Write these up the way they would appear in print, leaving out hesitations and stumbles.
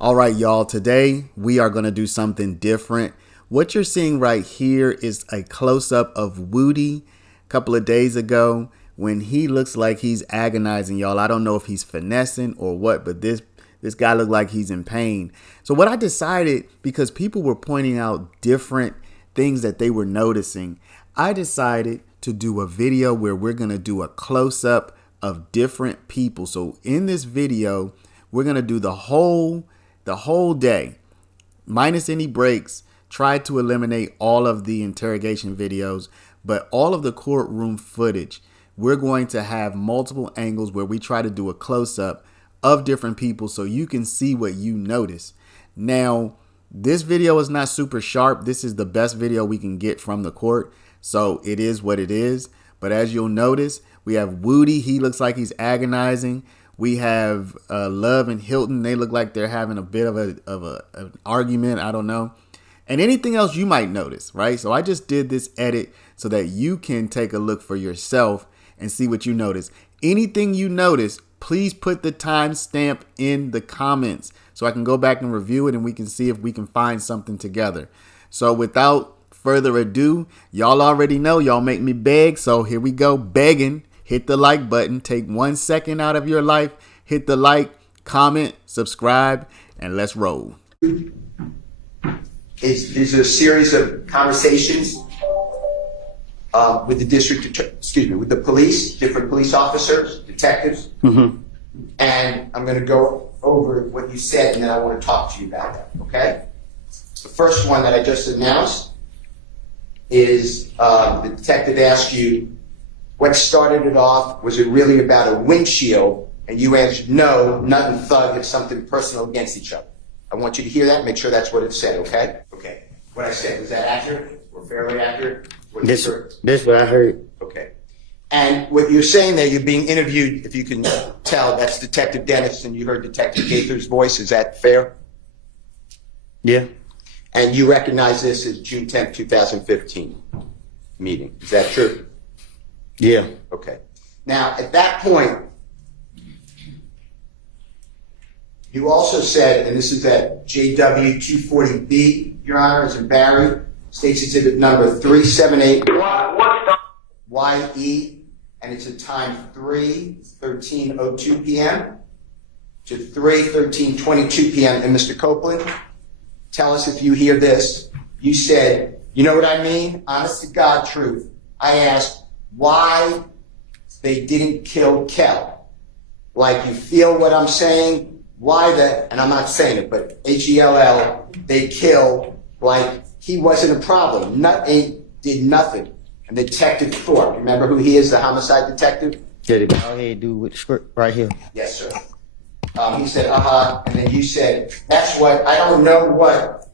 All right, y'all, today we are going to do something different. What you're seeing right here is a close-up of Woody a couple of days ago when he looks like he's agonizing, y'all. I don't know if he's finessing or what, but this guy looked like he's in pain. So what I decided, because people were pointing out different things that they were noticing, I decided to do a video where we're going to do a close-up of different people. So in this video, we're going to do the whole day, minus any breaks. Try to eliminate all of the interrogation videos, but all of the courtroom footage. We're going to have multiple angles where we try to do a close-up of different people so you can see what you notice. Now, this video is not super sharp. This is the best video we can get from the court, so it is what it is. But as you'll notice, we have Woody. He looks like he's agonizing. We have Love and Hylton. They look like they're having a bit of an argument. I don't know. And anything else you might notice, right? So I just did this edit so that you can take a look for yourself and see what you notice. Anything you notice, please put the timestamp in the comments so I can go back and review it and we can see if we can find something together. So without further ado, y'all already know, y'all make me beg. So here we go, begging. Hit the like button. Take 1 second out of your life. Hit the like, comment, subscribe, and let's roll. Is a series of conversations with the with the police, different police officers, detectives. Mm-hmm. And I'm going to go over what you said, and then I want to talk to you about that, okay? The first one that I just announced is the detective asked you, what started it off? Was it really about a windshield? And you answered, no, Nut and Thug have something personal against each other. I want you to hear that. Make sure that's what it said, okay? Okay. What I said, was that accurate or fairly accurate? This what I heard. Okay. And what you're saying there, you're being interviewed, if you can tell, that's Detective Dennis, and you heard Detective Gaither's voice. Is that fair? Yeah. And you recognize this as June 10th, 2015 meeting. Is that true? Yeah. Okay. Now, at that point, you also said, and this is at JW 240B, Your Honor, it's in Barry, State's Exhibit number 378 YE, and it's at time 3:13:02 p.m. to 3:13:22 p.m. And Mr. Copeland, tell us if you hear this. You said, you know what I mean? Honest to God truth. I asked why they didn't kill Kel. Like, you feel what I'm saying? Why that, and I'm not saying it, but H-E-L-L, they kill, like, he wasn't a problem. Nut ain't did nothing. And Detective Thorpe, remember who he is, the homicide detective? Yeah, the guy here dude with the script right here. Yes, sir. He said, and then you said, that's what, I don't know what,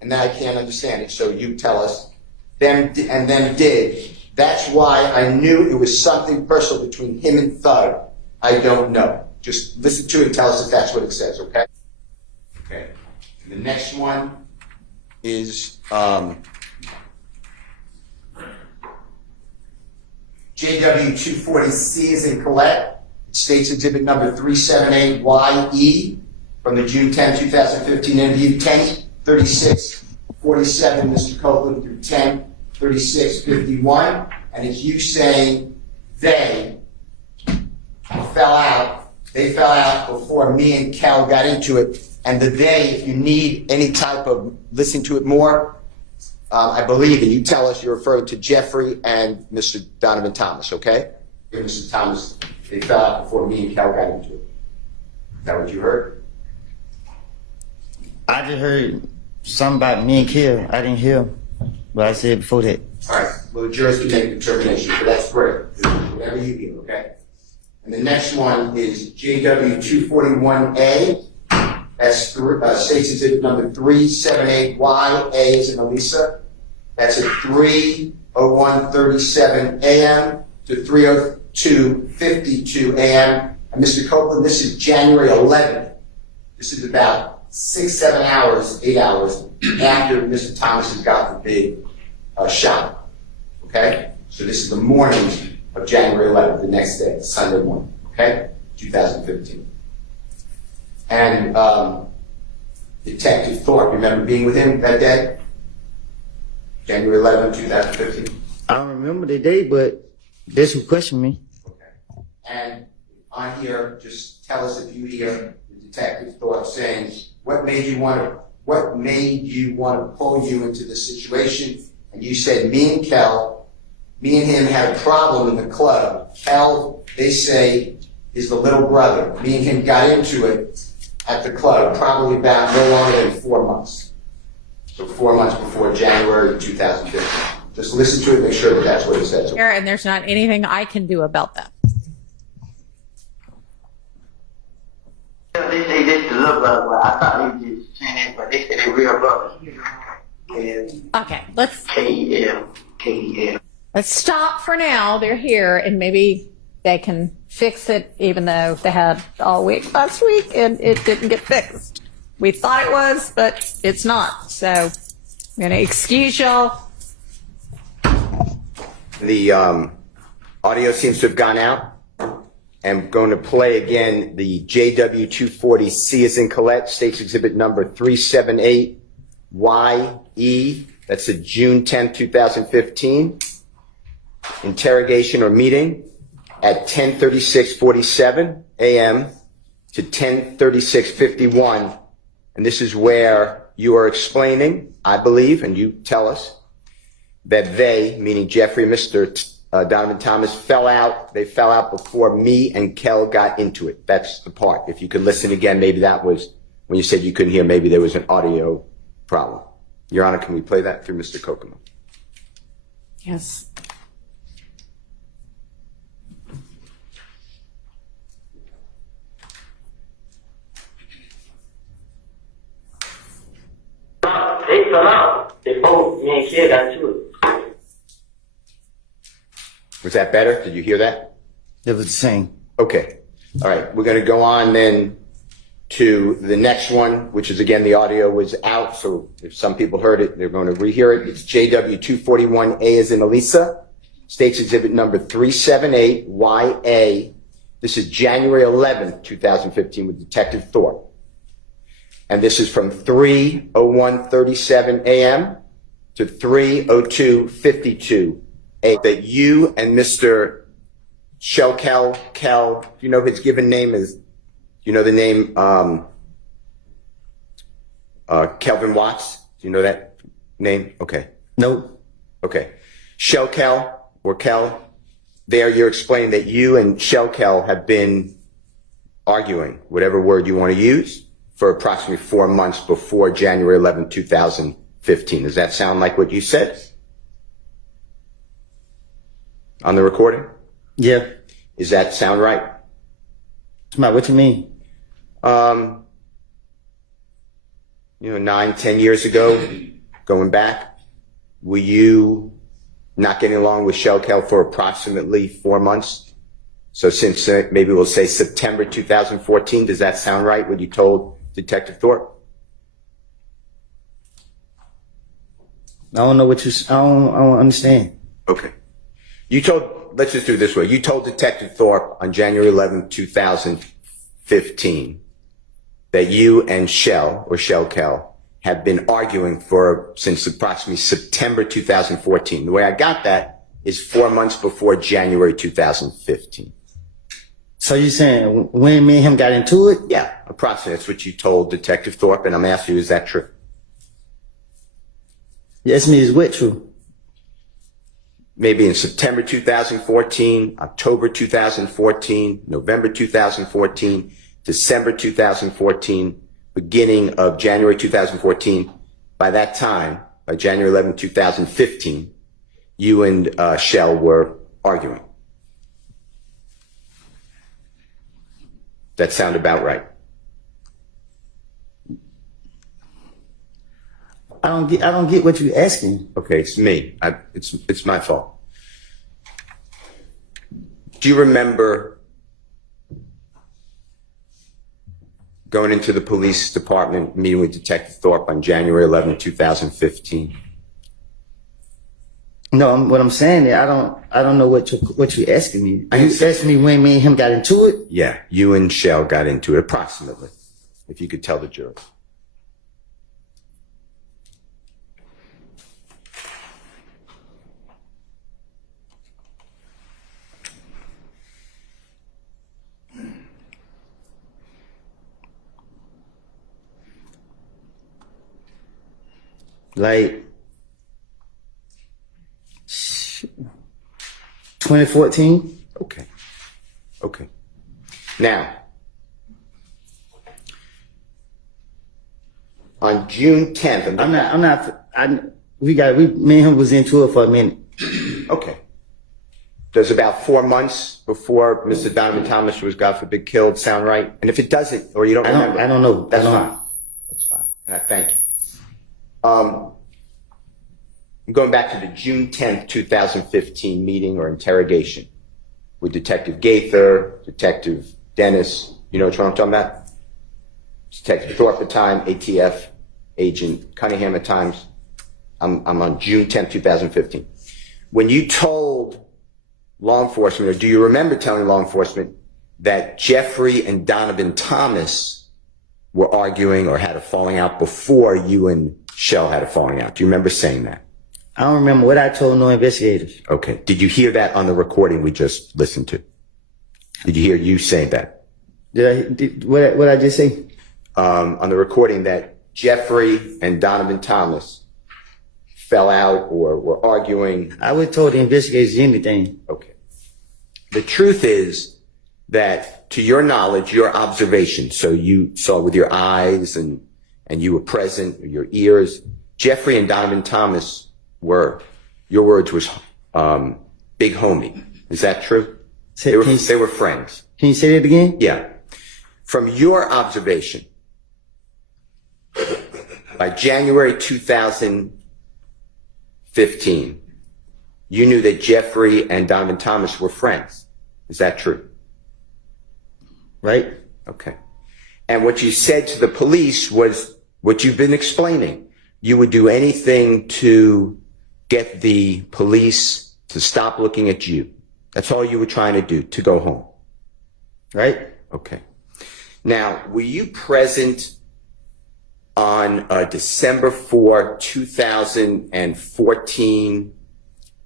and then I can't understand it, so you tell us. Then did. That's why I knew it was something personal between him and Thug. I don't know. Just listen to it and tell us if that's what it says, okay? Okay. And the next one is JW240C is in Colette. It states Exhibit number 378YE from the June 10, 2015 interview, 10:36:47, Mr. Copeland, through 10:36:51. And it's you saying they fell out before me and Cal got into it. And the they, if you need any type of listening to it more, I believe, and you tell us you're referring to Jeffrey and Mr. Donovan Thomas, okay? Yeah, Mr. Thomas, they fell out before me and Cal got into it. Is that what you heard? I just heard something about me and Kel. I didn't hear what I said before that. All right. Well, the jurors can make a determination, but that's great. Whatever you hear, okay? And the next one is JW241A. That's State's Exhibit number 378YA is in Elisa. That's at 3:01:37 a.m. to 3:02:52 a.m. And Mr. Copeland, this is January 11th. This is about 6, 7 hours, 8 hours after Mr. Thomas has got the big shot. Okay? So this is the morning of January 11th, the next day, Sunday morning. Okay? 2015. And Detective Thorpe. Remember being with him that day? January 11, 2015? I don't remember the day, but this who questioned me. Okay. And on here, just tell us if you hear the Detective Thorpe saying, what made you want to pull you into this situation? And you said, me and him had a problem in the club. Kel, they say, is the little brother. Me and him got into it at the club, probably about no longer than 4 months. So 4 months before January 2015. Just listen to it, make sure that that's what it says. And there's not anything I can do about that. They say this is the little brother, but I thought they was just saying that, but they said they real brother. Okay, let's K-E-L. let's stop for now. They're here, and maybe they can fix it, even though they had all week last week and it didn't get fixed. We thought it was, but it's not. So I'm going to excuse y'all. The audio seems to have gone out. I'm going to play again the JW240C as in Colette, State's Exhibit number 378YE. That's a June 10, 2015 interrogation or meeting at 10:36:47 a.m. to 10:36:51. And this is where you are explaining, I believe, and you tell us, that they, meaning Jeffrey and Mr. Donovan Thomas, fell out. They fell out before me and Kel got into it. That's the part. If you could listen again, maybe that was, when you said you couldn't hear, maybe there was an audio problem. Your Honor, can we play that through Mr. Kokomo? Yes. They fell out. They both, me and Kid, got to it. Was that better? Did you hear that? It was the same. Okay. All right. We're going to go on then to the next one, which is, again, the audio was out. So if some people heard it, they're going to rehear it. It's JW241A as in Elisa, State's Exhibit number 378YA. This is January 11th, 2015 with Detective Thorpe. And this is from 3:01:37 a.m. to 3:02:52 a.m. That you and Mr. Kel, do you know his given name is, do you know the name Kelvin Watts? Do you know that name? Okay. Nope. Okay. Kel, or Kel, there you're explaining that you and Kel have been arguing, whatever word you want to use, for approximately 4 months before January 11, 2015. Does that sound like what you said on the recording? Yeah. Does that sound right? What you mean? 9, 10 years ago, going back, were you not getting along with Kel for approximately 4 months? So since maybe we'll say September 2014, does that sound right, what you told Detective Thorpe? I don't know what you, I don't understand. Okay. Let's just do it this way. You told Detective Thorpe on January 11, 2015 that you and Kel have been arguing since approximately September 2014. The way I got that is 4 months before January 2015. So you saying when me and him got into it? Yeah, approximately. That's what you told Detective Thorpe, and I'm asking you, is that true? Yes, me is what true? Maybe in September 2014, October 2014, November 2014, December 2014, beginning of January 2014. By that time, by January 11, 2015, you and Shell were arguing. That sound about right? I don't get what you're asking. Okay, it's me. It's my fault. Do you remember going into the police department, meeting with Detective Thorpe on January 11, 2015? No, what I'm saying is I don't know what you're asking me. You asking me when me and him got into it? Yeah, you and Shell got into it, approximately, if you could tell the jurors. Like 2014. Okay. Okay. Now, on June 10th, me and him was into it for a minute. okay. Does about 4 months before Mr. Donovan Thomas was, God forbid, killed sound right? And if it doesn't, or you don't remember, I don't know. That's fine. That's fine. And I thank you. I'm going back to the June 10th, 2015 meeting or interrogation with Detective Gaither, Detective Dennis. You know which one I'm talking about? Detective Thorpe at the time, ATF Agent Cunningham at times. I'm on June 10th, 2015. When you told law enforcement, or do you remember telling law enforcement that Jeffrey and Donovan Thomas were arguing or had a falling out before you and Shell had a falling out? Do you remember saying that? I don't remember what I told no investigators. Okay. Did you hear that on the recording we just listened to? Did you hear you say that? What I just say? On the recording that Jeffrey and Donovan Thomas fell out or were arguing. I would told the investigators anything. Okay. The truth is that, to your knowledge, your observation, so you saw with your eyes and you were present, your ears, Jeffrey and Donovan Thomas were, your words was, big homie. Is that true? They were friends. Can you say that again? Yeah. From your observation, by January 2015, you knew that Jeffrey and Donovan Thomas were friends. Is that true? Right. Okay. And what you said to the police was what you've been explaining. You would do anything to get the police to stop looking at you. That's all you were trying to do, to go home. Right. Okay. Now, were you present on December 4, 2014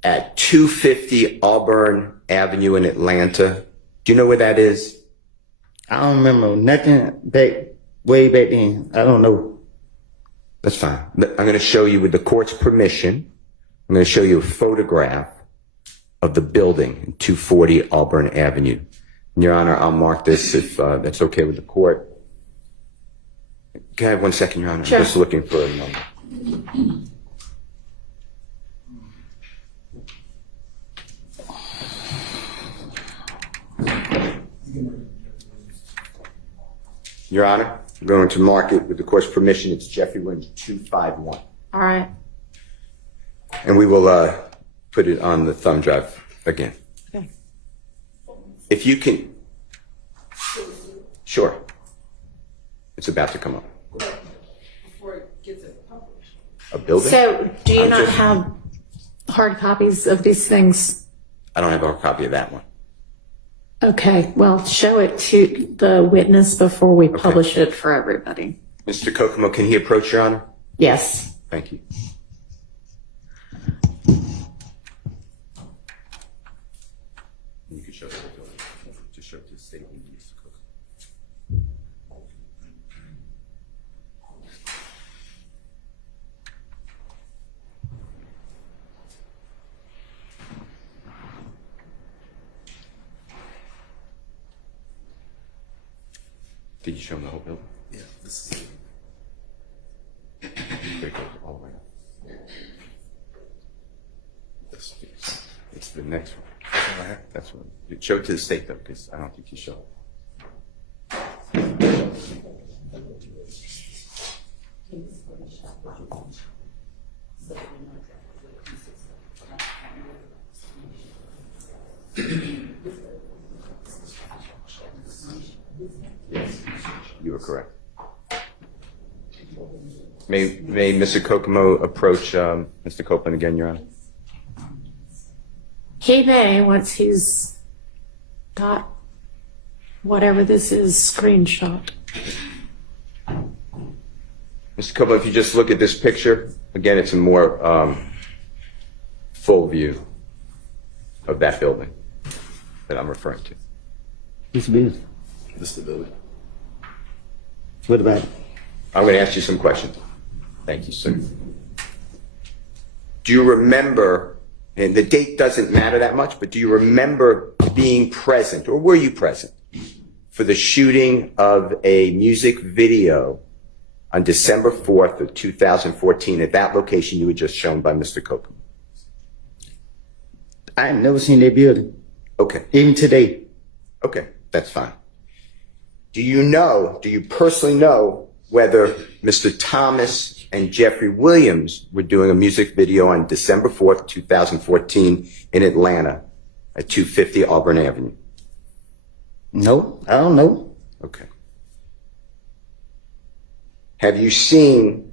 at 250 Auburn Avenue in Atlanta? Do you know where that is? I don't remember nothing way back then. I don't know. That's fine. I'm going to show you, with the court's permission, I'm going to show you a photograph of the building, 240 Auburn Avenue. Your Honor, I'll mark this if that's okay with the court. Can I have 1 second, Your Honor? Sure. I'm just looking for a number. Your Honor, I'm going to mark it with the court's permission. It's Jeffrey Williams 251. All right. And we will put it on the thumb drive again. Okay. If you can. Sure. It's about to come up. Before it gets published. A building? So, do you I'm not just- have hard copies of these things? I don't have a copy of that one. Okay, well, show it to the witness before we publish it for everybody. Mr. Kokomo, can he approach, Your Honor? Yes. Thank you. You can show it to the building. Just show it to the state, Mr. Kokomo. Did you show him the whole building? Yeah, this is There it goes all the way up. It's the next one. That's what. Show it to the state though, because I don't think you show it. Yes, you are correct. May Mr. Kokomo approach Mr. Copeland again, Your Honor? He may, once he's got whatever this is screenshot. Mr. Copeland, if you just look at this picture, again, it's a more full view of that building that I'm referring to. This business. this is the building. What about it? I'm going to ask you some questions. Thank you, sir. do you remember, and the date doesn't matter that much, but do you remember being present, or were you present, for the shooting of a music video on December 4th of 2014 at that location you were just shown by Mr. Copeland? I ain't never seen that building. Okay. Even today. Okay, that's fine. Do you personally know whether Mr. Thomas and Jeffrey Williams were doing a music video on December 4th, 2014 in Atlanta at 250 Auburn Avenue? No, I don't know. Okay. Have you seen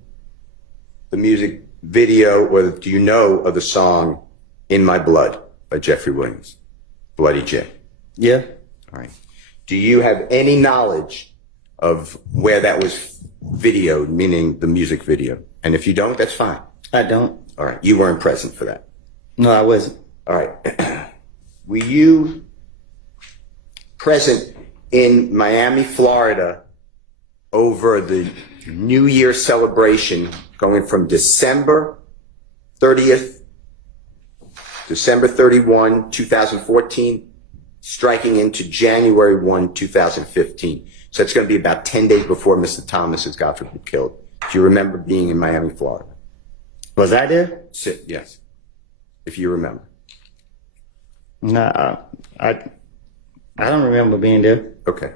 the music video, or do you know of the song In My Blood by Jeffrey Williams? Bloody J. Yeah. All right. Do you have any knowledge of where that was videoed, meaning the music video? And if you don't, that's fine. I don't. All right. You weren't present for that. No, I wasn't. All right. Were you present in Miami, Florida over the New Year celebration going from December 30th, December 31, 2014, striking into January 1, 2015. So it's going to be about 10 days before Mr. Thomas is, God forbid, killed. Do you remember being in Miami, Florida? Was I there? Yes. If you remember. Nah, I don't remember being there. Okay.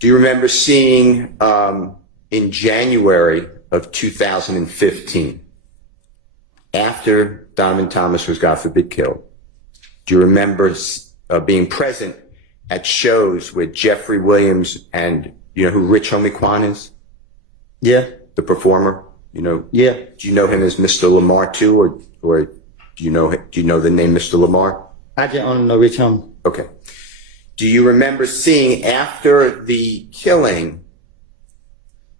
Do you remember seeing in January of 2015, after Donovan Thomas was, God forbid, killed, do you remember being present at shows with Jeffrey Williams and, you know who Rich Homie Quan is? Yeah. The performer? You know? Yeah. Do you know him as Mr. Lamar too, or do you know the name Mr. Lamar? I just only know Rich Homie. Okay. Do you remember seeing, after the killing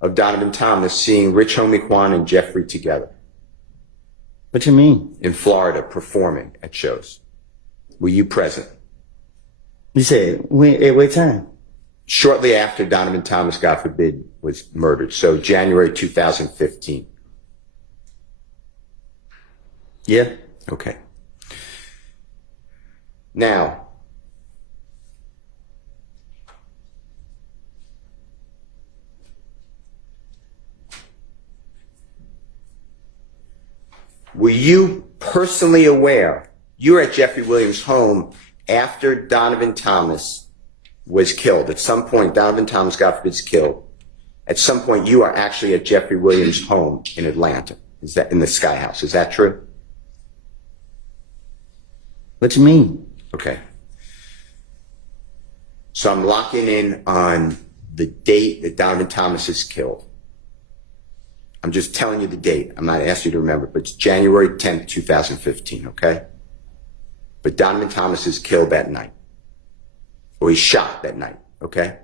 of Donovan Thomas, seeing Rich Homie Quan and Jeffrey together? What you mean? In Florida, performing at shows. Were you present? You said, when, at what time? Shortly after Donovan Thomas, God forbid, was murdered. So January 2015. Yeah. Okay. Now, were you personally aware, you were at Jeffrey Williams' home after Donovan Thomas was killed? At some point, Donovan Thomas, God forbid, is killed. At some point, you are actually at Jeffrey Williams' home in Atlanta. Is that in the Sky House? Is that true? What you mean? Okay. So I'm locking in on the date that Donovan Thomas is killed. I'm just telling you the date. I'm not asking you to remember, but it's January 10th, 2015, okay? But Donovan Thomas is killed that night. Or he's shot that night, okay?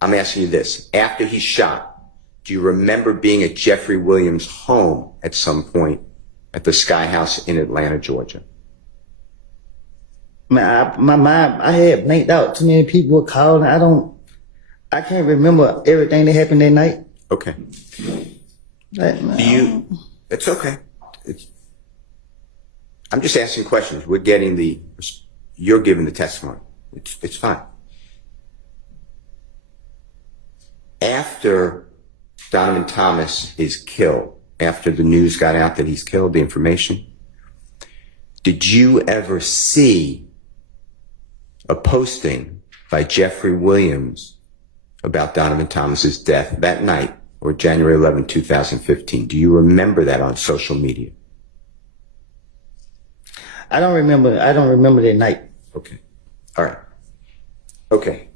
I'm asking you this. After he's shot, do you remember being at Jeffrey Williams' home at some point at the Sky House in Atlanta, Georgia? Man, my mind, I had blanked out. Too many people were calling. I can't remember everything that happened that night. Okay. It's okay. I'm just asking questions. You're giving the testimony. It's fine. After Donovan Thomas is killed, after the news got out that he's killed, the information, did you ever see a posting by Jeffrey Williams about Donovan Thomas's death that night, or January 11, 2015? Do you remember that on social media? I don't remember that night. Okay. All right. Okay.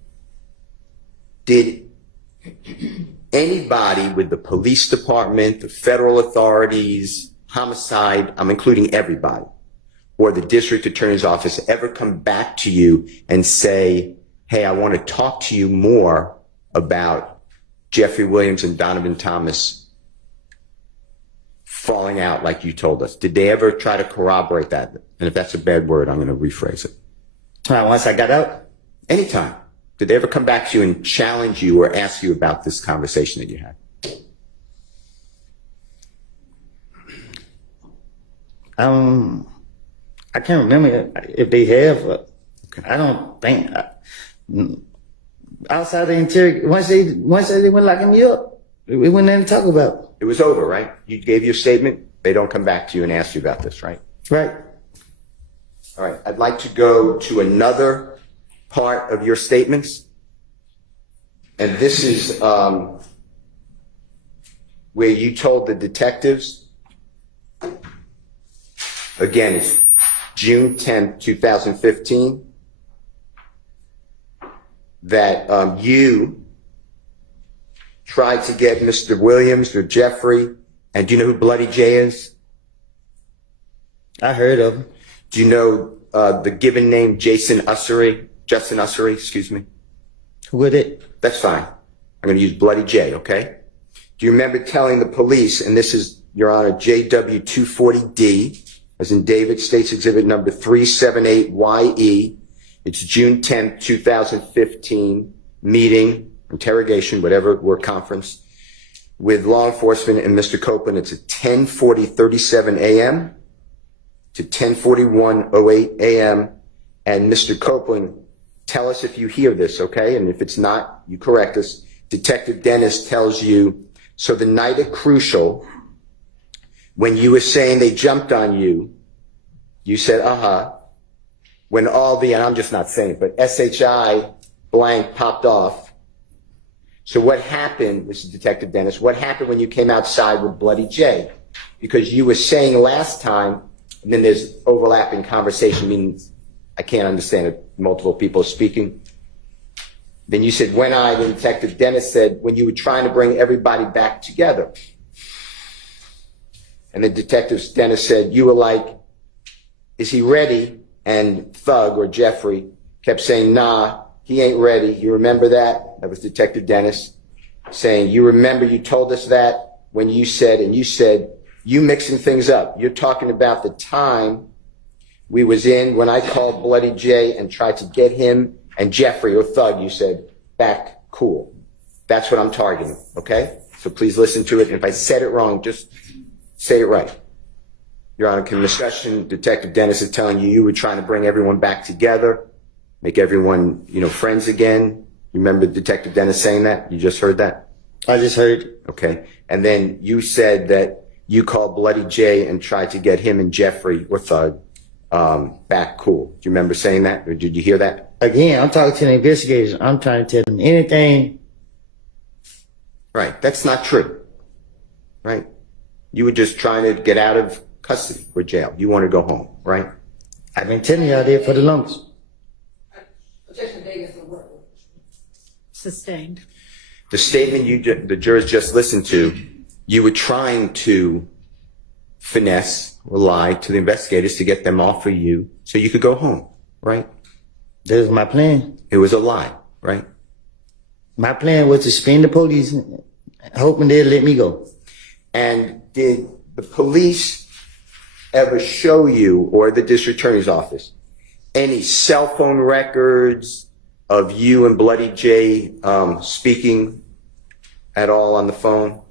Did anybody with the police department, the federal authorities, Homicide, I'm including everybody, or the district attorney's office ever come back to you and say, hey, I want to talk to you more about Jeffrey Williams and Donovan Thomas falling out like you told us? Did they ever try to corroborate that? And if that's a bad word, I'm going to rephrase it. Once I got out? Anytime. Did they ever come back to you and challenge you or ask you about this conversation that you had? I can't remember if they have. I don't think. Outside the interrogation, once they went locking me up, we wouldn't have to talk about. It was over, right? You gave your statement. They don't come back to you and ask you about this, right? Right. All right. I'd like to go to another part of your statements. And this is where you told the detectives, again, it's June 10th, 2015, that you tried to get Mr. Williams or Jeffrey, and do you know who Bloody J is? I heard of him. Do you know the given name Justin Ussery, excuse me? Who would it? That's fine. I'm going to use Bloody J, okay? Do you remember telling the police, and this is, Your Honor, JW240D, as in David States Exhibit number 378YE, it's June 10th, 2015, meeting, interrogation, whatever, work conference, with law enforcement and Mr. Copeland. It's at 10:40:37 a.m. to 10:41:08 a.m. And Mr. Copeland, tell us if you hear this, okay? And if it's not, you correct us. Detective Dennis tells you, so the night at Crucial, when you were saying they jumped on you, you said, when all the, and I'm just not saying it, but SHI blank popped off. So what happened, Mr. Detective Dennis, what happened when you came outside with Bloody J? Because you were saying last time, and then there's overlapping conversation, meaning I can't understand it, multiple people are speaking. Then you said, then Detective Dennis said, when you were trying to bring everybody back together. And then Detective Dennis said, you were like, is he ready? And Thug or Jeffrey kept saying, nah, he ain't ready. You remember that? That was Detective Dennis saying, you remember you told us that when you said, you mixing things up. You're talking about the time we was in when I called Bloody J and tried to get him and Jeffrey or Thug, you said, back cool. That's what I'm targeting, okay? So please listen to it. And if I said it wrong, just say it right. Your Honor, discussion, Detective Dennis is telling you were trying to bring everyone back together, make everyone, friends again. You remember Detective Dennis saying that? You just heard that? I just heard. Okay. And then you said that you called Bloody J and tried to get him and Jeffrey or Thug back cool. Do you remember saying that? Or did you hear that? Again, I'm talking to the investigators. I'm trying to tell them anything. Right. That's not true. Right. You were just trying to get out of custody or jail. You want to go home, right? I've been telling y'all that for the longest. Objection, Davis, the word. Sustained. The statement the jurors just listened to, you were trying to finesse or lie to the investigators to get them off of you so you could go home, right? That was my plan. It was a lie, right? My plan was to spin the police, hoping they'd let me go. And did the police ever show you, or the district attorney's office, any cell phone records of you and Bloody J speaking at all on the phone?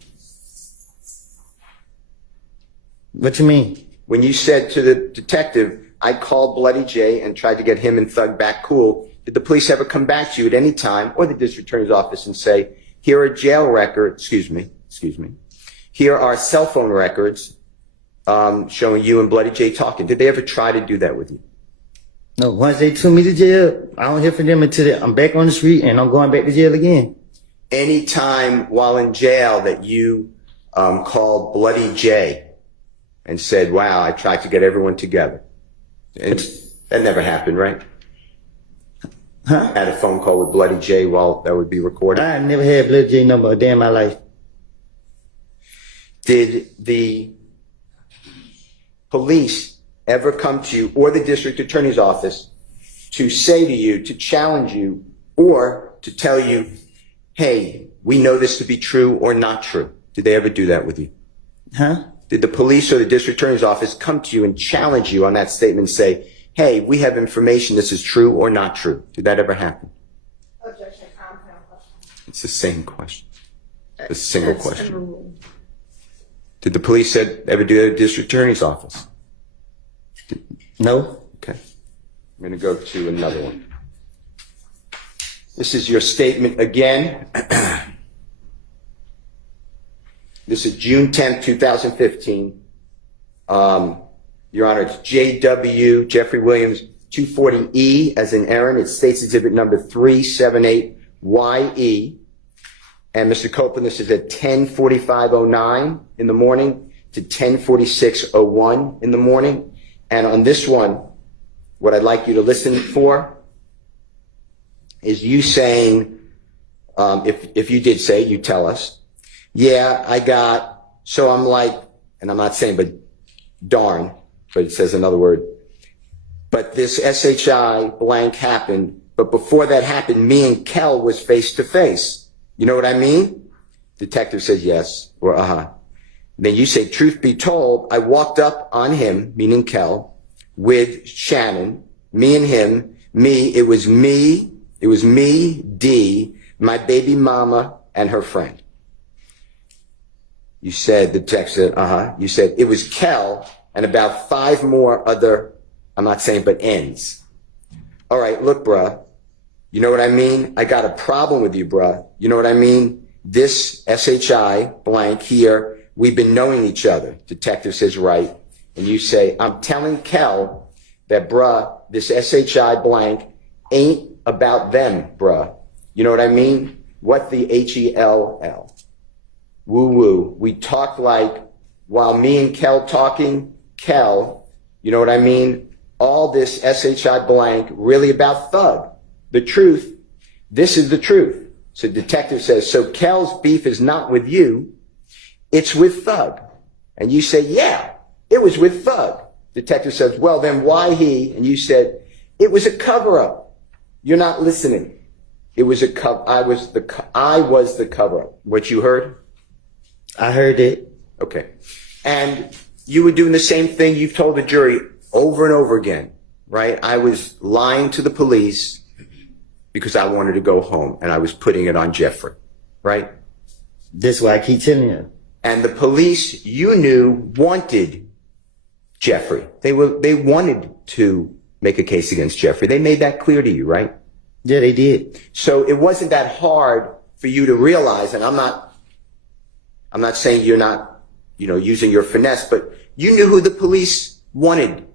What you mean? When you said to the detective, I called Bloody J and tried to get him and Thug back cool, did the police ever come back to you at any time, or the district attorney's office, and say, here are jail records, excuse me, here are cell phone records showing you and Bloody J talking? Did they ever try to do that with you? No, once they took me to jail, I don't hear from them until I'm back on the street and I'm going back to jail again. Any time while in jail that you called Bloody J and said, wow, I tried to get everyone together. And that never happened, right? Huh? Had a phone call with Bloody J while that would be recorded. I never had Bloody J number a day in my life. Did the police ever come to you or the district attorney's office to say to you, to challenge you, or to tell you, hey, we know this to be true or not true? Did they ever do that with you? Huh? Did the police or the district attorney's office come to you and challenge you on that statement and say, hey, we have information, this is true or not true? Did that ever happen? Objection, compound question. It's the same question. The single question. Did the police ever do that at the district attorney's office? No. Okay. I'm going to go to another one. This is your statement again. This is June 10th, 2015. Your Honor, it's J.W. Jeffrey Williams, 240E as in Aaron. It's State's Exhibit number 378YE. And Mr. Copeland, this is at 10:45:09 in the morning to 10:46:01 in the morning. And on this one, what I'd like you to listen for is you saying, if you did say, you tell us, yeah, so I'm like, and I'm not saying, but darn, but it says another word, but this SHI blank happened, but before that happened, me and Kel was face to face. You know what I mean? Detective says yes, or Then you say, truth be told, I walked up on him, meaning Kel, with Shannon, me and him, it was me, D, my baby mama, and her friend. You said, the text said, You said, it was Kel and about 5 more other, I'm not saying, but ends. All right, look, bruh. You know what I mean? I got a problem with you, bruh. You know what I mean? This SHI blank here, we've been knowing each other. Detective says, right. And you say, I'm telling Kel that, bruh, this SHI blank ain't about them, bruh. You know what I mean? What the HELL? Woo woo. We talked like, while me and Kel talking, Kel, you know what I mean? All this SHI blank really about Thug. The truth, this is the truth. So detective says, so Kel's beef is not with you, it's with Thug. And you say, yeah, it was with Thug. Detective says, well, then why he? And you said, it was a cover-up. You're not listening. It was I was the cover-up. What you heard? I heard it. Okay. And you were doing the same thing you've told the jury over and over again, right? I was lying to the police because I wanted to go home, and I was putting it on Jeffrey, right? That's why I keep telling you. And the police, you knew, wanted Jeffrey. They wanted to make a case against Jeffrey. They made that clear to you, right? Yeah, they did. So it wasn't that hard for you to realize, and I'm not saying you're not, using your finesse, but you knew who the police wanted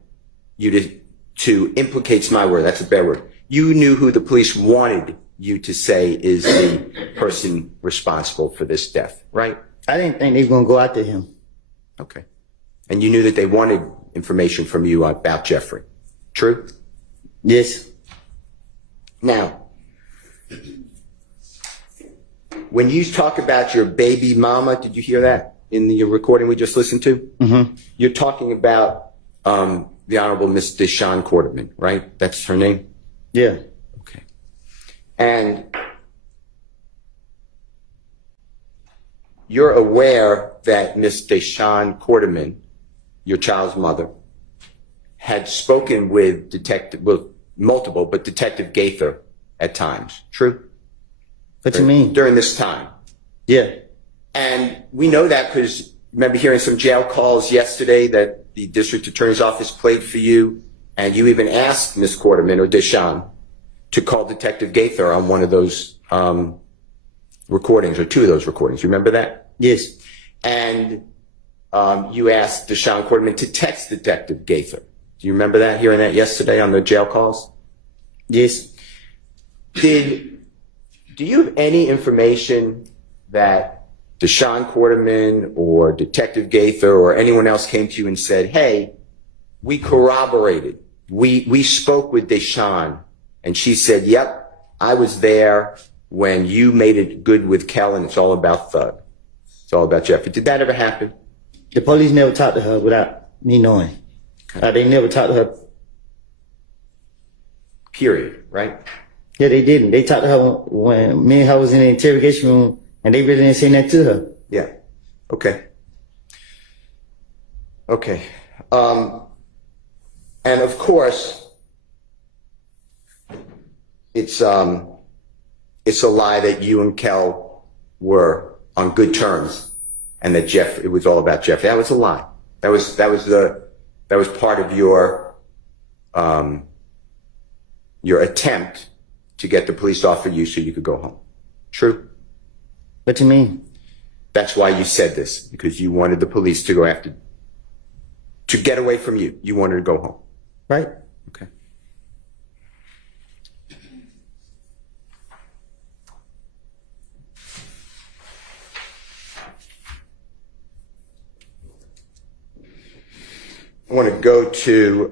you to implicate's my word, that's a bad word. You knew who the police wanted you to say is the person responsible for this death, right? I didn't think they were going to go after him. Okay. And you knew that they wanted information from you about Jeffrey. True? Yes. Now, when you talk about your baby mama, did you hear that in the recording we just listened to? Mm-hmm. You're talking about the Honorable Miss Deshaun Quarterman, right? That's her name? Yeah. Okay. And you're aware that Miss Deshaun Quarterman, your child's mother, had spoken with multiple, but Detective Gaither at times. True? What you mean? During this time. Yeah. And we know that because remember hearing some jail calls yesterday that the district attorney's office played for you, and you even asked Miss Quarterman or Deshaun to call Detective Gaither on one of those recordings, or 2 of those recordings. You remember that? Yes. And you asked Deshaun Quarterman to text Detective Gaither. Do you remember that, hearing that yesterday on the jail calls? Yes. Do you have any information that Deshaun Quarterman or Detective Gaither or anyone else came to you and said, hey, we corroborated. We spoke with Deshaun, and she said, yep, I was there when you made it good with Kel, and it's all about Thug. It's all about Jeffrey. Did that ever happen? The police never talked to her without me knowing. Okay. They never talked to her. Period, right? Yeah, they didn't. They talked to her when me and her was in the interrogation room, and they really didn't say that to her. Yeah. Okay. Okay. And of course, it's a lie that you and Kel were on good terms, and that it was all about Jeffrey. That was a lie. That was part of your your attempt to get the police off of you so you could go home. True? What you mean? That's why you said this, because you wanted the police to go after, to get away from you. You wanted to go home. Right? Okay. I want to go to,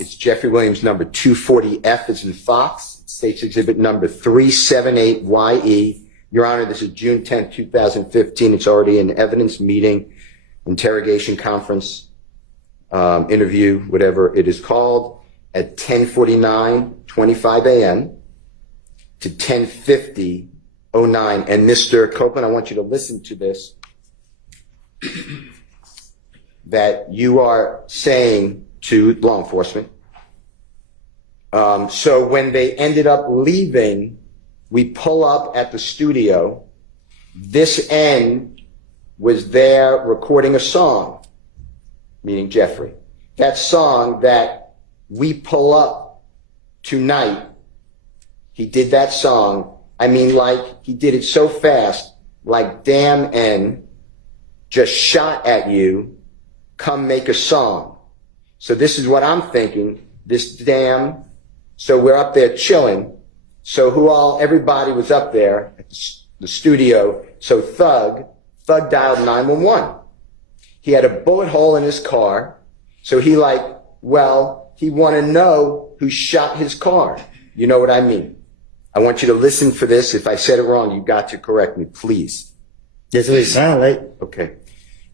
it's Jeffrey Williams number 240F as in Fox, State's Exhibit number 378YE. Your Honor, this is June 10th, 2015. It's already an evidence meeting, interrogation conference, interview, whatever it is called, at 10:49:25 a.m. to 10:50:09. And Mr. Copeland, I want you to listen to this. That you are saying to law enforcement. So when they ended up leaving, we pull up at the studio. This end was there recording a song, meaning Jeffrey. That song that we pull up tonight, he did that song. I mean, like, he did it so fast, like damn N just shot at you, come make a song. So this is what I'm thinking, this damn, so we're up there chilling. So everybody was up there at the studio. So Thug dialed 911. He had a bullet hole in his car. So he want to know who shot his car. You know what I mean? I want you to listen for this. If I said it wrong, you got to correct me, please. That's what it sounds like. Okay.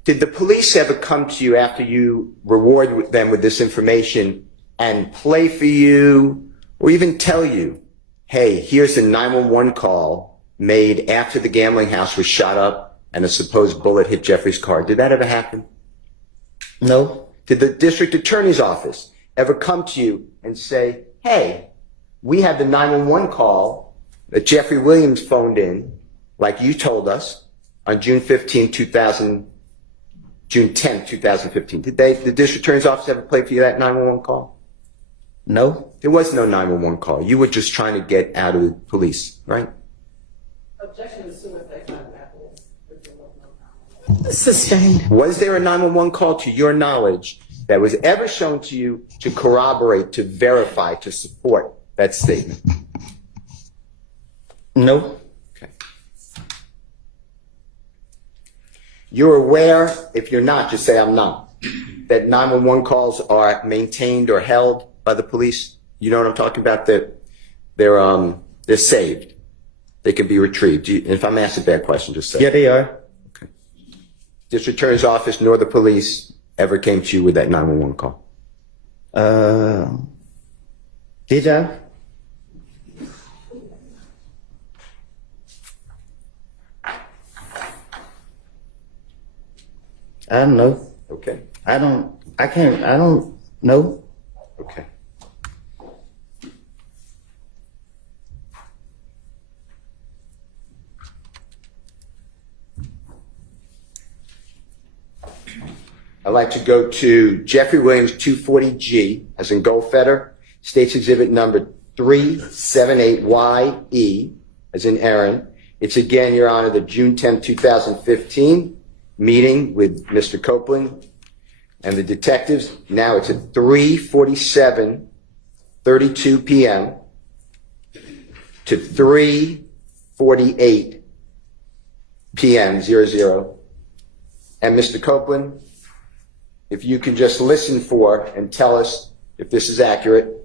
Did the police ever come to you after you reward them with this information and play for you or even tell you, hey, here's a 911 call made after the gambling house was shot up and a supposed bullet hit Jeffrey's car? Did that ever happen? No. Did the district attorney's office ever come to you and say, hey, we had the 911 call that Jeffrey Williams phoned in, like you told us, on June 10th, 2015. Did the district attorney's office ever play for you that 911 call? No. There was no 911 call. You were just trying to get out of the police, right? Objection as soon as they find out. Sustained. Was there a 911 call to your knowledge that was ever shown to you to corroborate, to verify, to support that statement? No. Okay. You're aware, if you're not, just say I'm not, that 911 calls are maintained or held by the police? You know what I'm talking about? They're saved. They can be retrieved. If I'm asked a bad question, just say. Yeah, they are. Okay. District Attorney's Office nor the police ever came to you with that 911 call? Did I? I don't know. Okay. I don't know. Okay. I'd like to go to Jeffrey Williams 240G, as in Goldfeder, State's Exhibit number 378YE, as in Aaron. It's again, Your Honor, the June 10, 2015 meeting with Mr. Copeland and the detectives. Now it's at 3:47:32 p.m. to 3:48 p.m. 00. And Mr. Copeland, if you can just listen for and tell us if this is accurate.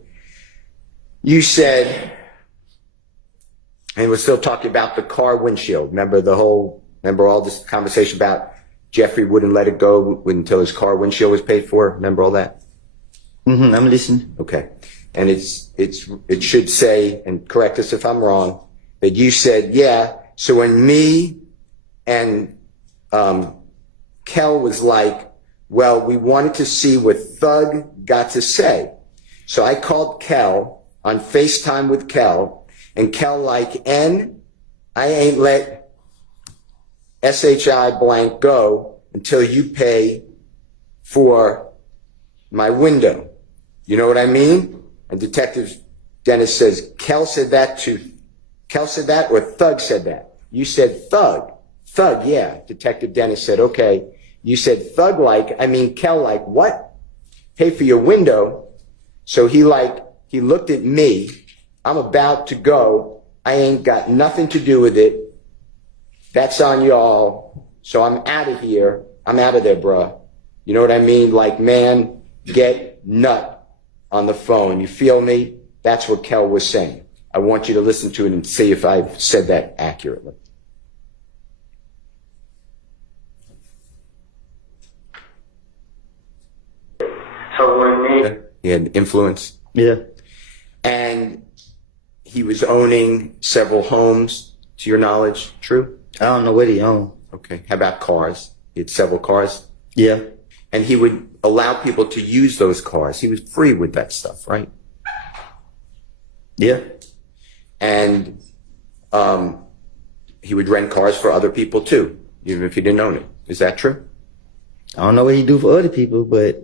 You said, and we're still talking about the car windshield. Remember all this conversation about Jeffrey wouldn't let it go until his car windshield was paid for? Remember all that? Mm-hmm, I'm listening. Okay. And it should say, and correct us if I'm wrong, that you said, yeah, so when me and Kel was like, well, we wanted to see what Thug got to say. So I called Kel on FaceTime with Kel, and Kel like, N, I ain't let SHI blank go until you pay for my window. You know what I mean? And Detective Dennis says, Kel said that or Thug said that? You said Thug. Thug, yeah. Detective Dennis said, okay. You said Thug like, I mean Kel like, what? Pay for your window. So he looked at me. I'm about to go. I ain't got nothing to do with it. That's on y'all. So I'm out of here. I'm out of there, bruh. You know what I mean? Like, man, get nut on the phone. You feel me? That's what Kel was saying. I want you to listen to it and see if I've said that accurately. So when He had influence. Yeah. And he was owning several homes, to your knowledge. True? I don't know what he owned. Okay. How about cars? He had several cars. Yeah. And he would allow people to use those cars. He was free with that stuff, right? Yeah. And he would rent cars for other people too, even if he didn't own it. Is that true? I don't know what he do for other people, but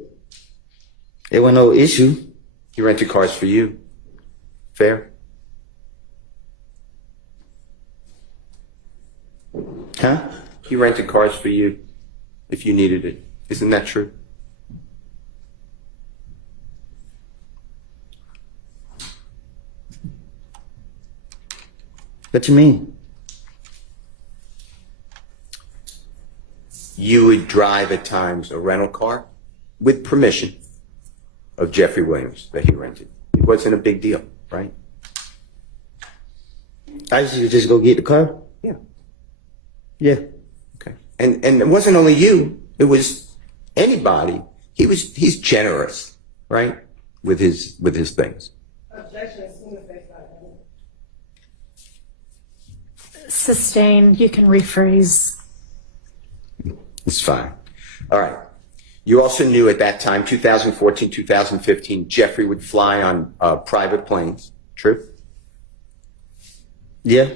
it wasn't no issue. He rented cars for you. Fair? Huh? He rented cars for you if you needed it. Isn't that true? What you mean? You would drive at times a rental car with permission of Jeffrey Williams that he rented. It wasn't a big deal, right? I used to just go get the car. Yeah. Yeah. Okay. And it wasn't only you, it was anybody. He's generous, right? With his things. Objection is in the face by Sustained. You can rephrase. It's fine. All right. You also knew at that time, 2014, 2015, Jeffrey would fly on private planes. True? Yeah.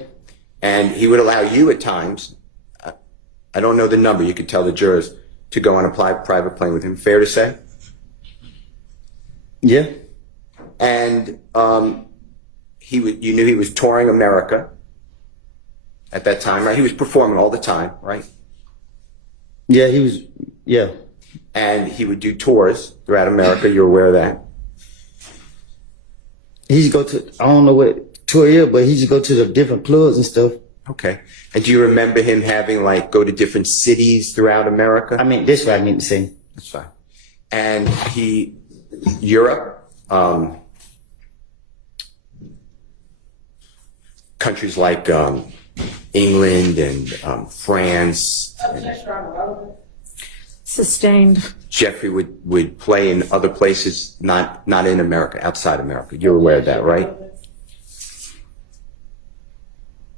And he would allow you at times, I don't know the number, you could tell the jurors, to go on a private plane with him. Fair to say? Yeah. And you knew he was touring America at that time, right? He was performing all the time, right? Yeah, he was, yeah. And he would do tours throughout America. You're aware of that? He used to go to, I don't know what tour is, but he used to go to the different clubs and stuff. Okay. And do you remember him having, like, go to different cities throughout America? I mean, that's what I mean to say. That's fine. And Europe, countries like England and France. objection on relevant. Sustained. Jeffrey would play in other places, not in America, outside America. You're aware of that, right?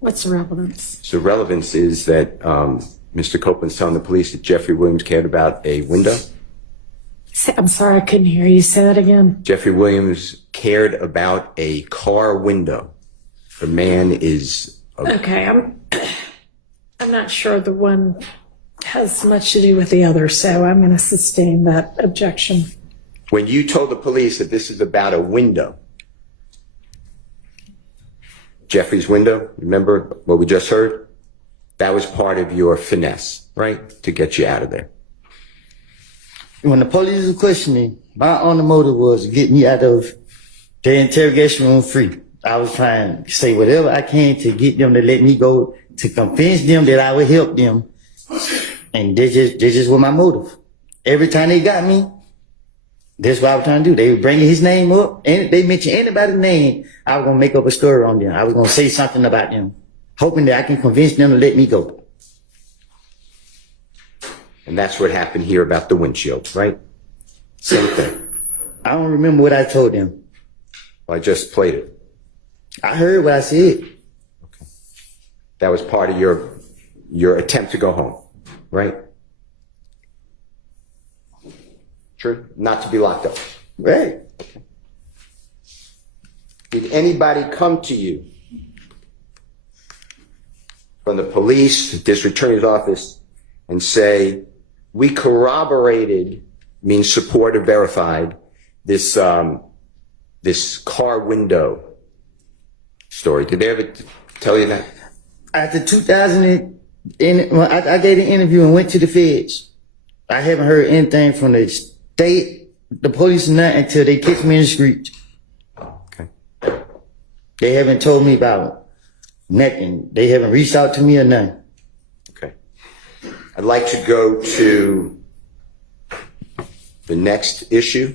What's the relevance? So relevance is that Mr. Copeland's telling the police that Jeffrey Williams cared about a window. I'm sorry, I couldn't hear you. Say that again. Jeffrey Williams cared about a car window. The man is... Okay, I'm not sure the one has much to do with the other, so I'm going to sustain that objection. When you told the police that this is about a window, Jeffrey's window, remember what we just heard? That was part of your finesse, right? To get you out of there. When the police was questioning, my only motive was to get me out of the interrogation room free. I was trying to say whatever I can to get them to let me go, to convince them that I would help them. And they just were my motive. Every time they got me, that's what I was trying to do. They were bringing his name up, and they mentioned anybody's name, I was going to make up a story on them. I was going to say something about them, hoping that I can convince them to let me go. And that's what happened here about the windshield, right? Same thing. I don't remember what I told them. Well, I just played it. I heard what I said. Okay. That was part of your attempt to go home, right? True? Not to be locked up. Right. Okay. Did anybody come to you from the police, the district attorney's office, and say, we corroborated, means support or verified, this car window story. Did they ever tell you that? After 2000, I gave an interview and went to the feds. I haven't heard anything from the state, the police, nothing until they kicked me in the street. Okay. They haven't told me about nothing. They haven't reached out to me or nothing. Okay. I'd like to go to the next issue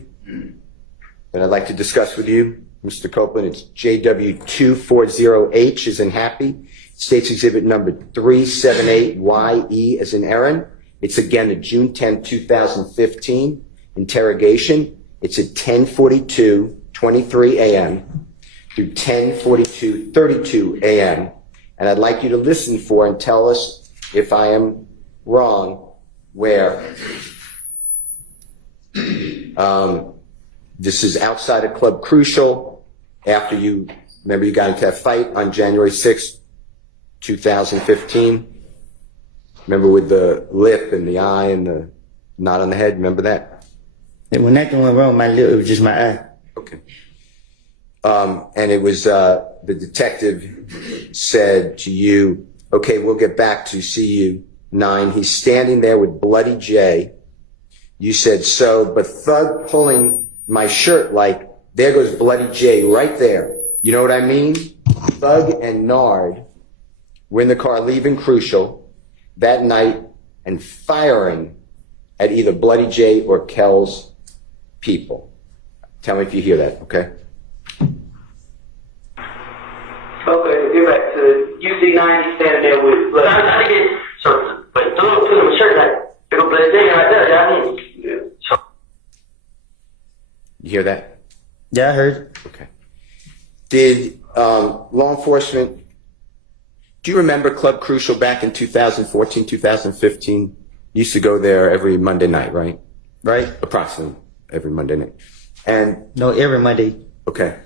that I'd like to discuss with you, Mr. Copeland. It's JW240H as in happy. States exhibit number 378YE as in Aaron. It's again a June 10, 2015 interrogation. It's at 10:42:23 a.m. through 10:42:32 a.m. And I'd like you to listen for and tell us if I am wrong where. This is outside of Club Crucial after you got into that fight on January 6, 2015. Remember with the lip and the eye and the knot on the head? Remember that? And when nothing went wrong, my lip, it was just my eye. Okay. And it was, the detective said to you, okay, we'll get back to see you 9. He's standing there with Bloody J. You said, so, but Thug pulling my shirt like, there goes Bloody J right there. You know what I mean? Thug and Nard were in the car leaving Crucial that night and firing at either Bloody J or Kel's people. Tell me if you hear that, okay? Okay, get back to UC90 standing there with blood. I think it's so, but Thug put him a shirt like, there go Bloody J right there, I mean. So. You hear that? Yeah, I heard. Okay. Did law enforcement, do you remember Club Crucial back in 2014, 2015? You used to go there every Monday night, right? Right? Approximately every Monday night. And No, every Monday. okay.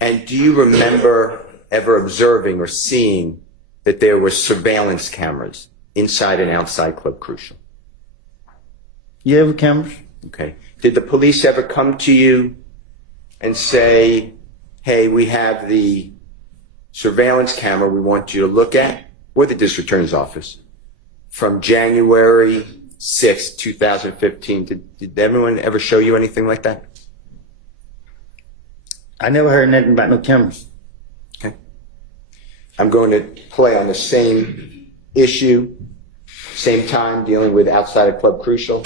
And do you remember ever observing or seeing that there were surveillance cameras inside and outside Club Crucial? You have cameras? Okay. Did the police ever come to you and say, hey, we have the surveillance camera we want you to look at? Or the district attorney's office? From January 6th, 2015. Did everyone ever show you anything like that? I never heard nothing about no cameras. Okay. I'm going to play on the same issue, same time, dealing with outside of Club Crucial.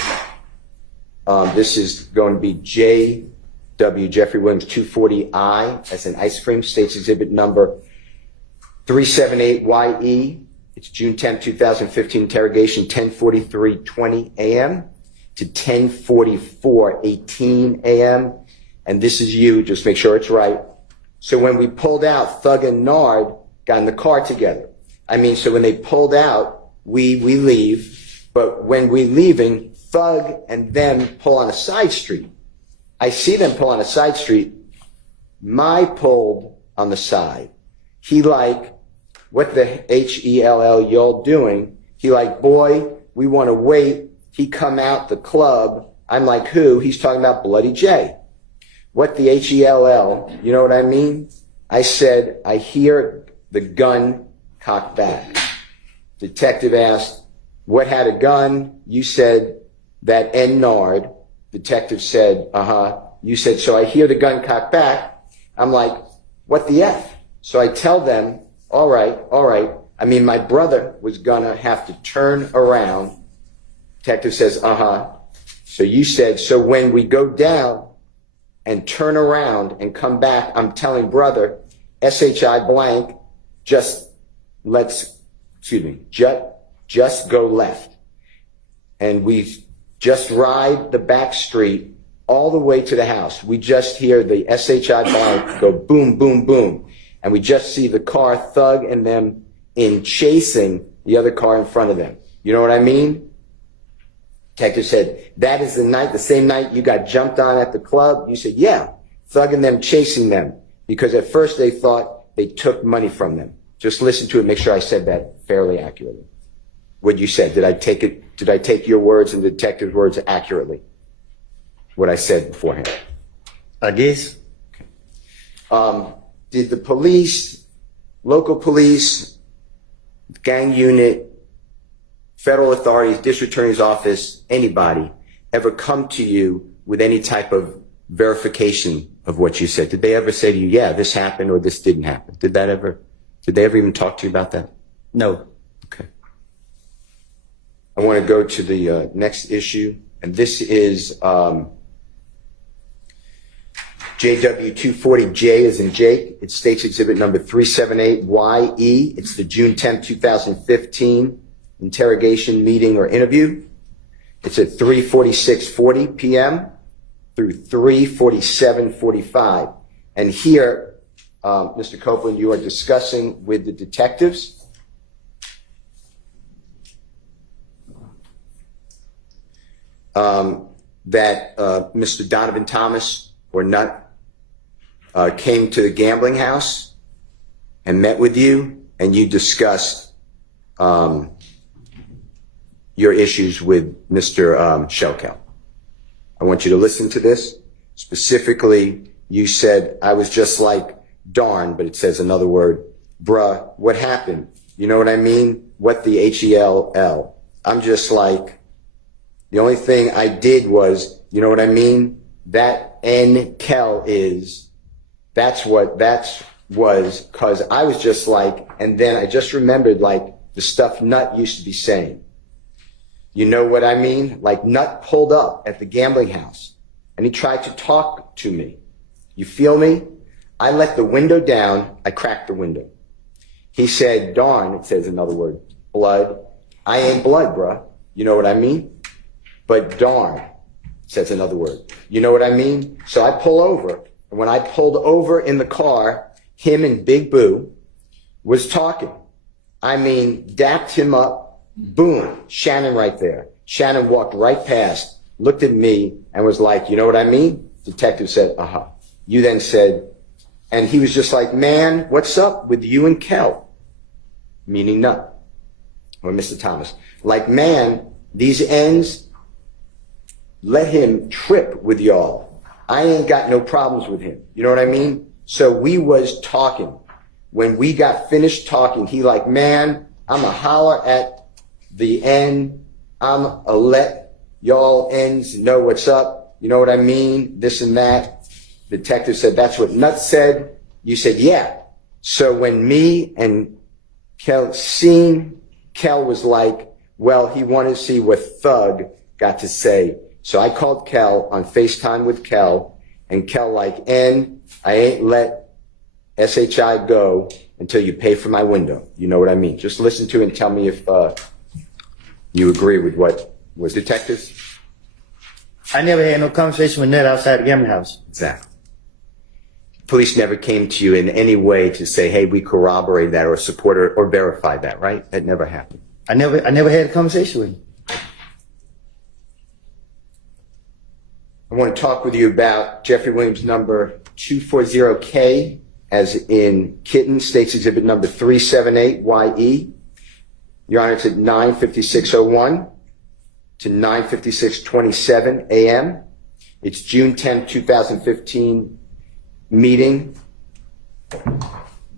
This is going to be JW Jeffrey Williams 240I as an ice cream, states exhibit number 378YE. It's June 10, 2015 interrogation, 10:43:20 a.m. to 10:44:18 a.m. And this is you, just make sure it's right. So when we pulled out, Thug and Nard got in the car together. So when they pulled out, we leave, but when we're leaving, Thug and them pull on a side street. I see them pull on a side street. My pulled on the side. He like, what the hell y'all doing? He like, boy, we want to wait. He come out the club. I'm like, who? He's talking about Bloody J. What the hell? You know what I mean? I said, I hear the gun cocked back. Detective asked, what had a gun? You said, that N Nard. Detective said, You said, so I hear the gun cocked back. I'm like, what the F? So I tell them, all right. My brother was gonna have to turn around. Detective says, So you said, so when we go down and turn around and come back, I'm telling brother, SHI blank, just go left. And we just ride the back street all the way to the house. We just hear the SHI blank go boom, boom, boom. And we just see the car, Thug and them in chasing the other car in front of them. You know what I mean? Detective said, that is the same night you got jumped on at the club? You said, yeah, Thug and them chasing them. Because at first they thought they took money from them. Just listen to it, make sure I said that fairly accurately. What you said, did I take your words and the detective's words accurately? What I said beforehand. I guess. Did the police, local police, gang unit, federal authorities, district attorney's office, anybody ever come to you with any type of verification of what you said? Did they ever say to you, yeah, this happened or this didn't happen? Did they ever even talk to you about that? No. Okay. I want to go to the next issue, and this is JW240J as in Jake. It states exhibit number 378YE. It's the June 10th, 2015 interrogation, meeting, or interview. It's at 3:46:40 p.m. through 3:47:45. And here, Mr. Copeland, you are discussing with the detectives that Mr. Donovan Thomas or Nutt came to the gambling house and met with you, and you discussed your issues with Mr. Shelkel. I want you to listen to this. Specifically, you said, I was just like, darn, but it says another word, bruh, what happened? You know what I mean? What the H-E-L-L? I'm just like, the only thing I did was, you know what I mean? That N-Kel is, that was, cause I was just like, and then I just remembered like the stuff Nutt used to be saying. You know what I mean? Like Nutt pulled up at the gambling house and he tried to talk to me. You feel me? I let the window down. I cracked the window. He said, darn, it says another word, blood. I ain't blood, bruh. You know what I mean? But darn, says another word. You know what I mean? So I pull over. And when I pulled over in the car, him and Big Boo was talking. I mean, dapped him up. Boom, Shannon right there. Shannon walked right past, looked at me, and was like, you know what I mean? Detective said, uh-huh. You then said, and he was just like, man, what's up with you and Kel? Meaning Nutt, or Mr. Thomas. Like, man, these ends, let him trip with y'all. I ain't got no problems with him. You know what I mean? So we was talking. When we got finished talking, he like, man, I'ma holler at the end, I'm a let y'all ends know what's up. You know what I mean? This and that. Detective said, that's what Nutt said. You said, yeah. So when me and Kel seen, Kel was like, well, he wanted to see what Thug got to say. So I called Kel on FaceTime with Kel, and Kel like, and I ain't let SHI go until you pay for my window. You know what I mean? Just listen to it and tell me if you agree with what was detectives? I never had no conversation with Ned outside the gambling house. Exactly. Police never came to you in any way to say, hey, we corroborate that or support or verify that, right? That never happened. I never had a conversation with him. I want to talk with you about Jeffrey Williams number 240K, as in Kitten, States Exhibit number 378YE. Your Honor, it's at 9:56:01 to 9:56:27 a.m. It's June 10, 2015 meeting.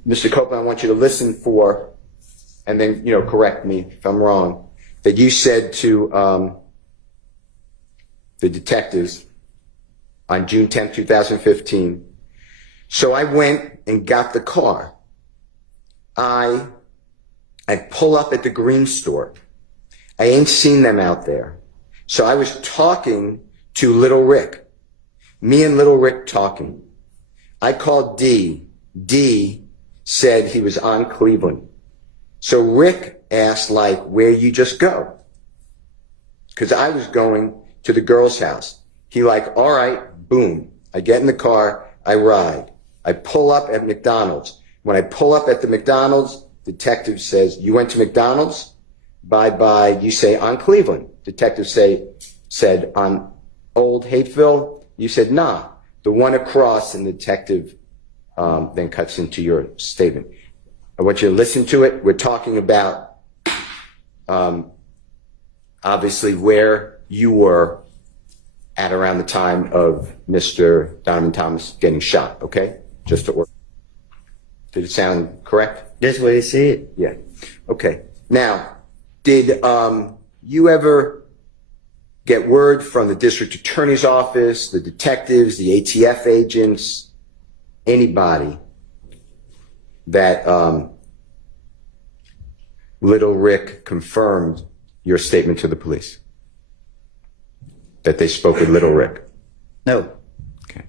Mr. Copeland, I want you to listen for, and then, correct me if I'm wrong, that you said to the detectives on June 10, 2015, so I went and got the car. I pull up at the green store. I ain't seen them out there. So I was talking to Little Rick. Me and Little Rick talking. I called D. D said he was on Cleveland. So Rick asked, like, where you just go? Because I was going to the girl's house. He like, all right, boom. I get in the car, I ride. I pull up at McDonald's. When I pull up at the McDonald's, detective says, you went to McDonald's? Bye-bye. You say, on Cleveland. Detective said, on Old Hateville? You said, nah, the one across, and the detective then cuts into your statement. I want you to listen to it. We're talking about, obviously, where you were at around the time of Mr. Donovan Thomas getting shot, okay? Just to order. Did it sound correct? That's what it said. Yeah. Okay. Now, did you ever get word from the district attorney's office, the detectives, the ATF agents, anybody that Little Rick confirmed your statement to the police? That they spoke with Little Rick? No. Okay.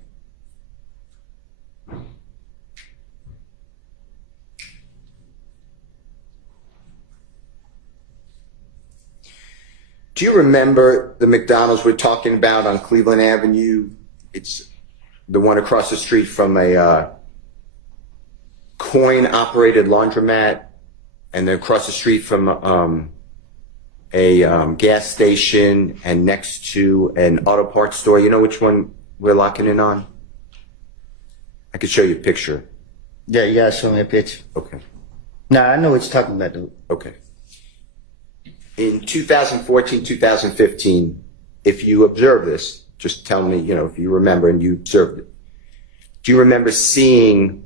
Do you remember the McDonald's we're talking about on Cleveland Avenue? It's the one across the street from a coin-operated laundromat, and then across the street from a gas station, and next to an auto parts store. You know which one we're locking in on? I could show you a picture. Yeah, you gotta show me a picture. Okay. Nah, I know what you're talking about, dude. Okay. In 2014, 2015, if you observe this, just tell me, if you remember and you observed it. Do you remember seeing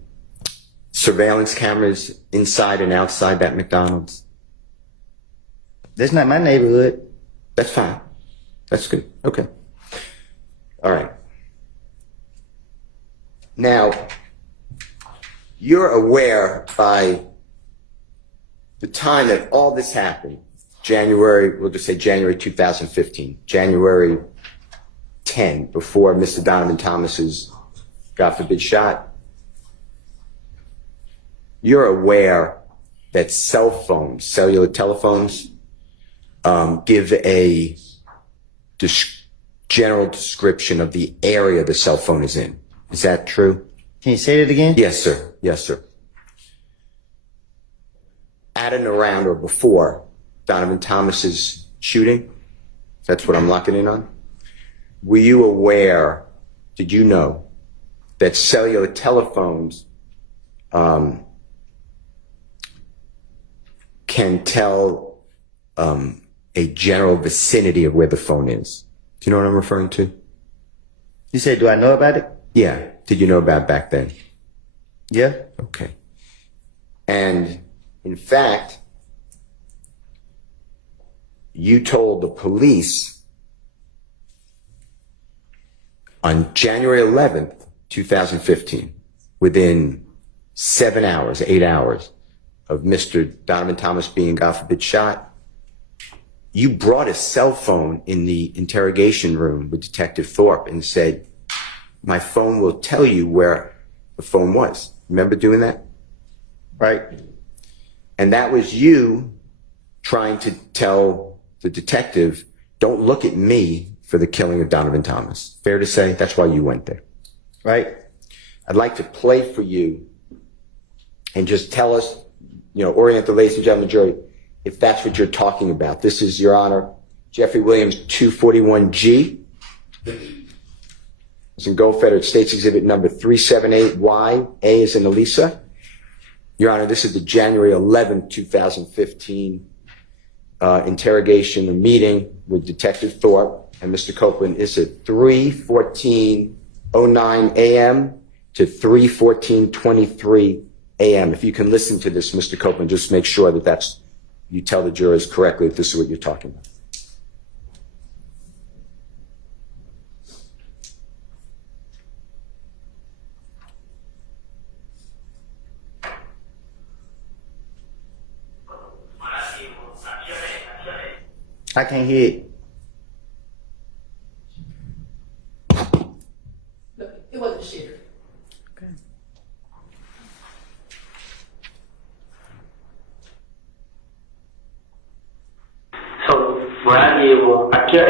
surveillance cameras inside and outside that McDonald's? That's not my neighborhood. That's fine. That's good. Okay. All right. Now, you're aware by the time that all this happened, we'll just say January 2015, January 10, before Mr. Donovan Thomas's, God forbid, shot, you're aware that cell phones, cellular telephones, give a general description of the area the cell phone is in. Is that true? Can you say that again? Yes, sir. Yes, sir. At and around or before Donovan Thomas's shooting, that's what I'm locking in on. Were you aware, did you know, that cellular telephones can tell a general vicinity of where the phone is? Do you know what I'm referring to? You said, do I know about it? Yeah. Did you know about it back then? Yeah. Okay. And in fact, you told the police on January 11th, 2015, within 7 hours, 8 hours of Mr. Donovan Thomas being, God forbid, shot, you brought a cell phone in the interrogation room with Detective Thorpe and said, my phone will tell you where the phone was. Remember doing that? Right. And that was you trying to tell the detective, don't look at me for the killing of Donovan Thomas. Fair to say? That's why you went there. Right. I'd like to play for you and just tell us, orient the ladies and gentlemen jury, if that's what you're talking about. This is, Your Honor, Jeffrey Williams 241G. It's in Gold Federal States Exhibit number 378Y. A is in Elisa. Your Honor, this is the January 11, 2015 interrogation or meeting with Detective Thorpe and Mr. Copeland. Is at 3:14:09 a.m. to 3:14:23 a.m. If you can listen to this, Mr. Copeland, just make sure that you tell the jurors correctly if this is what you're talking about. I can't hear it. It wasn't shared. So what I did was I kept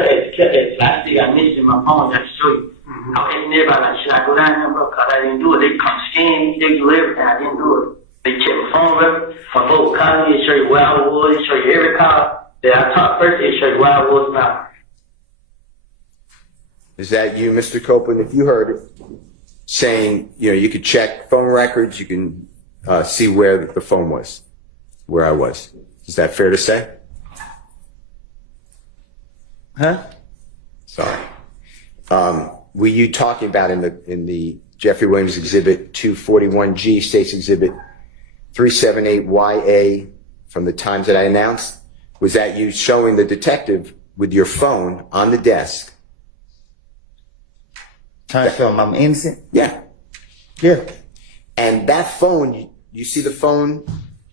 it. Last thing I missed in my phone, I show you. I was asking everybody, like, should I go down there, bro? Because I didn't do it. They come scan me, they do everything. I didn't do it. They check my phone record. My folks call me and show you where I was, show you every call that I talked first, and show you where I was now. Is that you, Mr. Copeland? If you heard it, saying, you could check phone records, you can see where the phone was, where I was. Is that fair to say? Huh? Sorry. Were you talking about in the Jeffrey Williams Exhibit 241G, States Exhibit 378YA, from the times that I announced? Was that you showing the detective with your phone on the desk? Trying to show him I'm innocent? Yeah. Yeah. And that phone, you see the phone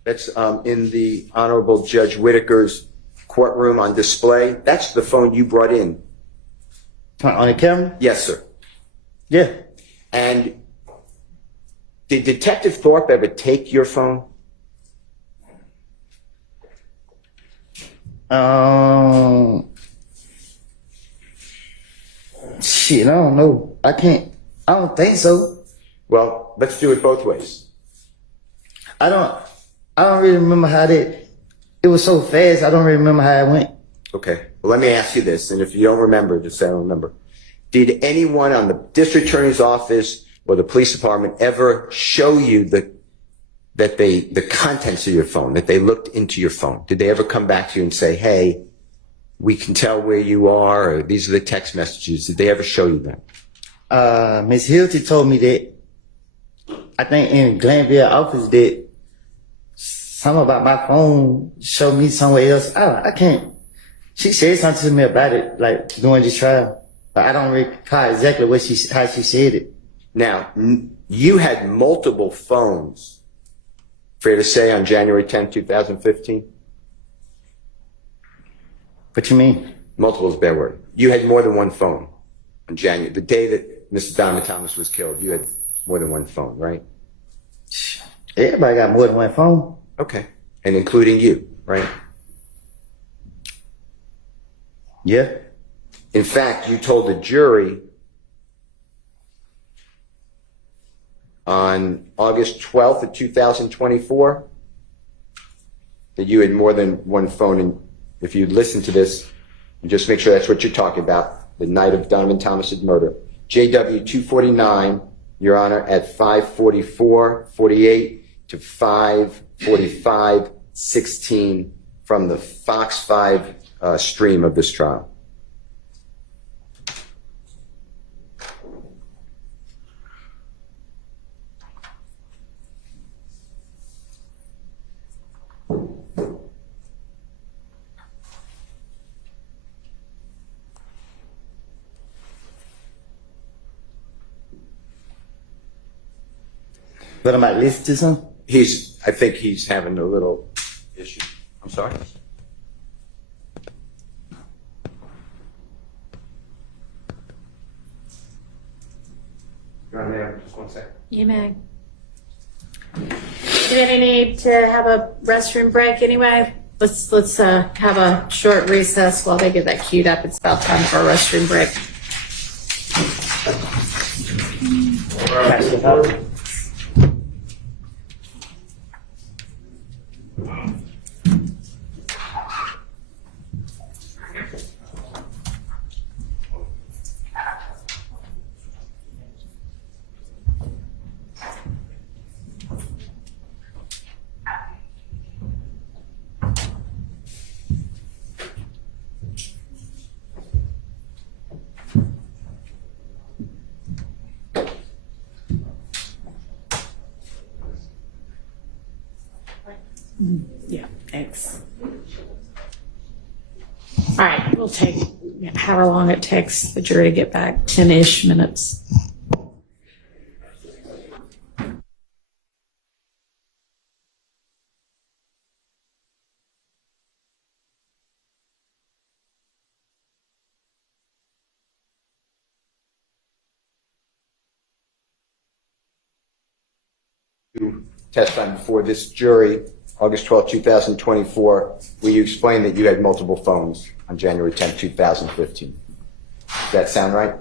that's in the Honorable Judge Whitaker's courtroom on display? That's the phone you brought in. On the camera? Yes, sir. Yeah. And did Detective Thorpe ever take your phone? Shit, I don't know. I don't think so. Well, let's do it both ways. I don't really remember how it was so fast. I don't really remember how it went. Okay. Well, let me ask you this, and if you don't remember, just say I don't remember. Did anyone on the district attorney's office or the police department ever show you the contents of your phone, that they looked into your phone? Did they ever come back to you and say, hey, we can tell where you are, or these are the text messages? Did they ever show you that? Miss Hylton told me that, I think in Glanville office, that something about my phone showed me somewhere else. I can't. She said something to me about it, like during this trial. But I don't recall exactly how she said it. Now, you had multiple phones, fair to say, on January 10th, 2015? What you mean? Multiple is a bad word. You had more than one phone on January, the day that Mr. Diamond Thomas was killed. You had more than one phone, right? Everybody got more than one phone. Okay. And including you, right? Yeah. In fact, you told the jury on August 12th of 2024 that you had more than one phone. And if you listen to this, just make sure that's what you're talking about, the night of Diamond Thomas's murder. JW 249, Your Honor, at 5:44:48 to 5:45:16 from the Fox 5 stream of this trial. But I might listen to some. I think he's having a little issue. I'm sorry? You're on there, just one second. You may. Do we any need to have a restroom break anyway? Let's have a short recess while they get that queued up. It's about time for a restroom break. Yeah, thanks. All right, we'll take however long it takes the jury to get back, 10-ish minutes. You testified before this jury August 12, 2024, where you explained that you had multiple phones on January 10, 2015. Does that sound right?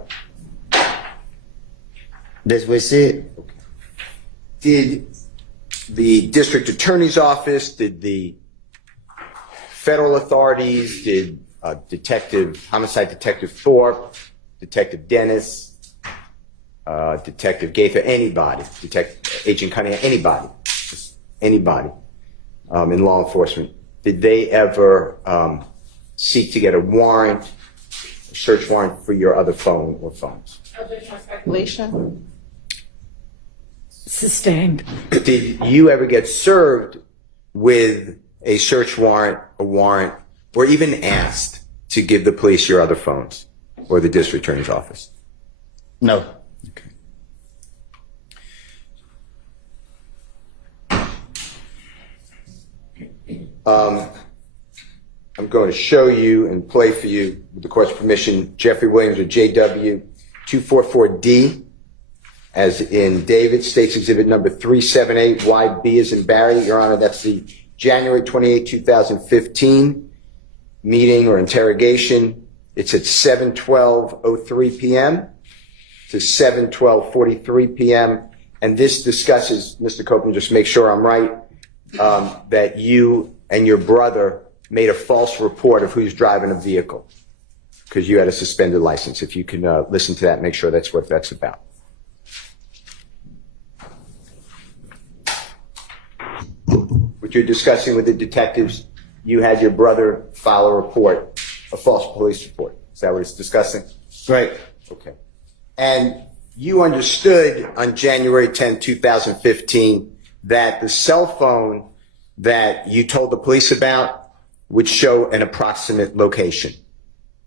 That's what it said. Okay. Did the district attorney's office, did the federal authorities, did Homicide Detective Thorpe, Detective Dennis, Detective Gaither, anybody, Agent Cunningham, anybody, just anybody in law enforcement, did they ever seek to get a warrant a search warrant for your other phone or phones? Alicia? Sustained. Did you ever get served with a search warrant, a warrant, or even asked to give the police your other phones or the district attorney's office? No. Okay. I'm going to show you and play for you, with the court's permission, Jeffrey Williams or JW 244D, as in David, State's Exhibit number 378, YB as in Barry. Your Honor, that's the January 28, 2015 meeting or interrogation. It's at 7:12:03 p.m. to 7:12:43 p.m. And this discusses, Mr. Copeland, just make sure I'm right, that you and your brother made a false report of who's driving a vehicle because you had a suspended license. If you can listen to that, make sure that's what that's about. What you're discussing with the detectives, you had your brother file a report, a false police report. Is that what it's discussing? Right. Okay. And you understood on January 10, 2015, that the cell phone that you told the police about would show an approximate location,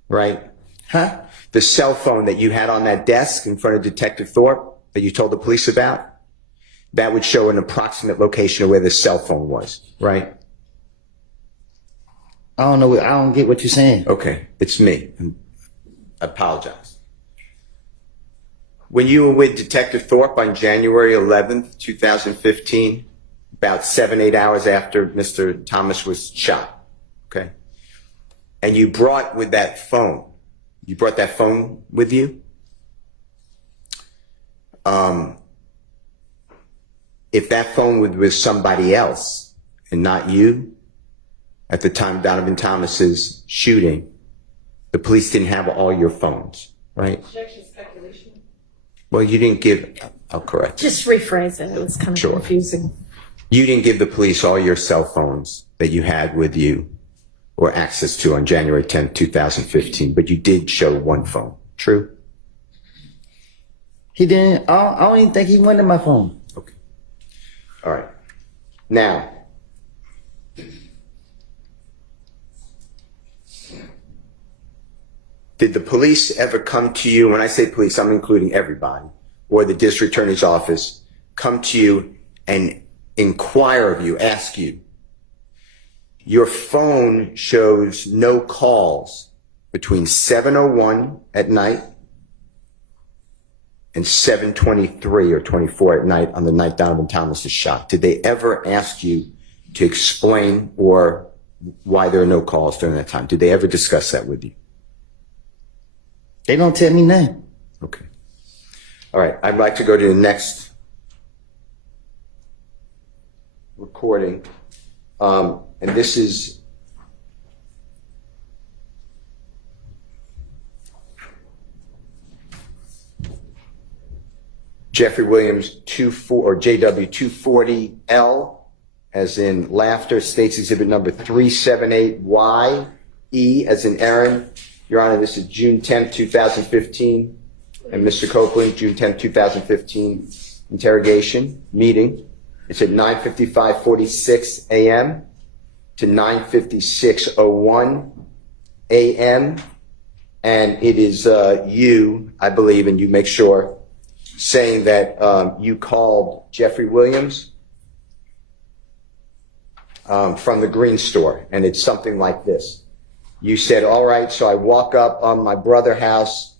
right? Huh? The cell phone that you had on that desk in front of Detective Thorpe that you told the police about, that would show an approximate location of where the cell phone was, right? I don't know. I don't get what you're saying. Okay, it's me. I apologize. When you were with Detective Thorpe on January 11th, 2015, about 7-8 hours after Mr. Thomas was shot, okay? And you brought with that phone, you brought that phone with you? If that phone was with somebody else and not you, at the time of Donovan Thomas's shooting, the police didn't have all your phones, right? Objection, speculation. Well, you didn't give, I'll correct you. Just rephrase it. It was kind of Sure. confusing. You didn't give the police all your cell phones that you had with you or access to on January 10th, 2015, but you did show one phone. True? He didn't. I don't even think he went to my phone. Okay. All right. Now, did the police ever come to you, when I say police, I'm including everybody, or the district attorney's office, come to you and inquire of you, ask you, your phone shows no calls between 7:01 at night and 7:23 or 24 at night on the night Donovan Thomas is shot? Did they ever ask you to explain or why there are no calls during that time? Did they ever discuss that with you? They don't tell me nothing. Okay. All right. I'd like to go to the next recording. And this is Jeffrey Williams or JW 240L, as in laughter, State's Exhibit number 378Y, E as in Aaron. Your Honor, this is June 10th, 2015. And Mr. Copeland, June 10th, 2015 interrogation meeting. It's at 9:55:46 a.m. to 9:56:01 a.m. And it is you, I believe, and you make sure, saying that you called Jeffrey Williams from the green store. And it's something like this. You said, all right, so I walk up on my brother's house,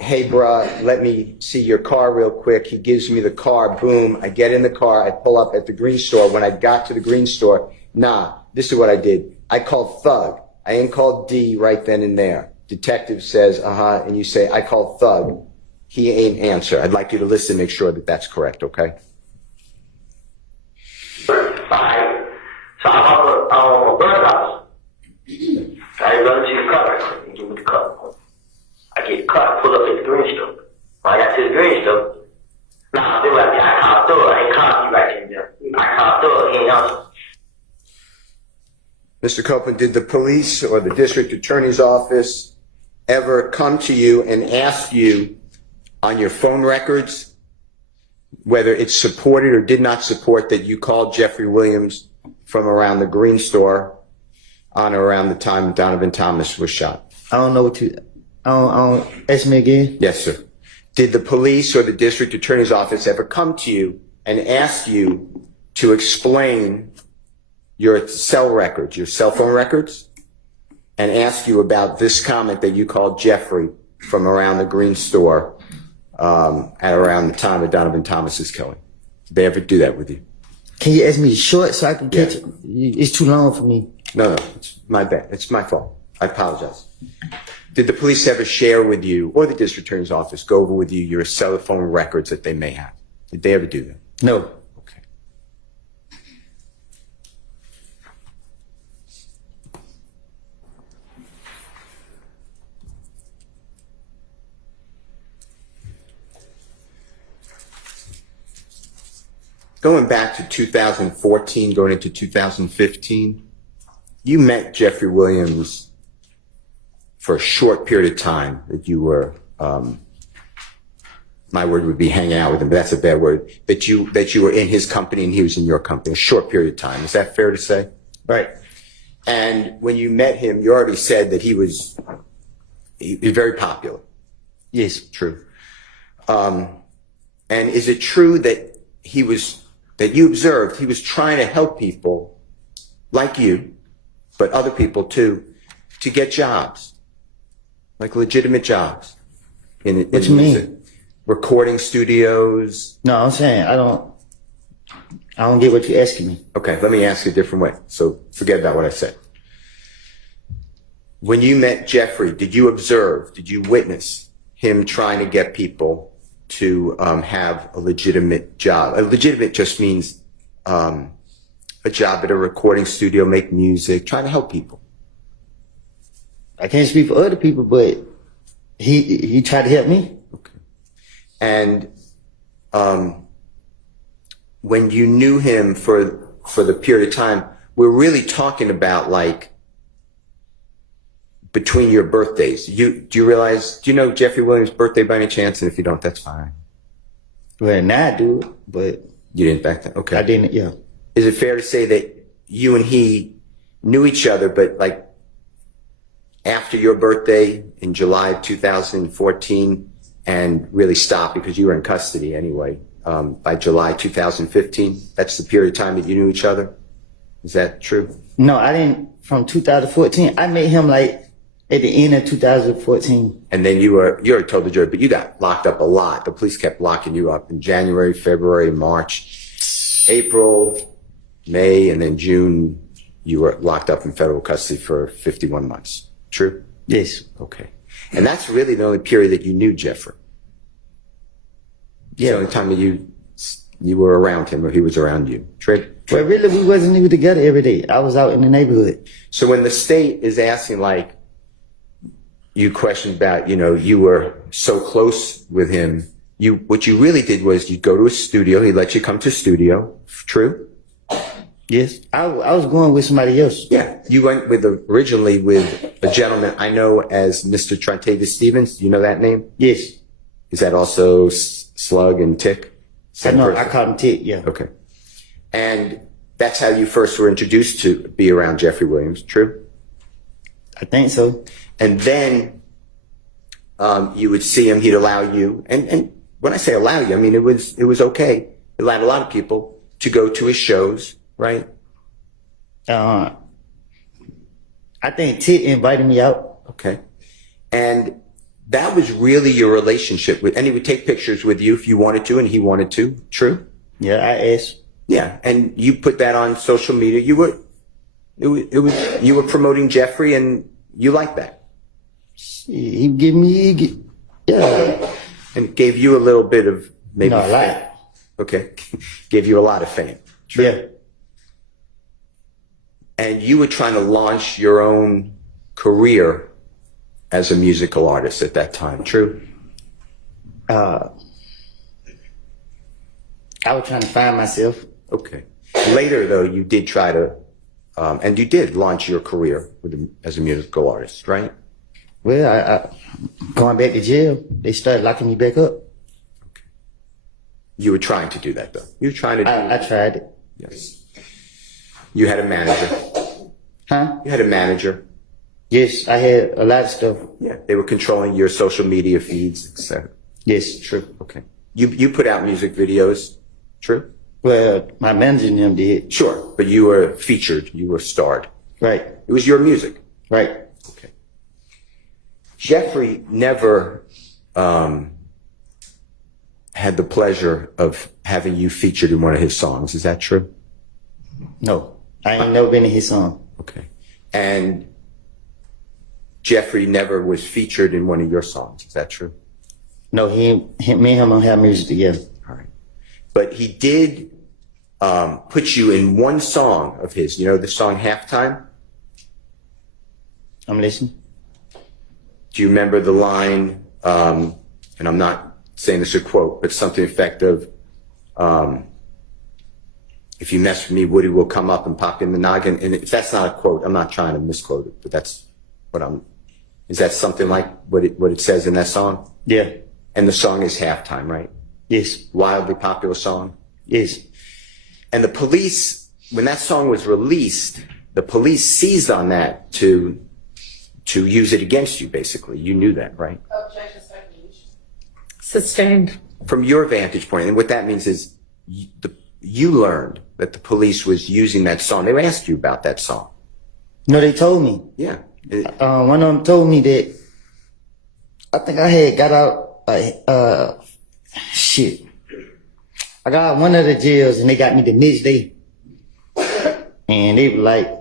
hey, bruh, let me see your car real quick. He gives me the car, boom, I get in the car, I pull up at the green store. When I got to the green store, this is what I did. I called Thug. I ain't called D right then and there. Detective says, and you say, I called Thug. He ain't answer. I'd like you to listen, make sure that that's correct, okay? Fine. So I'm on my brother's house. I run to the car and give me the car. I get the car, pull up at the green store. When I got to the green store, they were like, I called Thug. I ain't called you right there. I called Thug. He ain't answer. Mr. Copeland, did the police or the district attorney's office ever come to you and ask you on your phone records whether it supported or did not support that you called Jeffrey Williams from around the Green store on or around the time Donovan Thomas was shot? I don't know what you. I don't. Ask me again. Yes, sir. Did the police or the district attorney's office ever come to you and ask you to explain your cell records, your cell phone records, and ask you about this comment that you called Jeffrey from around the Green store at around the time of Donovan Thomas's killing? Did they ever do that with you? Can you ask me short so I can catch it? It's too long for me. No, it's my bad. It's my fault. I apologize. Did the police ever share with you, or the district attorney's office, go over with you your cell phone records that they may have? Did they ever do that? No. Okay. Going back to 2014, going into 2015, you met Jeffrey Williams for a short period of time that you were, my word would be hanging out with him, but that's a bad word, that you were in his company and he was in your company, a short period of time. Is that fair to say? Right. And when you met him, you already said that he was very popular. Yes. True. And is it true that that you observed he was trying to help people like you, but other people too, to get jobs? Like legitimate jobs. What you mean? Recording studios. No, I'm saying I don't get what you're asking me. Okay, let me ask you a different way. So forget about what I said. When you met Jeffrey, did you witness him trying to get people to have a legitimate job? A legitimate just means a job at a recording studio, make music, trying to help people. I can't speak for other people, but he tried to help me. Okay. And when you knew him for the period of time, we're really talking about like between your birthdays. Do you know Jeffrey Williams' birthday by any chance? And if you don't, that's fine. Well, now I do, but You didn't back then? Okay. I didn't. Yeah. Is it fair to say that you and he knew each other, but like after your birthday in July 2014 and really stopped because you were in custody anyway, by July 2015? That's the period of time that you knew each other? Is that true? No, I didn't. From 2014, I met him like at the end of 2014. And then you already told the jury, but you got locked up a lot. The police kept locking you up in January, February, March, April, May, and then June. You were locked up in federal custody for 51 months. True? Yes. Okay. And that's really the only period that you knew Jeffrey. Yeah. The only time that you were around him or he was around you. True? Well, really, we wasn't even together every day. I was out in the neighborhood. So when the state is asking, like, you questioned about, you were so close with him, what you really did was you'd go to a studio, he'd let you come to a studio. True? Yes. I was going with somebody else. Yeah. You went originally with a gentleman I know as Mr. Trontavis Stevens. Do you know that name? Yes. Is that also Slug and Tick? I know. I called him Tick, yeah. Okay. And that's how you first were introduced to be around Jeffrey Williams. True? I think so. And then you would see him, he'd allow you, and when I say allow you, I mean it was okay. He allowed a lot of people to go to his shows, right? I think Tit invited me out. Okay. And that was really your relationship with, and he would take pictures with you if you wanted to and he wanted to. True? Yeah, I asked. Yeah. And you put that on social media. You were promoting Jeffrey and you liked that. He give me, yeah. And it gave you a little bit of maybe No, a lot. fame. Okay. Gave you a lot of fame. True. Yeah. And you were trying to launch your own career as a musical artist at that time. True? I was trying to find myself. Okay. Later, though, you did try to, and you did launch your career as a musical artist, right? Well, I going back to jail, they started locking me back up. You were trying to do that, though. You were trying to do I tried it. Yes. You had a manager. Huh? You had a manager. Yes, I had a lot of stuff. Yeah. They were controlling your social media feeds, etc. Yes. True. Okay. You put out music videos. True. Well, my manager and them did. Sure. But you were featured. You were starred. Right. It was your music. Right. Okay. Jeffrey never had the pleasure of having you featured in one of his songs. Is that true? No, I ain't never been in his song. Okay. And Jeffrey never was featured in one of your songs. Is that true? No, me and him don't have music together. All right. But he did put you in one song of his. You know the song Halftime? I'm listening. Do you remember the line, and I'm not saying this a quote, but something effective, if you mess with me, Woody will come up and pop in the noggin. And if that's not a quote, I'm not trying to misquote it, but that's what is that something like what it says in that song? Yeah. And the song is Halftime, right? Yes. Wildly popular song. Yes. And the police, when that song was released, the police seized on that to use it against you, basically. You knew that, right? Sustained. From your vantage point, and what that means is you learned that the police was using that song. They asked you about that song. No, they told me. Yeah. One of them told me that I think I had got out, shit. I got out one of the jails and they got me the next day. And they were like,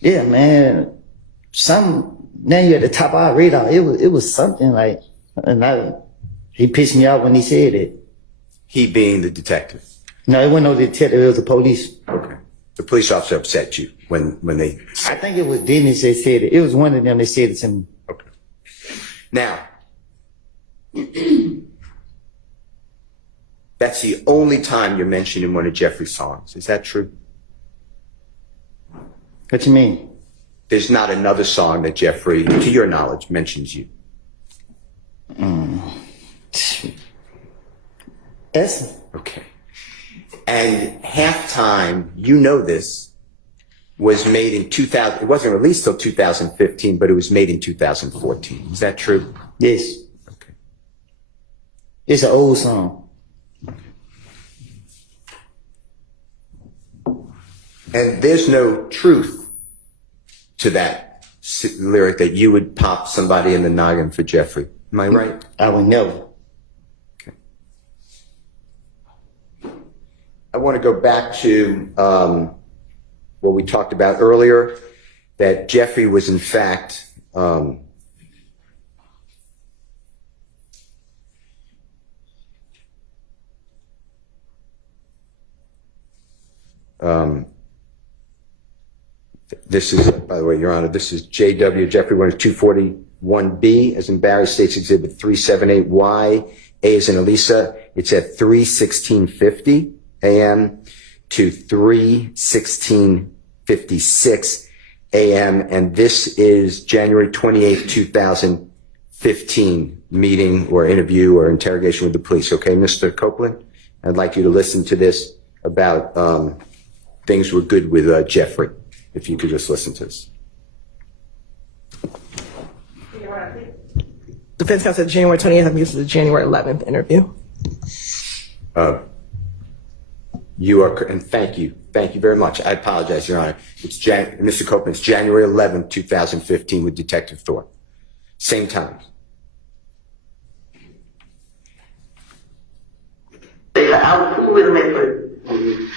yeah, man, now you're at the top of our radar. It was something like, he pissed me off when he said it. He being the detective. No, it wasn't no detective, it was the police. Okay. The police officer upset you when they... I think it was Dennis that said it. It was one of them that said it to me. Okay. Now, that's the only time you're mentioned in one of Jeffrey's songs. Is that true? What you mean? There's not another song that Jeffrey, to your knowledge, mentions you. Yes. Okay. And Halftime, you know this, was made in 2000. It wasn't released till 2015, but it was made in 2014. Is that true? Yes. Okay. It's an old song. And there's no truth to that lyric that you would pop somebody in the noggin for Jeffrey. Am I right? I would never. Okay. I want to go back to what we talked about earlier, that Jeffrey was in fact this is, by the way, Your Honor, this is JW, Jeffrey 241B, as in Barry States Exhibit 378Y, A as in Elisa. It's at 3:16:50 a.m. to 3:16:56 a.m. And this is January 28th, 2015 meeting or interview or interrogation with the police. Okay, Mr. Copeland, I'd like you to listen to this about things were good with Jeffrey. If you could just listen to this. Defense counsel said January 28th. I think this is the January 11th interview. You are, and thank you very much. I apologize, Your Honor. It's Mr. Copeland, it's January 11th, 2015 with Detective Thorpe. Same time. I was cool with him at first.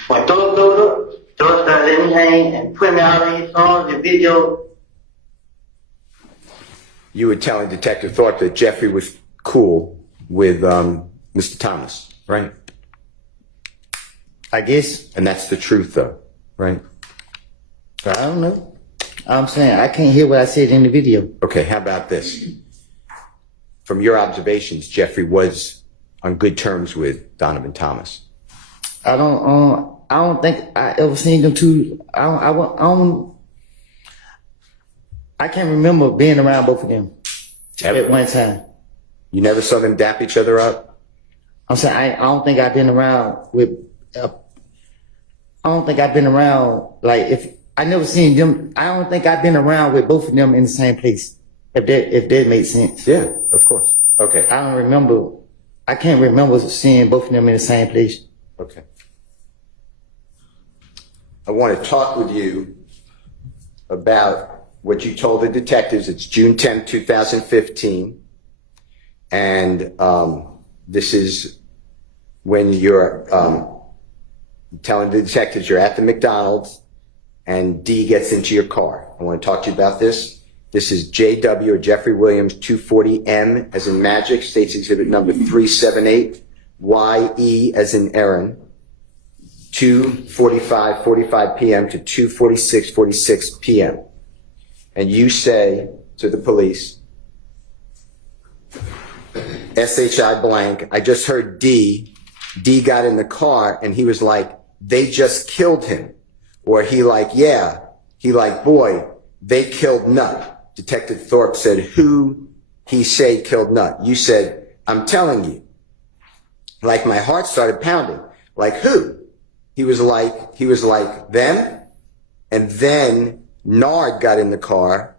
When Thorpe showed up, Thorpe started letting me hang and putting me all in his songs and videos. You were telling Detective Thorpe that Jeffrey was cool with Mr. Thomas, right? I guess. And that's the truth, though, right? I don't know. I'm saying I can't hear what I said in the video. Okay, how about this? From your observations, Jeffrey was on good terms with Donovan Thomas. I don't think I ever seen them two. I I can't remember being around both of them Ever? at one time. You never saw them dap each other up? I'm saying I don't think I've been around with. I don't think I've been around if I never seen them. I don't think I've been around with both of them in the same place. If that makes sense. Yeah, of course. Okay. I don't remember. I can't remember seeing both of them in the same place. Okay. I want to talk with you about what you told the detectives. It's June 10th, 2015. And this is when you're telling the detectives you're at the McDonald's and D gets into your car. I want to talk to you about this. This is JW or Jeffrey Williams 240M as in magic, states exhibit number 378, YE as in Aaron, 2:45 p.m. to 2:46 p.m. And you say to the police, SHI blank, I just heard D got in the car and he was like, they just killed him. Or he like, yeah. He like, boy, they killed Nut. Detective Thorpe said, who he say killed Nut? You said, I'm telling you. Like my heart started pounding. Like who? He was like, them? And then Nard got in the car.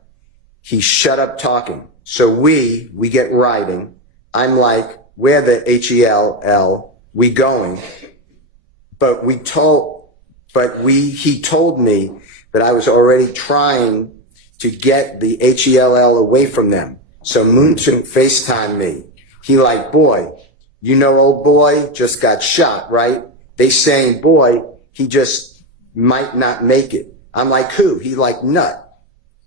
He shut up talking. So we get riding. I'm like, where the HELL? We going? But he told me that I was already trying to get the HELL away from them. So Moonton FaceTimed me. He like, boy, you know old boy just got shot, right? They saying, boy, he just might not make it. I'm like, who? He like, Nut.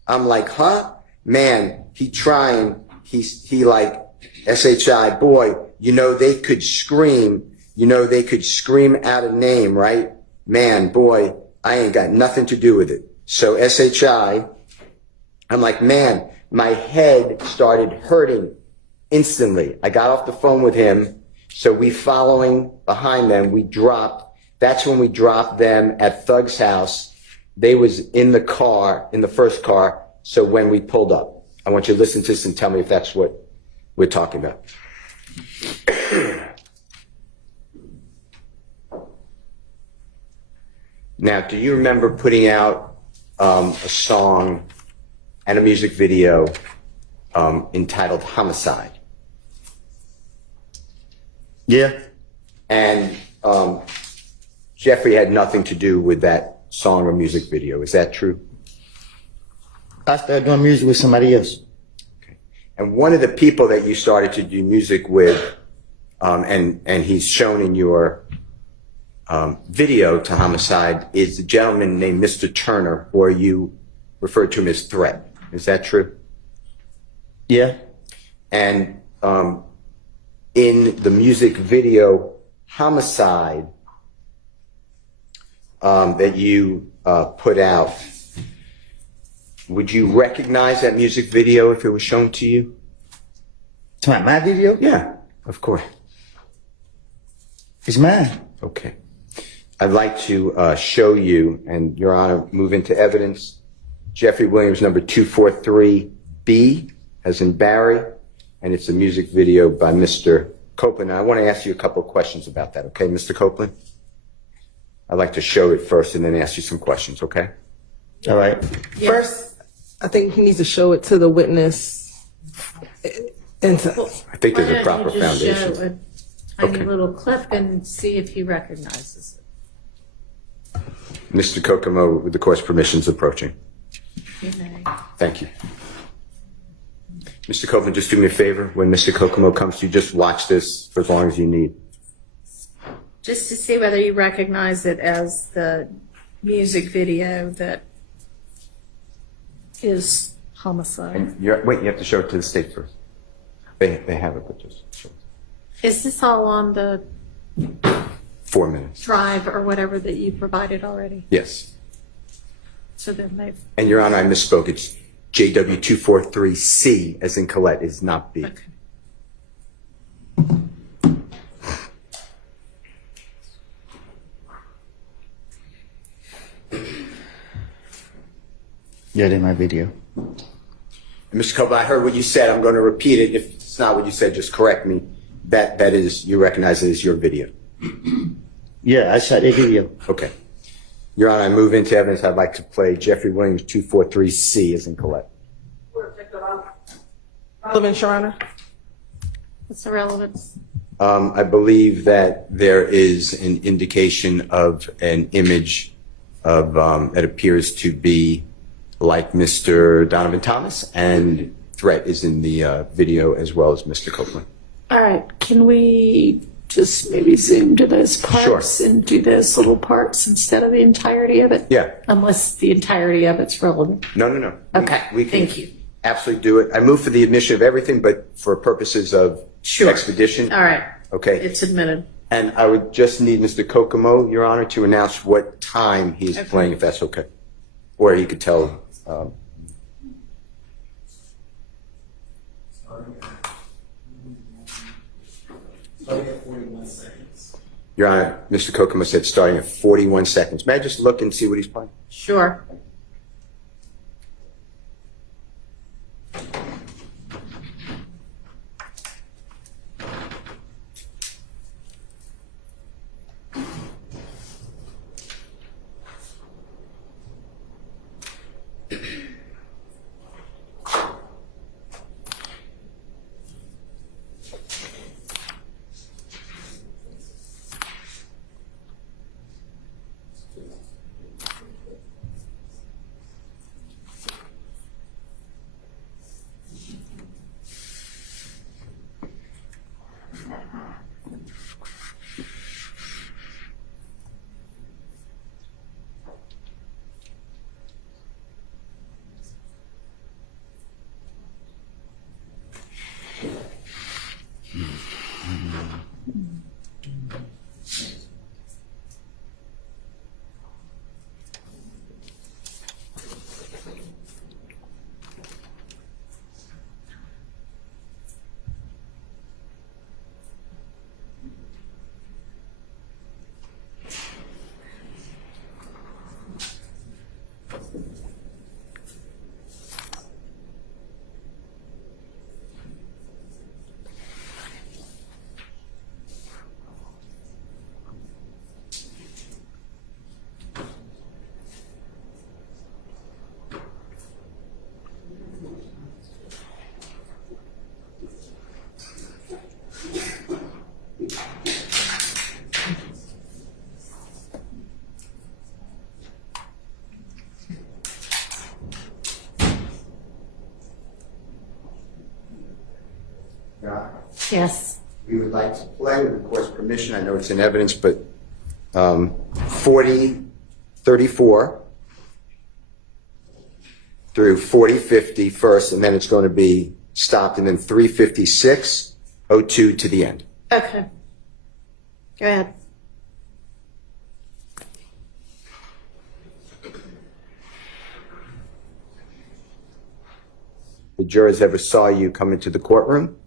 I'm like, huh? Man, he trying. He like, SHI, boy, you know they could scream out a name, right? Man, boy, I ain't got nothing to do with it. So SHI, I'm like, man, my head started hurting instantly. I got off the phone with him. So we following behind them, that's when we dropped them at Thug's house. They was in the car, in the first car. So when we pulled up, I want you to listen to this and tell me if that's what we're talking about. Now, do you remember putting out a song and a music video entitled Homicide? Yeah. And Jeffrey had nothing to do with that song or music video. Is that true? I started doing music with somebody else. Okay. And one of the people that you started to do music with, and he's shown in your video to Homicide, is a gentleman named Mr. Turner, or you referred to him as Threat. Is that true? Yeah. And in the music video Homicide that you put out, would you recognize that music video if it was shown to you? To my video? Yeah, of course. It's mine. Okay. I'd like to show you, and Your Honor, move into evidence, Jeffrey Williams, number 243B, as in Barry, and it's a music video by Mr. Copeland. Now, I want to ask you a couple of questions about that, okay, Mr. Copeland? I'd like to show it first and then ask you some questions, okay? All right. First, I think he needs to show it to the witness. And to, I think there's Why a don't proper you just show foundation. a tiny Okay. little clip and see if he recognizes it. Mr. Kokomo, with the court's permissions, approaching. You may. Thank you. Mr. Copeland, just do me a favor. When Mr. Kokomo comes to you, just watch this for as long as you need. Just to see whether you recognize it as the music video that Is Homicide. Wait, you have to show it to the state first. They have it, but just show it. Is this all on the 4 minutes. drive or whatever that you provided already? Yes. So then they've, And Your Honor, I misspoke. It's JW243C, as in Colette, is not B. okay. Yeah, in my video. Mr. Copeland, I heard what you said. I'm going to repeat it. If it's not what you said, just correct me. That is, you recognize it as your video. Yeah, I shot that video. Okay. Your Honor, I move into evidence. I'd like to play Jeffrey Williams 243C as in Colette. Relevant, Your Honor. What's the relevance? I believe that there is an indication of an image of that appears to be like Mr. Donovan Thomas, and threat is in the video as well as Mr. Copeland. All right, can we just maybe zoom to those parts Sure. and do those little parts instead of the entirety of it? Yeah. Unless the entirety of it's relevant. No. Okay, We can thank you. absolutely do it. I move for the admission of everything, but for purposes of Sure. expedition. All right, Okay. it's admitted. And I would just need Mr. Kokomo, Your Honor, to announce what time he's Okay. playing, if that's okay. Or he could tell. Your Honor, Mr. Kokomo said starting at 41 seconds. May I just look and see what he's playing? Sure. Yes. We would like to play with the court's permission. I know it's in evidence, but 40:34 through 40:50 first, and then it's going to be stopped, and then 3:56:02 to the end. Okay. Go ahead. The jurors ever saw you come into the courtroom.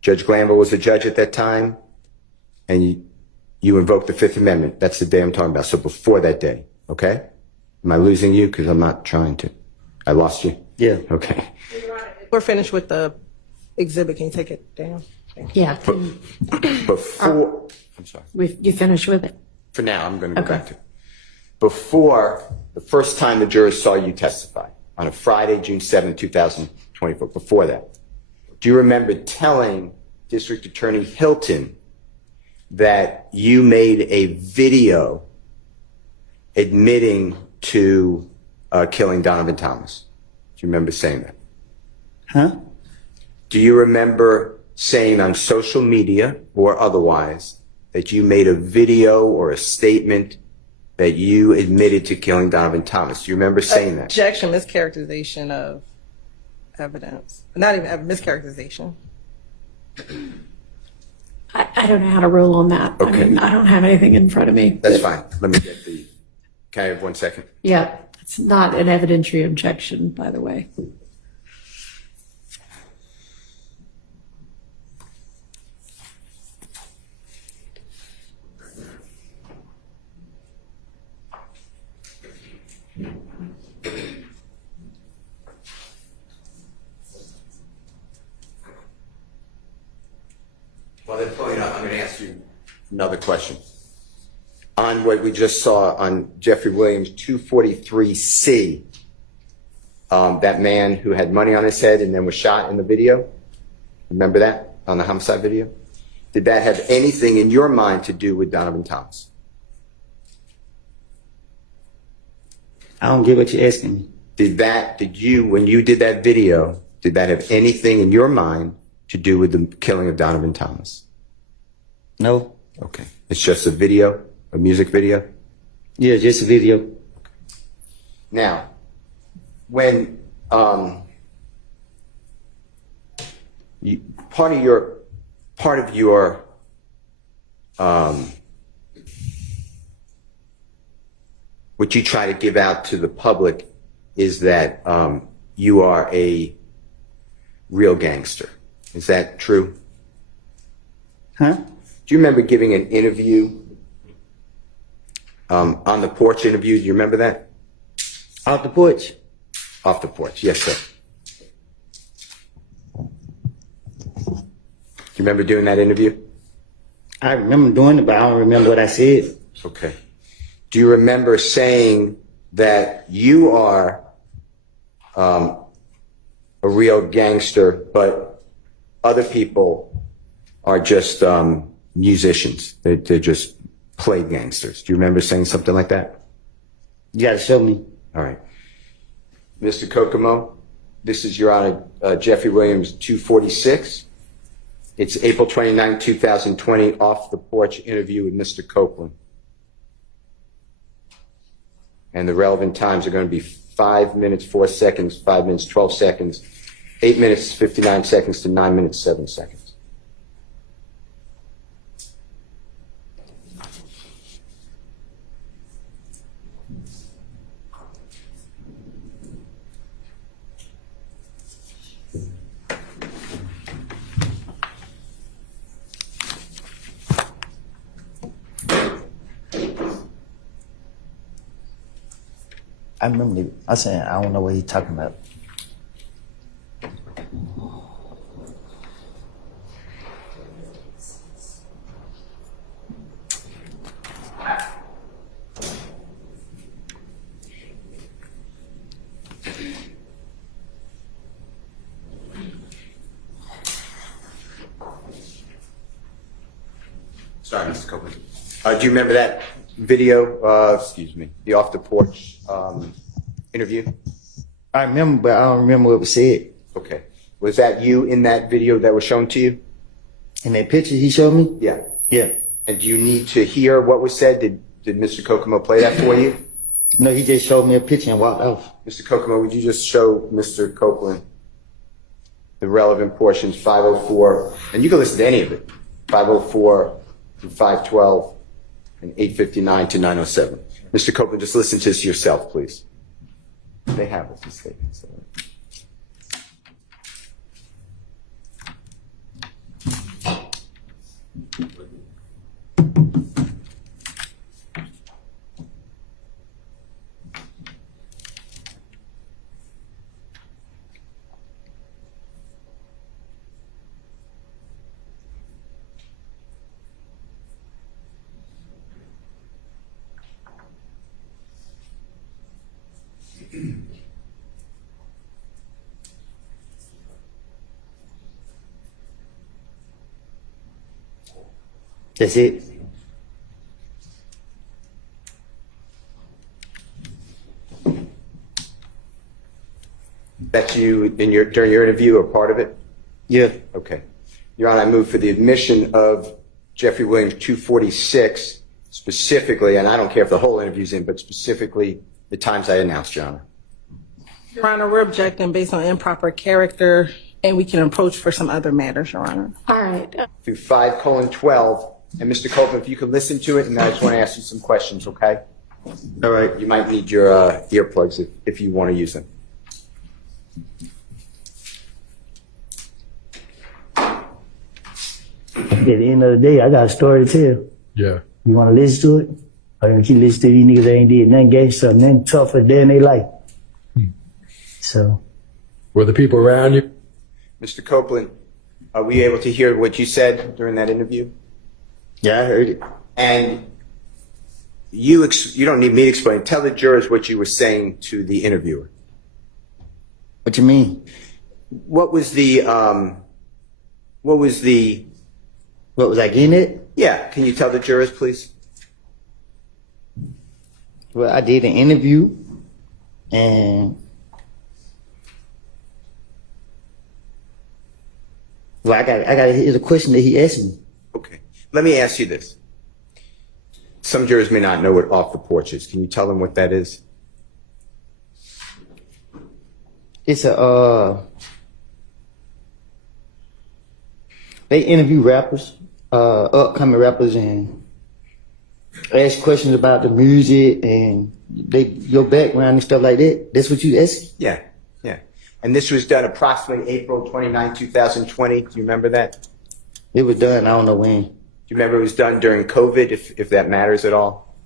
Judge Glanville was a judge at that time, and you invoked the Fifth Amendment. That's the day I'm talking about. So before that day, okay? Am I losing you? Because I'm not trying to. I lost you? Yeah. Okay. We're finished with the exhibit. Can you take it down? Yeah. Before, I'm sorry. You finished with it? For now, I'm going to go Okay. back to it. Before the first time the jurors saw you testify, on a Friday, June 7, 2024, before that, do you remember telling District Attorney Hylton that you made a video admitting to killing Donovan Thomas? Do you remember saying that? Huh? Do you remember saying on social media or otherwise that you made a video or a statement that you admitted to killing Donovan Thomas? Do you remember saying that? Objection, mischaracterization of evidence. Not even mischaracterization. I don't know how to rule on that. Okay. I mean, I don't have anything in front of me. That's fine. Let me get the, can I have 1 second? Yeah, it's not an evidentiary objection, by the way. they're pulling up, I'm going to ask you another question. On what we just saw on Jeffrey Williams 243C, that man who had money on his head and then was shot in the video, remember that on the homicide video? Did that have anything in your mind to do with Donovan Thomas? I don't get what you're asking me. When you did that video, did that have anything in your mind to do with the killing of Donovan Thomas? No. Okay. It's just a video, a music video? Yeah, just a video. Now, when part of your what you try to give out to the public is that you are a real gangster. Is that true? Huh? Do you remember giving an interview on the porch interview? Do you remember that? Off the porch? Off the porch, yes, sir. Do you remember doing that interview? I remember doing it, but I don't remember what I said. Okay. Do you remember saying that you are a real gangster, but other people are just musicians? They just play gangsters. Do you remember saying something like that? You gotta show me. All right. Mr. Kokomo, this is Your Honor, Jeffrey Williams 246. It's April 29, 2020, off the porch interview with Mr. Copeland. And the relevant times are going to be 5 minutes, 4 seconds, 5 minutes, 12 seconds, 8 minutes, 59 seconds to 9 minutes, 7 seconds. I remember I said, I don't know what he's talking about. Sorry, Mr. Copeland. Do you remember that video, the off the porch interview? I remember, but I don't remember what was said. Okay. Was that you in that video that was shown to you? In that picture he showed me? Yeah. Yeah. And do you need to hear what was said? Did Mr. Kokomo play that for you? No, he just showed me a picture and walked off. Mr. Kokomo, would you just show Mr. Copeland the relevant portions, 504, and you can listen to any of it, 504 and 512 and 859 to 907. Mr. Copeland, just listen to this yourself, please. They have it, these statements. That's it. That's you during your interview or part of it? Yeah. Okay. Your Honor, I move for the admission of Jeffrey Williams 246, specifically, and I don't care if the whole interview's in, but specifically the times I announced, Your Honor. Your Honor, we're objecting based on improper character, and we can approach for some other matters, Your Honor. All right. Through 5:12, and Mr. Copeland, if you could listen to it, and then I just want to ask you some questions, okay? All right. You might need your earplugs if you want to use them. At the end of the day, I got a story to tell. Yeah. You want to listen to it? Or you keep listening to these niggas that ain't did nothing gangster, nothing tough a day in their life. So. Were the people around you? Mr. Copeland, Were you able to hear what you said during that interview? Yeah, I heard it. And you don't need me to explain. Tell the jurors what you were saying to the interviewer. What you mean? What was I getting at? Yeah, can you tell the jurors, please? Well, I did an interview, and I got hear the question that he asked me. Okay. Let me ask you this. Some jurors may not know what off the porch is. Can you tell them what that is? It's they interview rappers, upcoming rappers, and ask questions about the music and your background and stuff like that. That's what you ask? Yeah. And this was done approximately April 29, 2020. Do you remember that? It was done, I don't know when. Do you remember it was done during COVID, if that matters at all?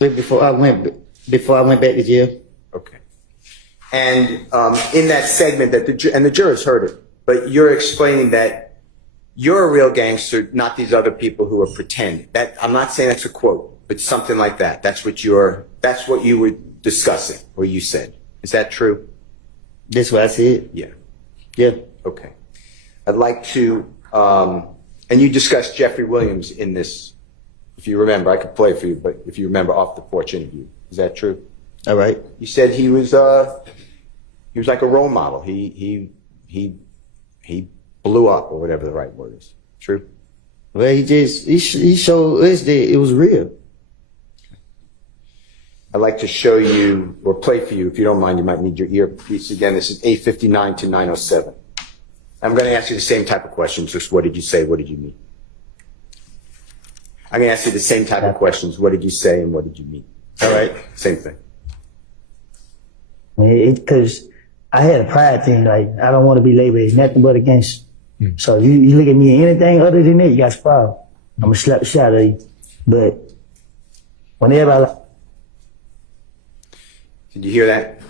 Before I went back to jail. Okay. And in that segment, the jurors heard it, but you're explaining that you're a real gangster, not these other people who are pretending. I'm not saying that's a quote, but something like that. That's what you were discussing, or you said. Is that true? That's what I said. Yeah. Yeah. Okay. I'd like to, and you discussed Jeffrey Williams in this. If you remember, I could play for you, but if you remember off the porch interview, is that true? All right. You said he was like a role model. He blew up, or whatever the right word is. True? Well, he showed us that it was real. I'd like to show you, or play for you, if you don't mind, you might need your earpiece again. This is 859 to 907. I'm going to ask you the same type of questions, just what did you say, what did you mean? I'm going to ask you the same type of questions, what did you say and what did you mean? All right? Same thing. Because I had a pride thing, like, I don't want to be labeled as nothing but a gangster. So you look at me anything other than that, you got a problem. I'm going to slap the shit out of you. But whenever Did you hear that?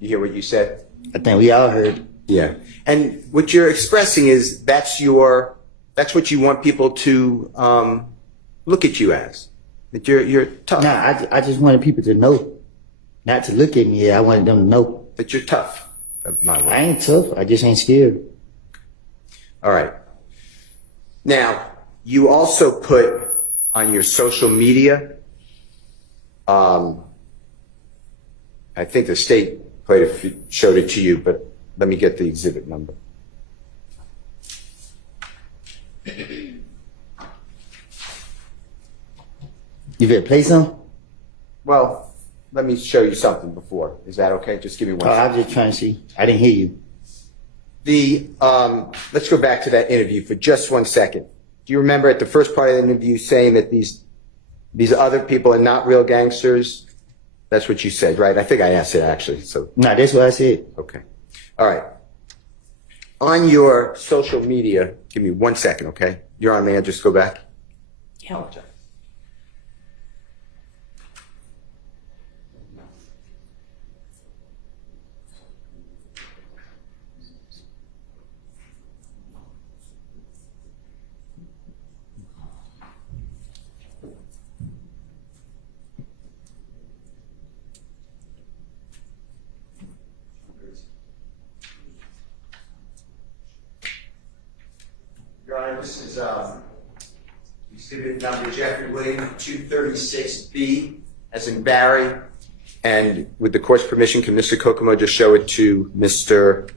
You hear what you said? I think we all heard. Yeah. And what you're expressing is that's what you want people to look at you as. That you're tough. Nah, I just wanted people to know. Not to look at me, I wanted them to know. That you're tough. I ain't tough, I just ain't scared. All right. Now, you also put on your social media, I think the state showed it to you, but let me get the exhibit number. You better play some? Well, let me show you something before. Is that okay? Just give me one Oh, I second. was just trying to see. I didn't hear you. Let's go back to that interview for just 1 second. Do you remember at the first part of the interview saying that these other people are not real gangsters? That's what you said, right? I think I asked it actually. So Nah, that's what I said. okay. All right. On your social media, give me 1 second, okay? You're on, may I just go back? Yeah. Apologize. Your Honor, this is exhibit number Jeffrey Williams 236B, as in Barry. And with the court's permission, can Mr. Kokomo just show it to Mr.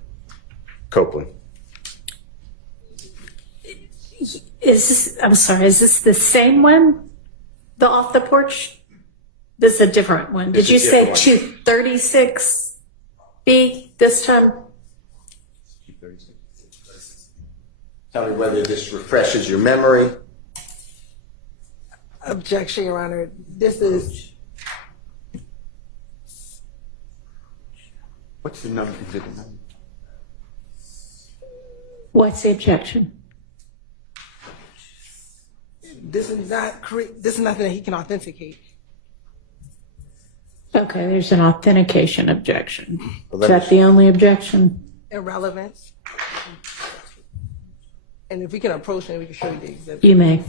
Copeland? I'm sorry, is this the same one? The off the porch? This is a different one. This Did you is a say different 236B this time? Tell me whether this refreshes your memory. Objection, Your Honor. This is What's the number? Exhibit number? What's the objection? this is nothing that he can authenticate. Okay, there's an authentication objection. Well, Is that the only objection? Irrelevance. And if we can approach it, we can show you the exhibit. You may.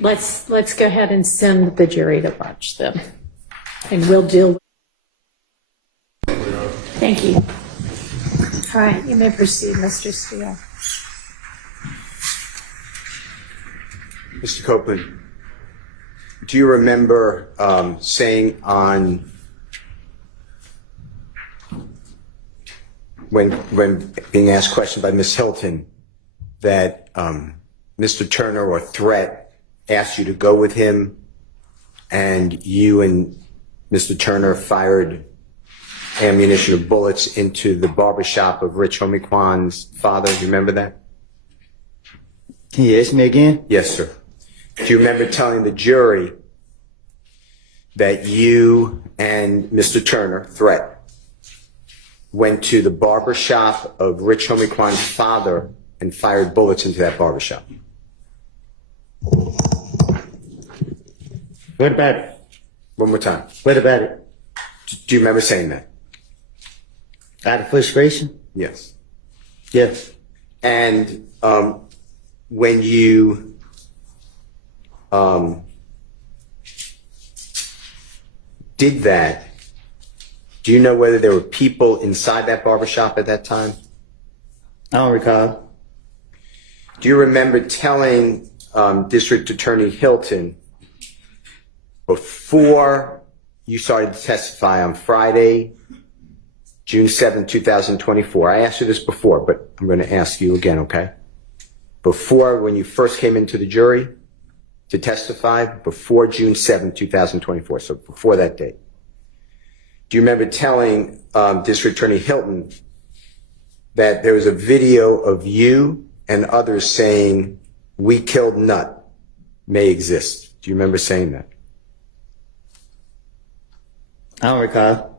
Let's go ahead and send the jury to watch them. And we'll deal with. Thank you. All right, you may proceed, Mr. Steele. Mr. Copeland, do you remember saying on when being asked questions by Ms. Hylton that Mr. Turner or Threat asked you to go with him and you and Mr. Turner fired ammunition or bullets into the barbershop of Rich Homicwan's father? Do you remember that? Can you ask me again? Yes, sir. Do you remember telling the jury that you and Mr. Turner, Threat, went to the barbershop of Rich Homicwan's father and fired bullets into that barbershop? What about it? One more time. What about it? Do you remember saying that? Out of frustration? Yes. Yes. And when you did that, do you know whether there were people inside that barbershop at that time? I don't recall. Do you remember telling District Attorney Hylton before you started to testify on Friday, June 7, 2024? I asked you this before, but I'm going to ask you again, okay? Before, when you first came into the jury to testify, before June 7, 2024, so before that date, do you remember telling District Attorney Hylton that there was a video of you and others saying, "We killed Nut," may exist? Do you remember saying that? I don't recall.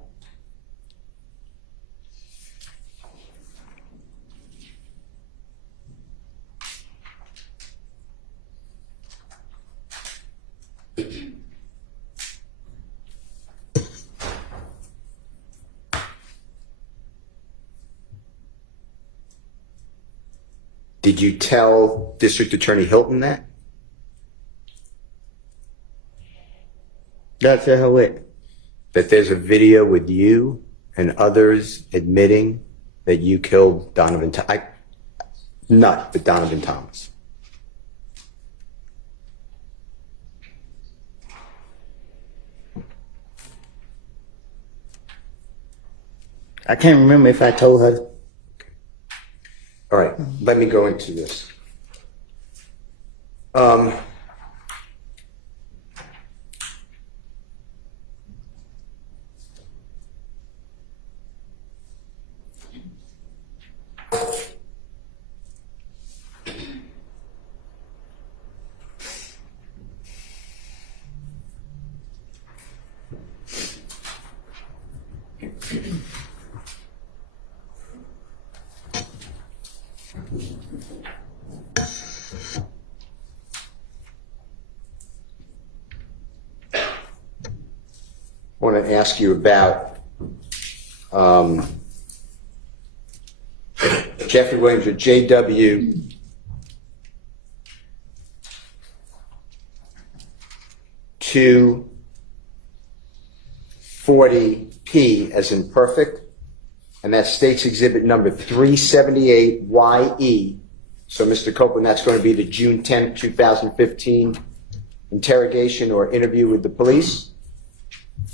Did you tell District Attorney Hylton that? Did I tell her what? That there's a video with you and others admitting that you killed Donovan, not but Donovan Thomas. I can't remember if I told her. All right, let me go into this. I want to ask you about Jeffrey Williams or JW. $240P as in perfect, and that states exhibit number 378YE. So, Mr. Copeland, that's going to be the June 10, 2015 interrogation or interview with the police.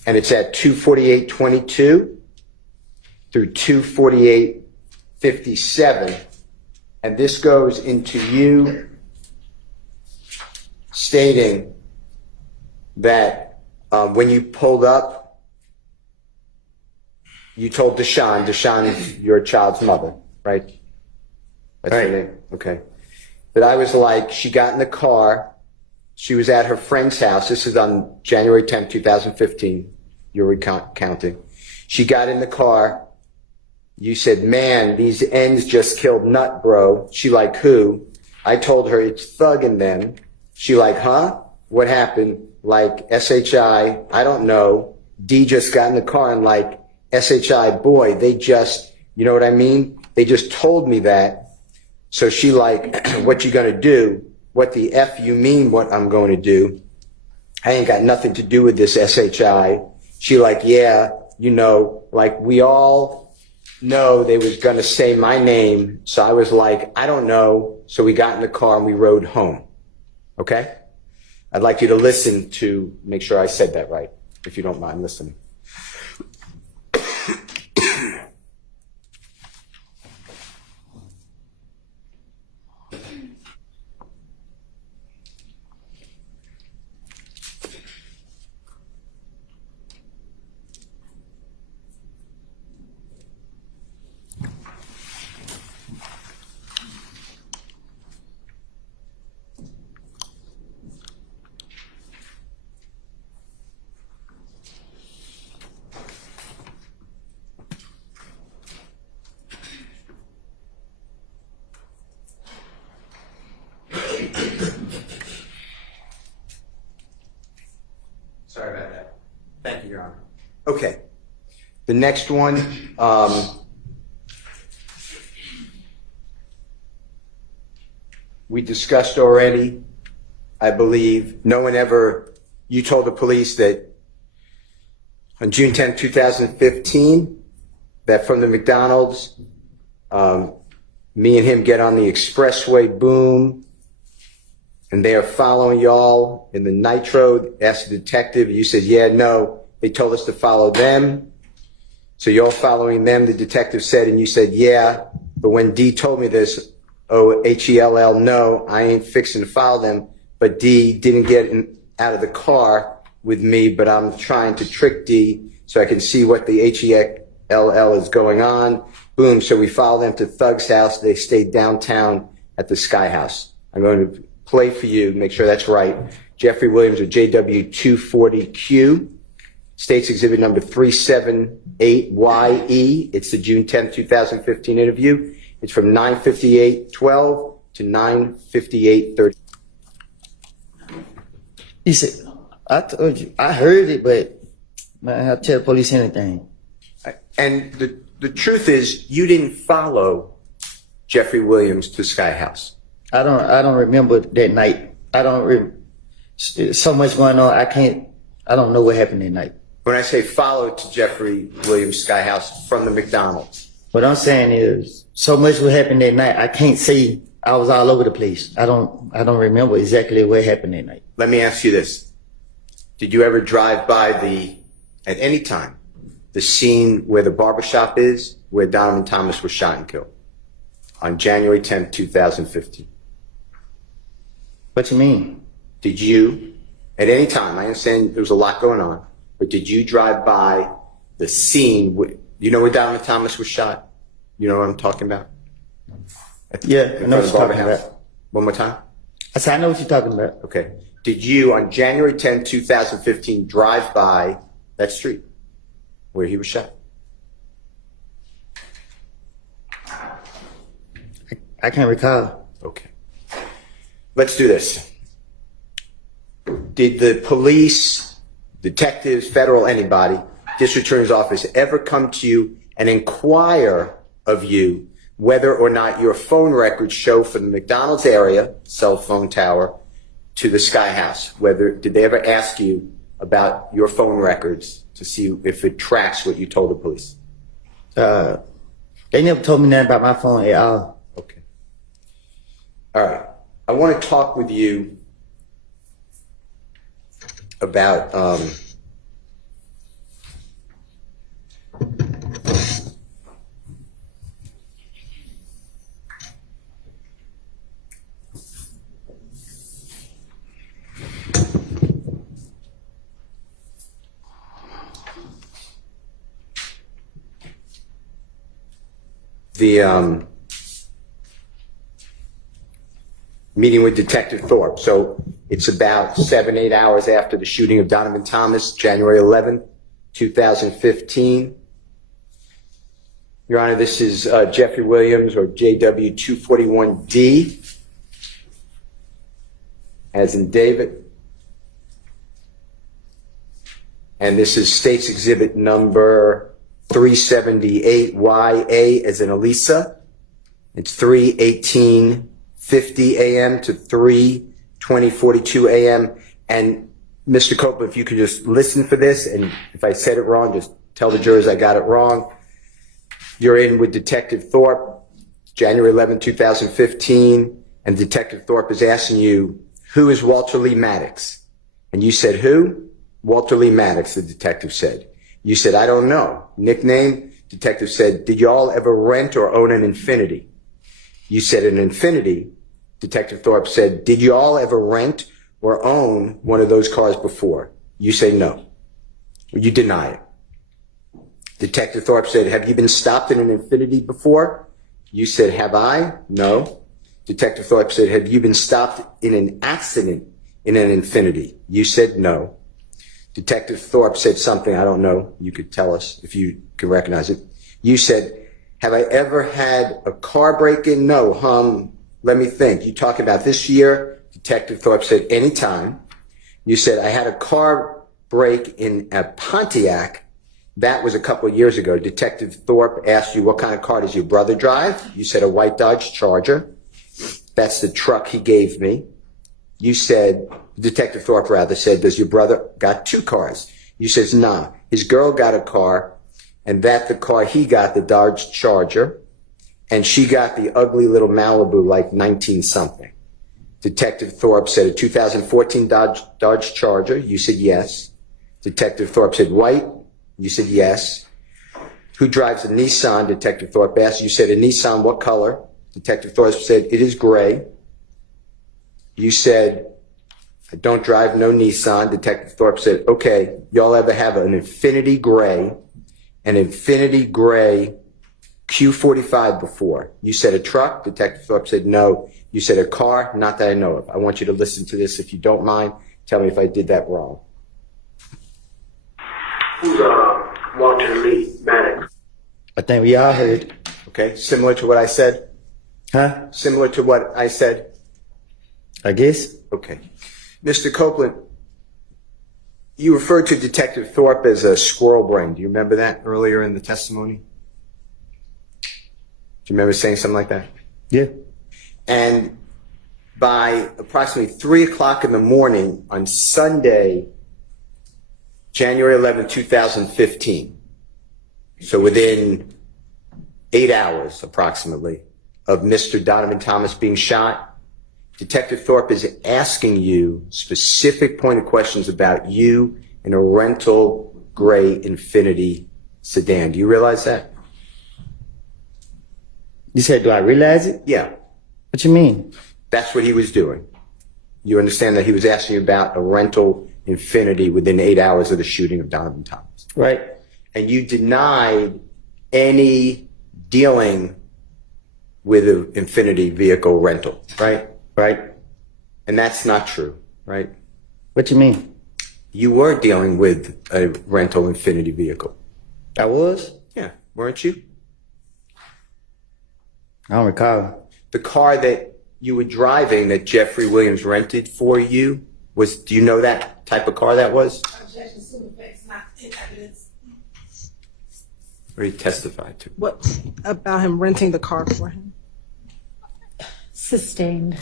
And it's at 248:22 through 248:57. And this goes into you stating that when you pulled up, you told Deshaun is your child's mother, right? That's her name? Okay. That I was like, she got in the car, she was at her friend's house. This is on January 10, 2015. You're recounting. She got in the car. You said, "Man, these ends just killed Nut, bro." She like, "Who?" I told her, "It's Thug in them." She like, "Huh? What happened?" Like, SHI, I don't know. D just got in the car and like, SHI, boy, they just, you know what I mean? They just told me that. So she like, what you gonna do? What the F you mean what I'm going to do? I ain't got nothing to do with this SHI. She like, yeah, you know, like we all know they was gonna say my name. So I was like, I don't know. So we got in the car and we rode home. Okay? I'd like you to listen to make sure I said that right, if you don't mind listening. Sorry about that. Thank you, Your Honor. Okay. The next one, we discussed already, I believe. No one ever, you told the police that on June 10, 2015, that from the McDonald's, me and him get on the expressway, boom, and they are following y'all in the Nitro. Asked the detective, you said, yeah, no, they told us to follow them. So you're following them, the detective said, and you said, yeah, but when D told me this, O-H-E-L-L, no, I ain't fixing to follow them, but D didn't get out of the car with me, but I'm trying to trick D so I can see what the H-E-L-L is going on. Boom, so we follow them to Thug's house. They stayed downtown at the Sky House. I'm going to play for you, make sure that's right. Jeffrey Williams or JW240Q, State's Exhibit number 378YE. It's the June 10th, 2015 interview. It's from 9:58:12 to 9:58:30. He said, I told you, I heard it, but man, I have to tell the police anything. And the truth is, you didn't follow Jeffrey Williams to Sky House. I don't remember that night. So much going on. I don't know what happened that night. When I say follow to Jeffrey Williams Sky House from the McDonald's. What I'm saying is, so much what happened that night. I can't say I was all over the place. I don't remember exactly what happened that night. Let me ask you this. Did you ever drive by at any time, the scene where the barbershop is, where Donovan Thomas was shot and killed on January 10th, 2015? What you mean? Did you, at any time, I understand there was a lot going on, but did you drive by the scene, you know where Donovan Thomas was shot? You know what I'm talking about? Yeah, I know what you're talking about. One more time? I said, I know what you're talking about. Okay. Did you, on January 10th, 2015, drive by that street where he was shot? I can't recall. Okay. Let's do this. Did the police, detectives, federal, anybody, district attorney's office ever come to you and inquire of you whether or not your phone records show from the McDonald's area, cell phone tower, to the Sky House? Did they ever ask you about your phone records to see if it tracks what you told the police? They never told me nothing about my phone at all. Okay. All right. I want to talk with you about the meeting with Detective Thorpe. So it's about 7-8 hours after the shooting of Donovan Thomas, January 11th, 2015. Your Honor, this is Jeffrey Williams, or JW241D, as in David. And this is State's Exhibit number 378, YA as in Elisa. It's 3:18:50 a.m. to 3:20:42 a.m. And Mr. Copeland, if you could just listen for this, and if I said it wrong, just tell the jurors I got it wrong. You're in with Detective Thorpe, January 11, 2015, and Detective Thorpe is asking you, who is Walter Lee Maddox? And you said, who? Walter Lee Maddox, the detective said. You said, I don't know. Nickname? Detective said, did you all ever rent or own an Infiniti? You said an Infiniti. Detective Thorpe said, did you all ever rent or own one of those cars before? You say no. You deny it. Detective Thorpe said, have you been stopped in an Infiniti before? You said, have I? No. Detective Thorpe said, have you been stopped in an accident in an Infiniti? You said no. Detective Thorpe said something, I don't know, you could tell us if you can recognize it. You said, have I ever had a car break-in? No, let me think. You talking about this year? Detective Thorpe said, anytime. You said, I had a car break in a Pontiac. That was a couple of years ago. Detective Thorpe asked you, what kind of car does your brother drive? You said, a white Dodge Charger. That's the truck he gave me. You said, Detective Thorpe rather said, does your brother got two cars? You says, nah, his girl got a car, and that the car he got, the Dodge Charger, and she got the ugly little Malibu, like 19-something. Detective Thorpe said, a 2014 Dodge Charger. You said yes. Detective Thorpe said, white. You said yes. Who drives a Nissan? Detective Thorpe asked. You said, a Nissan, what color? Detective Thorpe said, it is gray. You said, I don't drive no Nissan. Detective Thorpe said, okay, y'all ever have an Infiniti Gray Q45 before? You said a truck. Detective Thorpe said no. You said a car, not that I know of. I want you to listen to this. If you don't mind, tell me if I did that wrong. Who's Walter Lee Maddox? I think we all heard. Okay, similar to what I said? Huh? Similar to what I said? I guess. Okay. Mr. Copeland, you referred to Detective Thorpe as a squirrel brain. Do you remember that earlier in the testimony? Do you remember saying something like that? Yeah. And by approximately 3 o'clock in the morning on Sunday, January 11, 2015, so within 8 hours approximately of Mr. Donovan Thomas being shot, Detective Thorpe is asking you specific pointed questions about you in a rental gray Infiniti sedan. Do you realize that? You said, do I realize it? Yeah, What you mean? that's what he was doing. You understand that he was asking you about a rental Infiniti within 8 hours of the shooting of Donovan Thomas. Right. And you denied any dealing with an Infiniti vehicle rental, right? Right. And that's not true, right? What you mean? You were dealing with a rental Infiniti vehicle. I was? Yeah, weren't you? I don't recall. The car that you were driving that Jeffrey Williams rented for you was, do you know that type of car that was? Or he testified to? What about him renting the car for him? Sustained.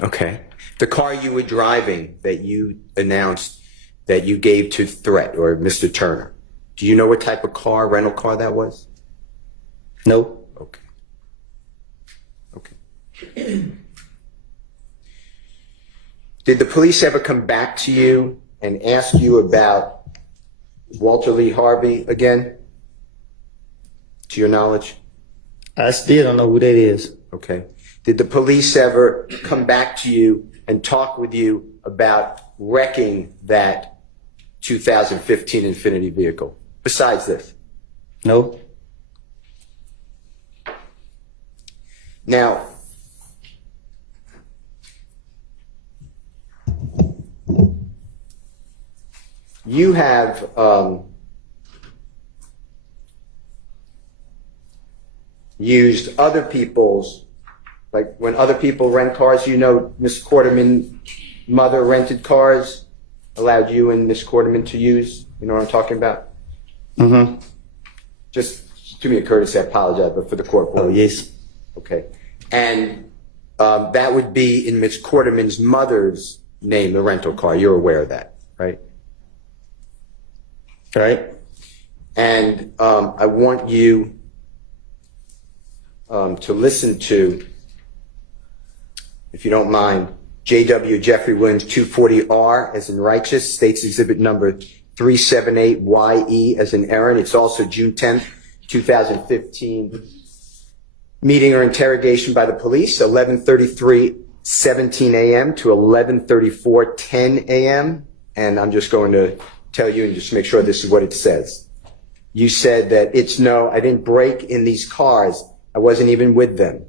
Okay. The car you were driving that you announced that you gave to Threat or Mr. Turner, do you know what type of car, rental car that was? No. Okay. Okay. Did the police ever come back to you and ask you about Walter Lee Harvey again? To your knowledge? I still don't know who that is. Okay. Did the police ever come back to you and talk with you about wrecking that 2015 Infiniti vehicle? Besides this? No. Now, you have used other people's, like when other people rent cars, you know, Miss Quarterman's mother rented cars allowed you and Miss Quarterman to use? You know what I'm talking about? Mm-hmm. Just do me a courtesy, I apologize, but for the court. Oh, yes. Okay. And that would be in Miss Quarterman's mother's name, the rental car. You're aware of that, right? Right. And I want you to listen to, if you don't mind, J.W. Jeffrey Williams 240R as in righteous, States Exhibit number 378YE as in Aaron. It's also June 10th, 2015. Meeting or interrogation by the police, 11:33:17 a.m. to 11:34:10 a.m. And I'm just going to tell you and just make sure this is what it says. You said that I didn't break in these cars. I wasn't even with them.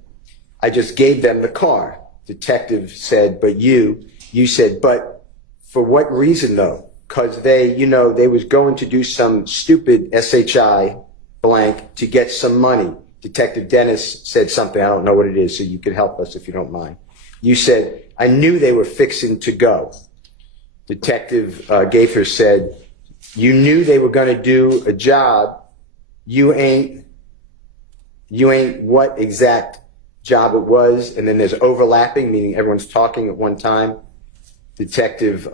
I just gave them the car. Detective said, but you said, but for what reason though? Because they was going to do some stupid SHI blank to get some money. Detective Dennis said something, I don't know what it is, so you can help us if you don't mind. You said, I knew they were fixing to go. Detective Gaither said, you knew they were going to do a job. You ain't what exact job it was. And then there's overlapping, meaning everyone's talking at one time. Detective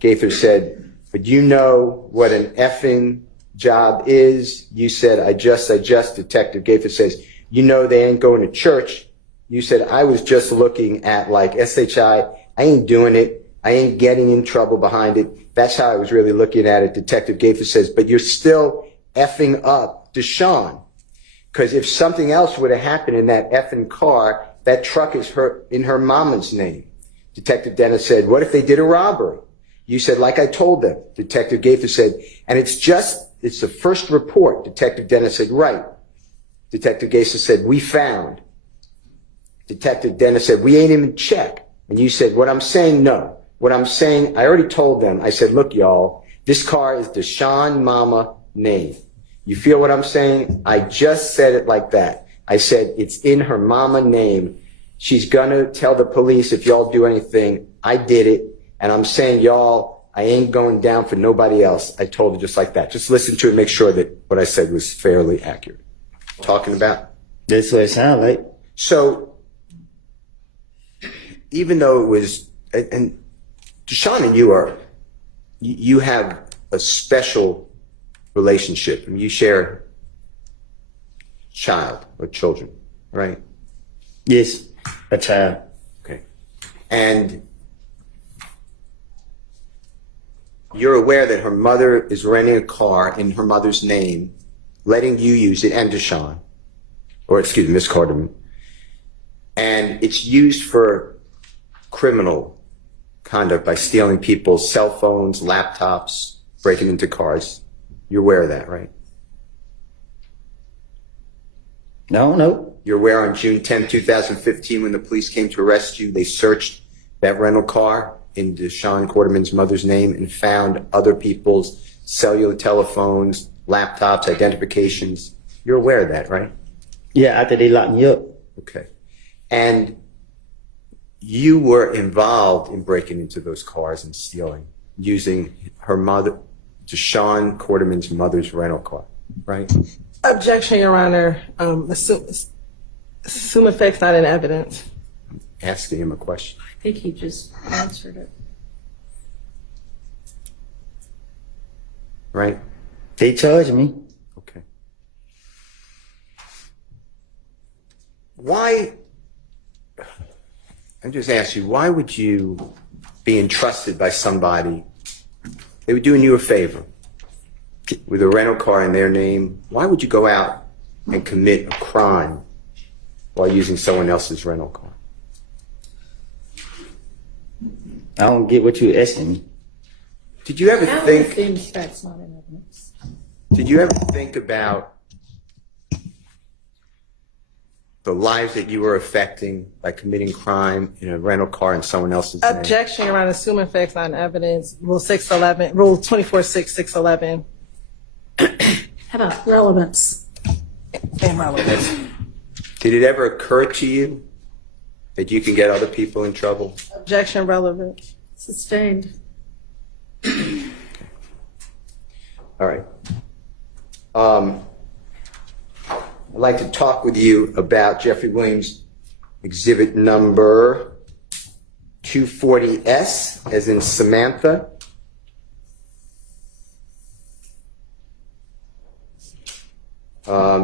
Gaither said, but you know what an effing job is. You said, I just. Detective Gaither says, you know they ain't going to church. You said, I was just looking at like SHI. I ain't doing it. I ain't getting in trouble behind it. That's how I was really looking at it. Detective Gaither says, but you're still effing up Deshaun. Because if something else would have happened in that effing car, that truck is in her mama's name. Detective Dennis said, what if they did a robbery? You said, like I told them. Detective Gaither said, and it's the first report. Detective Dennis said, right. Detective Gaither said, we found. Detective Dennis said, we ain't even check. And you said, what I'm saying, no. What I'm saying, I already told them. I said, look, y'all, this car is Deshaun Mama name. You feel what I'm saying? I just said it like that. I said, it's in her mama name. She's gonna tell the police if y'all do anything. I did it. And I'm saying, y'all, I ain't going down for nobody else. I told her just like that. Just listen to it and make sure that what I said was fairly accurate. Talking about? That's what it sounds like. So, even though it was, and Deshaun and you have a special relationship. I mean, you share child or children, right? Yes, a child. Okay. And you're aware that her mother is renting a car in her mother's name, letting you use it, and Deshaun, or excuse me, Miss Carterman, and it's used for criminal conduct by stealing people's cell phones, laptops, breaking into cars. You're aware of that, right? No. You're aware on June 10, 2015, when the police came to arrest you, they searched that rental car in Deshaun Quarterman's mother's name and found other people's cellular telephones, laptops, identifications. You're aware of that, right? Yeah, after they locked me up. Okay. And you were involved in breaking into those cars and stealing, using her mother, Deshaun Quarterman's mother's rental car, right? Objection, Your Honor. Assume effect's not in evidence. Asking him a question. I think he just answered it. Right? They charged me. Okay. Why, I just ask you, why would you be entrusted by somebody? They were doing you a favor with a rental car in their name. Why would you go out and commit a crime while using someone else's rental car? I don't get what you're asking me. Did you ever think? Seems that's not in evidence. Did you ever think about the lives that you were affecting by committing crime in a rental car in someone else's name? Objection, Your Honor. Assume effect's not in evidence. Rule 611, Rule 24-6-611. How about relevance? And relevance. Did it ever occur to you that you can get other people in trouble? Objection, relevance. Sustained. All right. I'd like to talk with you about Jeffrey Williams exhibit number 240S, as in Samantha.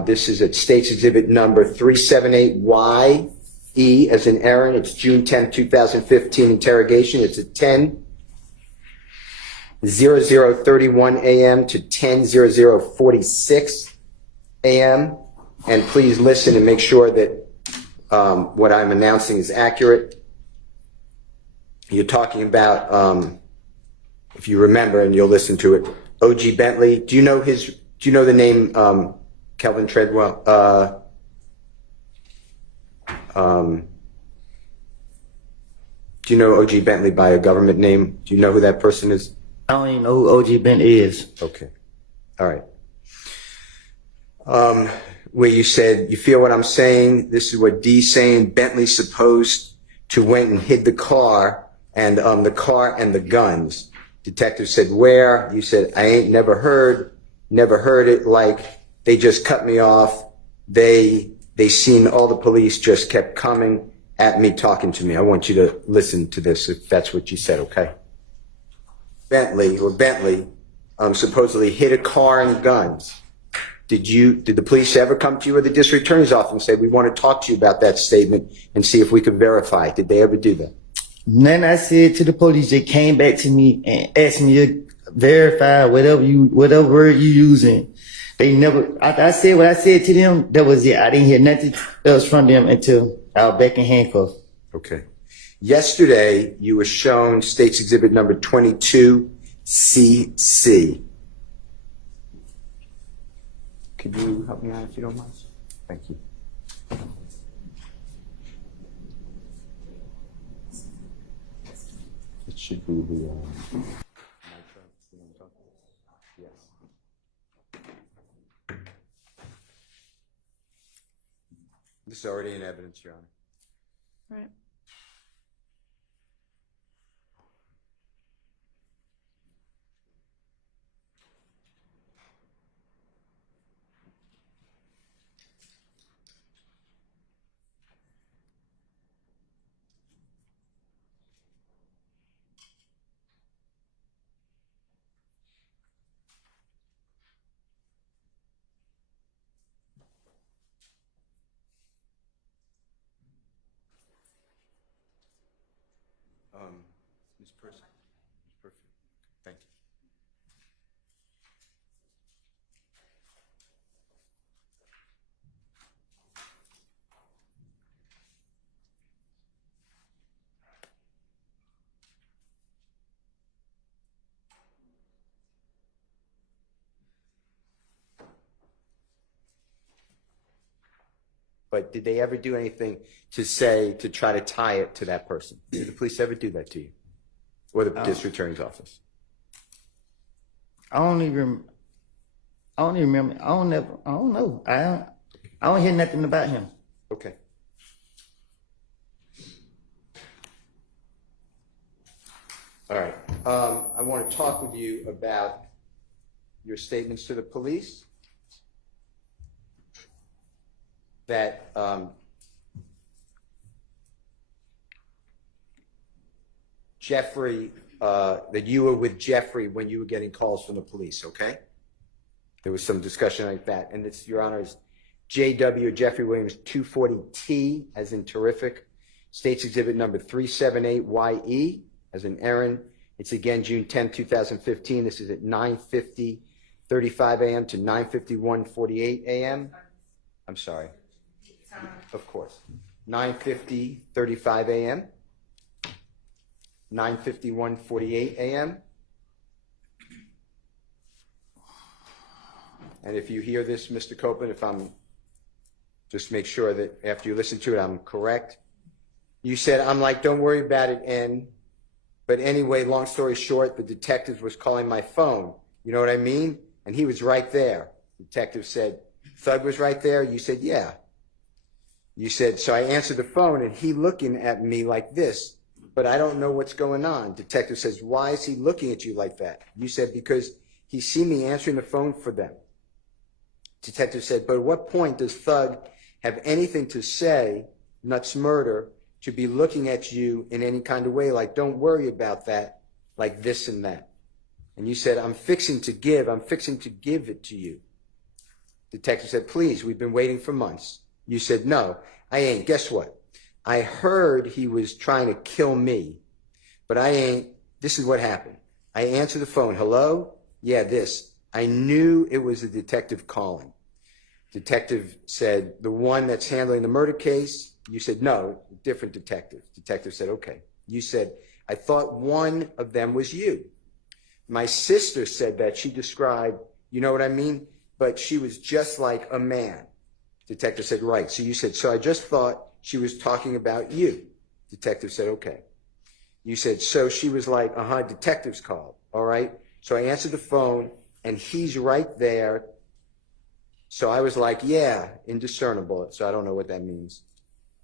This is at State's exhibit number 378YE, as in Aaron. It's June 10, 2015 interrogation. It's at 10:00:31 a.m. to 10:00:46 a.m. And please listen and make sure that what I'm announcing is accurate. You're talking about, if you remember, and you'll listen to it, O.G. Bentley. Do you know the name Kelvin Treadwell? Do you know O.G. Bentley by a government name? Do you know who that person is? I don't even know who OG Bent is. Okay. All right. Where you said, you feel what I'm saying? This is what D's saying. Bentley's supposed to went and hid the car and the guns. Detective said, where? You said, I ain't never heard it. Like, they just cut me off. They seen all the police just kept coming at me, talking to me. I want you to listen to this if that's what you said, okay? Bentley supposedly hit a car and guns. Did the police ever come to you or the district attorney's office and say, we want to talk to you about that statement and see if we could verify it? Did they ever do that? Then I said to the police, they came back to me and asked me to verify whatever word you using. They never, after I said what I said to them, that was it. I didn't hear nothing else from them until I was back in handcuffs. Okay. Yesterday, you were shown State's exhibit number 22CC. Could you help me out if you don't mind? Thank you. It should be the... Yes. This is already in evidence, Your Honor. Right. Ms. Person. Perfect. Thank you. But did they ever do anything to try to tie it to that person? Did the police ever do that to you? Or the district attorney's office? I don't even remember. I don't know. I don't hear nothing about him. Okay. All right. I want to talk with you about your statements to the police. That Jeffrey, that you were with Jeffrey when you were getting calls from the police, okay? There was some discussion like that. And it's, Your Honor, is JW, Jeffrey Williams, 240T, as in terrific. State's exhibit number 378YE, as in Aaron. It's again June 10, 2015. This is at 9:50:35 a.m. to 9:51:48 a.m. I'm sorry. Of course. 9:50:35 a.m. 9:51:48 a.m. And if you hear this, Mr. Copeland, if I'm, just make sure that after you listen to it, I'm correct. You said, I'm like, don't worry about it, N. But anyway, long story short, the detective was calling my phone. You know what I mean? And he was right there. The detective said, Thug was right there? You said, yeah. You said, so I answered the phone, and he looking at me like this. but I don't know what's going on. Detective says, why is he looking at you like that? You said, because he see me answering the phone for them. Detective said, but at what point does Thug have anything to say, nuts murder, to be looking at you in any kind of way, like, don't worry about that, like this and that? And you said, I'm fixing to give it to you. Detective said, please, we've been waiting for months. You said, no, I ain't. Guess what? I heard he was trying to kill me, but I ain't. This is what happened. I answered the phone. Hello? Yeah, this. I knew it was a detective calling. Detective said, the one that's handling the murder case? You said, no, different detective. Detective said, okay. You said, I thought one of them was you. My sister said that. She described, you know what I mean? But she was just like a man. Detective said, right. So you said, so I just thought she was talking about you. Detective said, okay. You said, so she was like, detective's called. All right. So I answered the phone and he's right there. So I was like, yeah, indiscernible. So I don't know what that means.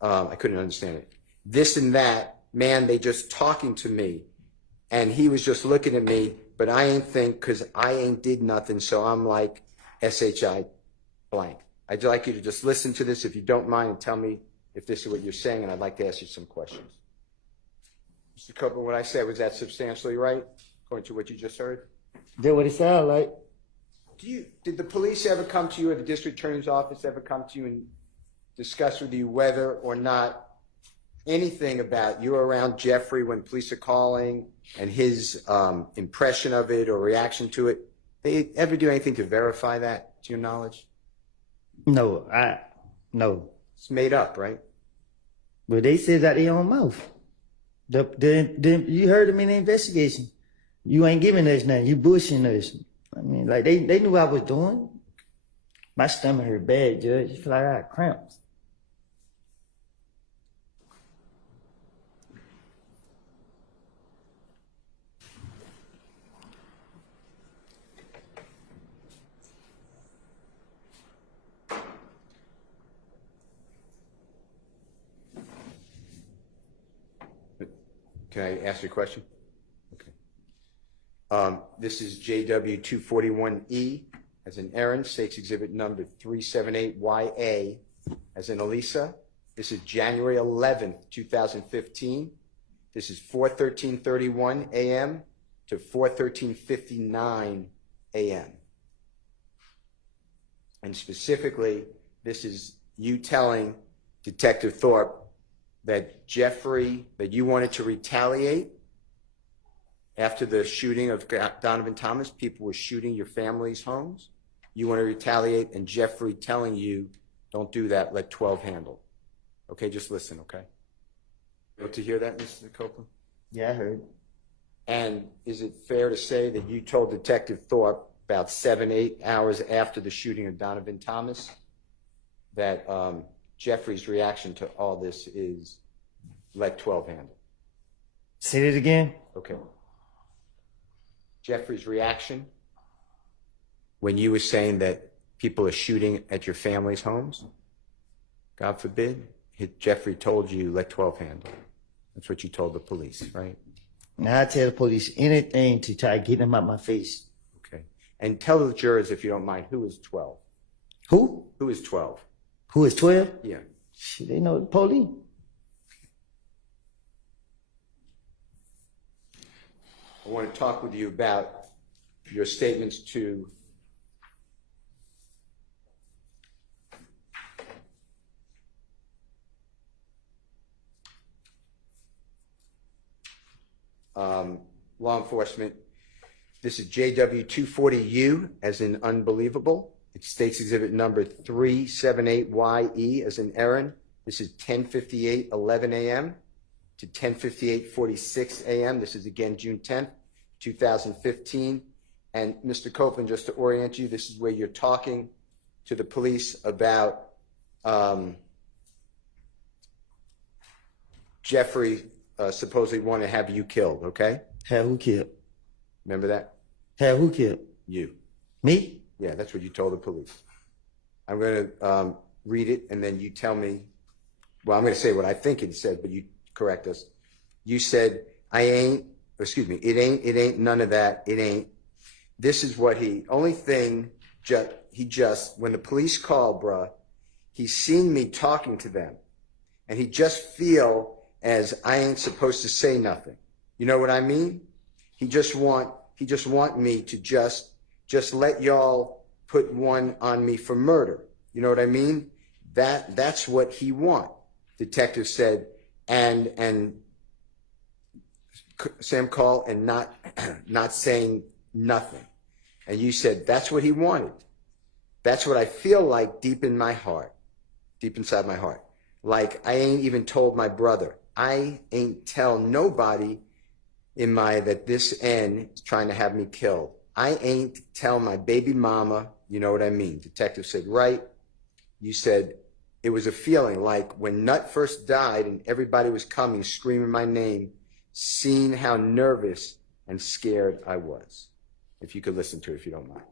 I couldn't understand it. This and that, man, they just talking to me. And he was just looking at me, but I ain't think, because I ain't did nothing. So I'm like, SHI blank. I'd like you to just listen to this if you don't mind and tell me if this is what you're saying, and I'd like to ask you some questions. Mr. Copeland, what I said, was that substantially right, according to what you just heard? That what it sound like? Did the police ever come to you, or the district attorney's office ever come to you and discuss with you whether or not anything about you were around Jeffrey when police are calling and his impression of it or reaction to it? They ever do anything to verify that, to your knowledge? No. It's made up, right? But they said that their own mouth. You heard them in the investigation. You ain't giving us nothing. You bushing us. I mean, like they knew what I was doing. My stomach hurt bad, Judge. I feel like I had cramps. Can I ask you a question? Okay. This is JW241E as in Aaron, State's Exhibit number 378YA as in Elisa. This is January 11th, 2015. This is 4:13:31 a.m. to 4:13:59 a.m. And specifically, this is you telling Detective Thorpe that that you wanted to retaliate after the shooting of Donovan Thomas. People were shooting your family's homes. You want to retaliate, and Jeffrey telling you, don't do that, let 12 handle. Okay, just listen, okay? You able to hear that, Mr. Copeland? Yeah, I heard. And is it fair to say that you told Detective Thorpe about 7-8 hours after the shooting of Donovan Thomas that Jeffrey's reaction to all this is let 12 handle? Say it again. Okay. Jeffrey's reaction when you were saying that people are shooting at your family's homes, God forbid, Jeffrey told you let 12 handle. That's what you told the police, right? Now I tell the police anything to try to get them out my face. Okay. And tell the jurors, if you don't mind, who is 12? Who? Who is 12? Who is 12? Yeah. Shit, they know the police. I want to talk with you about your statements to law enforcement. This is JW240U as in unbelievable. It's State's Exhibit number 378YE as in Aaron. This is 10:58:11 a.m. to 10:58:46 a.m. This is again June 10th, 2015. And Mr. Copeland, just to orient you, this is where you're talking to the police about Jeffrey supposedly wanted to have you killed, okay? Have who killed? Remember that? Have who killed? You. Me? Yeah, that's what you told the police. I'm going to read it, and then you tell me. Well, I'm going to say what I think it said, but you correct us. You said, it ain't none of that. It ain't. This is what only thing, when the police call, bruh, he's seen me talking to them, and he just feel as I ain't supposed to say nothing. You know what I mean? He just want me to just let y'all put one on me for murder. You know what I mean? That's what he want. Detective said, and Sam called and not saying nothing. And you said, that's what he wanted. That's what I feel like deep inside my heart. Like I ain't even told my brother. I ain't tell nobody that this N is trying to have me killed. I ain't tell my baby mama, you know what I mean? Detective said, right. You said, it was a feeling like when Nut first died and everybody was coming, screaming my name, seeing how nervous and scared I was. If you could listen to it, if you don't mind.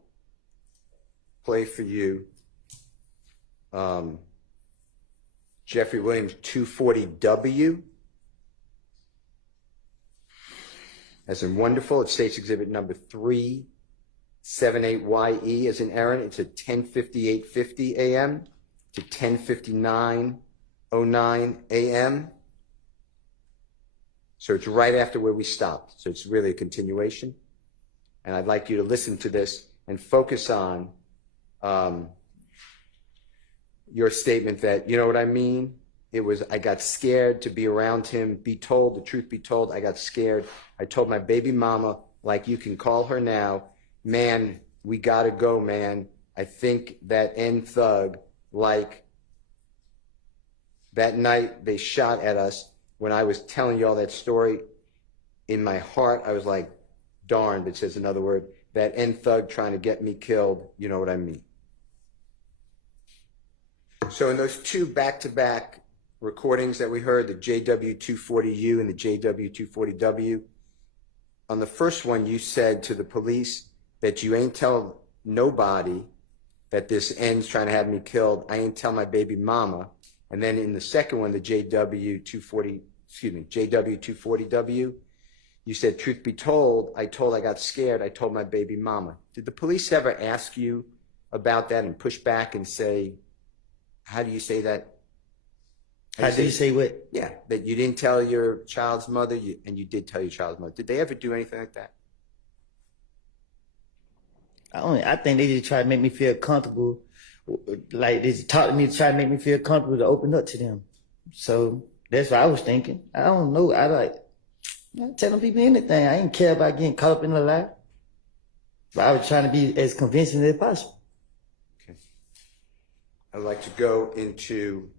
Play for you. Jeffrey Williams, 240W. As in wonderful, it states exhibit number 378YE as in Aaron. It's at 10:58:50 a.m. to 10:59:09 a.m. So it's right after where we stopped. So it's really a continuation. And I'd like you to listen to this and focus on your statement that, you know what I mean? It was, I got scared to be around him, the truth be told, I got scared. I told my baby mama, like you can call her now, man, we gotta go, man. I think that N thug, like that night they shot at us when I was telling you all that story, in my heart, I was like, darn, but it says another word, that N thug trying to get me killed, you know what I mean? So in those two back-to-back recordings that we heard, the JW240U and the JW240W, on the first one you said to the police that you ain't tell nobody that this N's trying to have me killed. I ain't tell my baby mama. And then in the second one, the JW240W, you said, truth be told, I got scared. I told my baby mama. Did the police ever ask you about that and push back and say, how do you say that? How do you say what? Yeah, that you didn't tell your child's mother, and you did tell your child's mother. Did they ever do anything like that? I think they just try to make me feel comfortable. Like they just talk to me to try to make me feel comfortable to open up to them. So that's what I was thinking. I don't know. I'm telling people anything. I ain't care about getting caught up in a lie. But I was trying to be as convincing as possible. Okay. I'd like to go into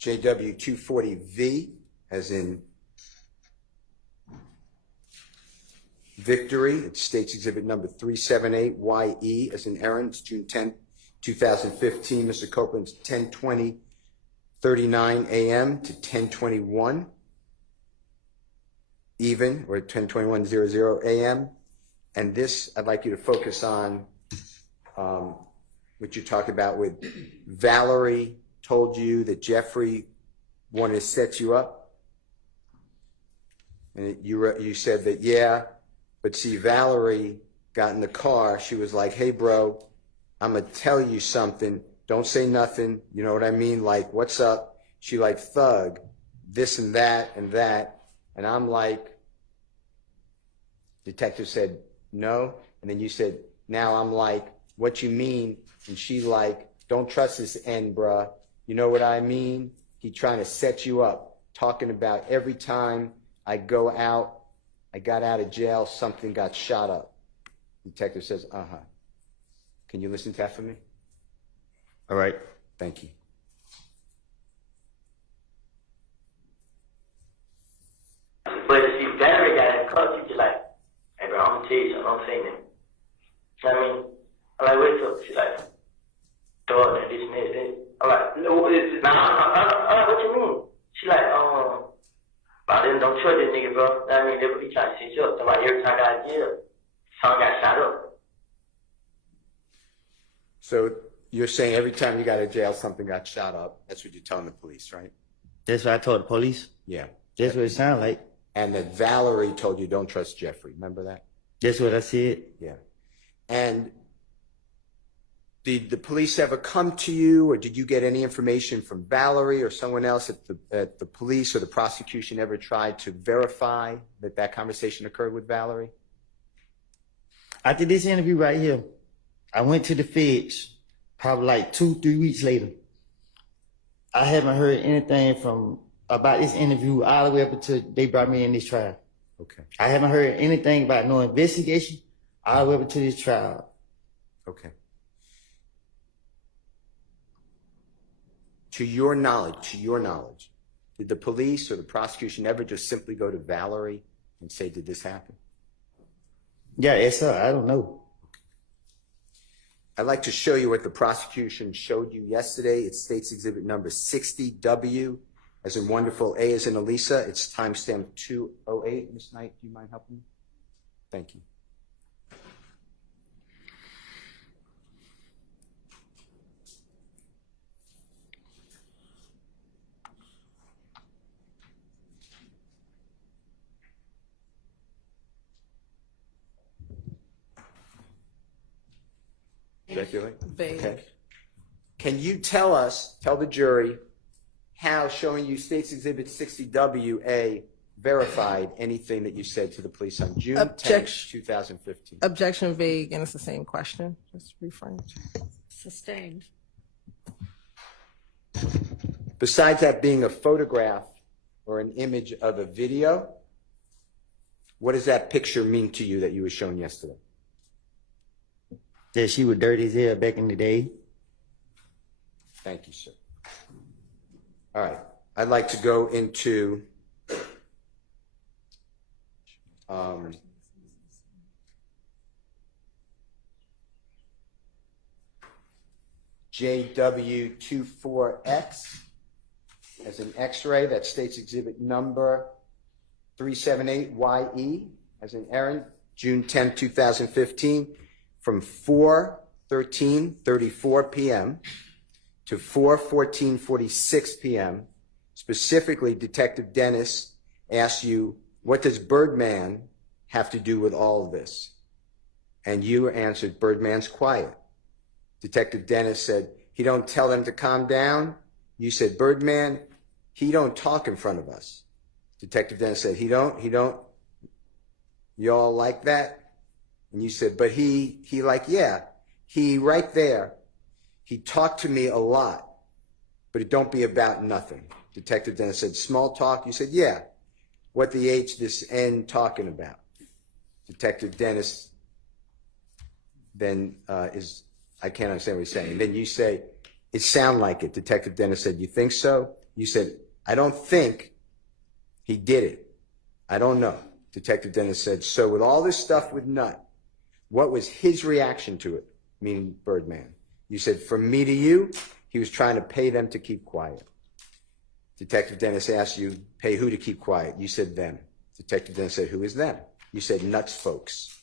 JW240V, as in Victory. It states exhibit number 378YE, as in Aaron. It's June 10th, 2015. Mr. Copeland's 10:20:39 a.m. to 10:21 even, or 10:21:00 a.m. And this, I'd like you to focus on what you talked about with Valerie told you that Jeffrey wanted to set you up. And you said that, yeah, but see, Valerie got in the car. She was like, hey, bro, I'm going to tell you something. Don't say nothing. You know what I mean? Like, what's up? She like, thug, this and that and that. And I'm like, detective said, no. And then you said, now I'm like, what you mean? And she like, don't trust this N, bruh. You know what I mean? He trying to set you up, talking about every time I go out, I got out of jail, something got shot up. Detective says, uh-huh. Can you listen to that for me? All right. Thank you. But see, Valerie got in close, she's like, hey bro, I'm gonna tell you something, I'm saying that. You know what I mean? I'm like, what's up? She's like, dog, this and this. I'm like, no, nah, what you mean? She like, but then don't trust this nigga, bro. I mean, they really trying to set you up. Somebody every time I got in jail, someone got shot up. So You're saying every time you got out of jail, something got shot up. That's what you're telling the police, right? That's what I told the police. Yeah. That's what it sounded like. And that Valerie told you don't trust Jeffrey. Remember that? That's what I said. Yeah. And did the police ever come to you, or did you get any information from Valerie or someone else at the police or the prosecution ever tried to verify that that conversation occurred with Valerie? After this interview right here, I went to the feds probably like 2-3 weeks later. I haven't heard anything about this interview all the way up until they brought me in this trial. Okay. I haven't heard anything about no investigation all the way up until this trial. Okay. To your knowledge, did the police or the prosecution ever just simply go to Valerie and say, did this happen? Yeah, yes, sir. I don't know. I'd like to show you what the prosecution showed you yesterday. It's State's Exhibit number 60W, as in wonderful, A as in Elisa. It's timestamp 208. Ms. Knight, do you mind helping me? Thank you. Speculate? Vague. Okay. Can you tell the jury, how showing you State's Exhibit 60WA verified anything that you said to the police on June 10th, 2015? Objection vague, and it's the same question. Just reframe. Sustained. Besides that being a photograph or an image of a video, what does that picture mean to you that you were shown yesterday? That she was dirty as hell back in the day. Thank you, sir. All right. I'd like to go into JW24X as an X-ray. That State's Exhibit number 378YE as an errand, June 10, 2015, from 4:13:34 p.m. to 4:14:46 p.m. Specifically, Detective Dennis asked you, what does Birdman have to do with all of this? And you answered, Birdman's quiet. Detective Dennis said, he don't tell them to calm down. You said, Birdman, he don't talk in front of us. Detective Dennis said, he don't. Y'all like that? And you said, but he like, yeah, he right there. He talked to me a lot, but it don't be about nothing. Detective Dennis said, small talk. You said, yeah. What the H, this N talking about? Detective Dennis then I can't understand what he's saying. And then you say, it sound like it. Detective Dennis said, you think so? You said, I don't think he did it. I don't know. Detective Dennis said, so with all this stuff with Nut, what was his reaction to it? Meaning Birdman. You said, from me to you, he was trying to pay them to keep quiet. Detective Dennis asked you, pay who to keep quiet? You said them. Detective Dennis said, who is them? You said, Nuts folks.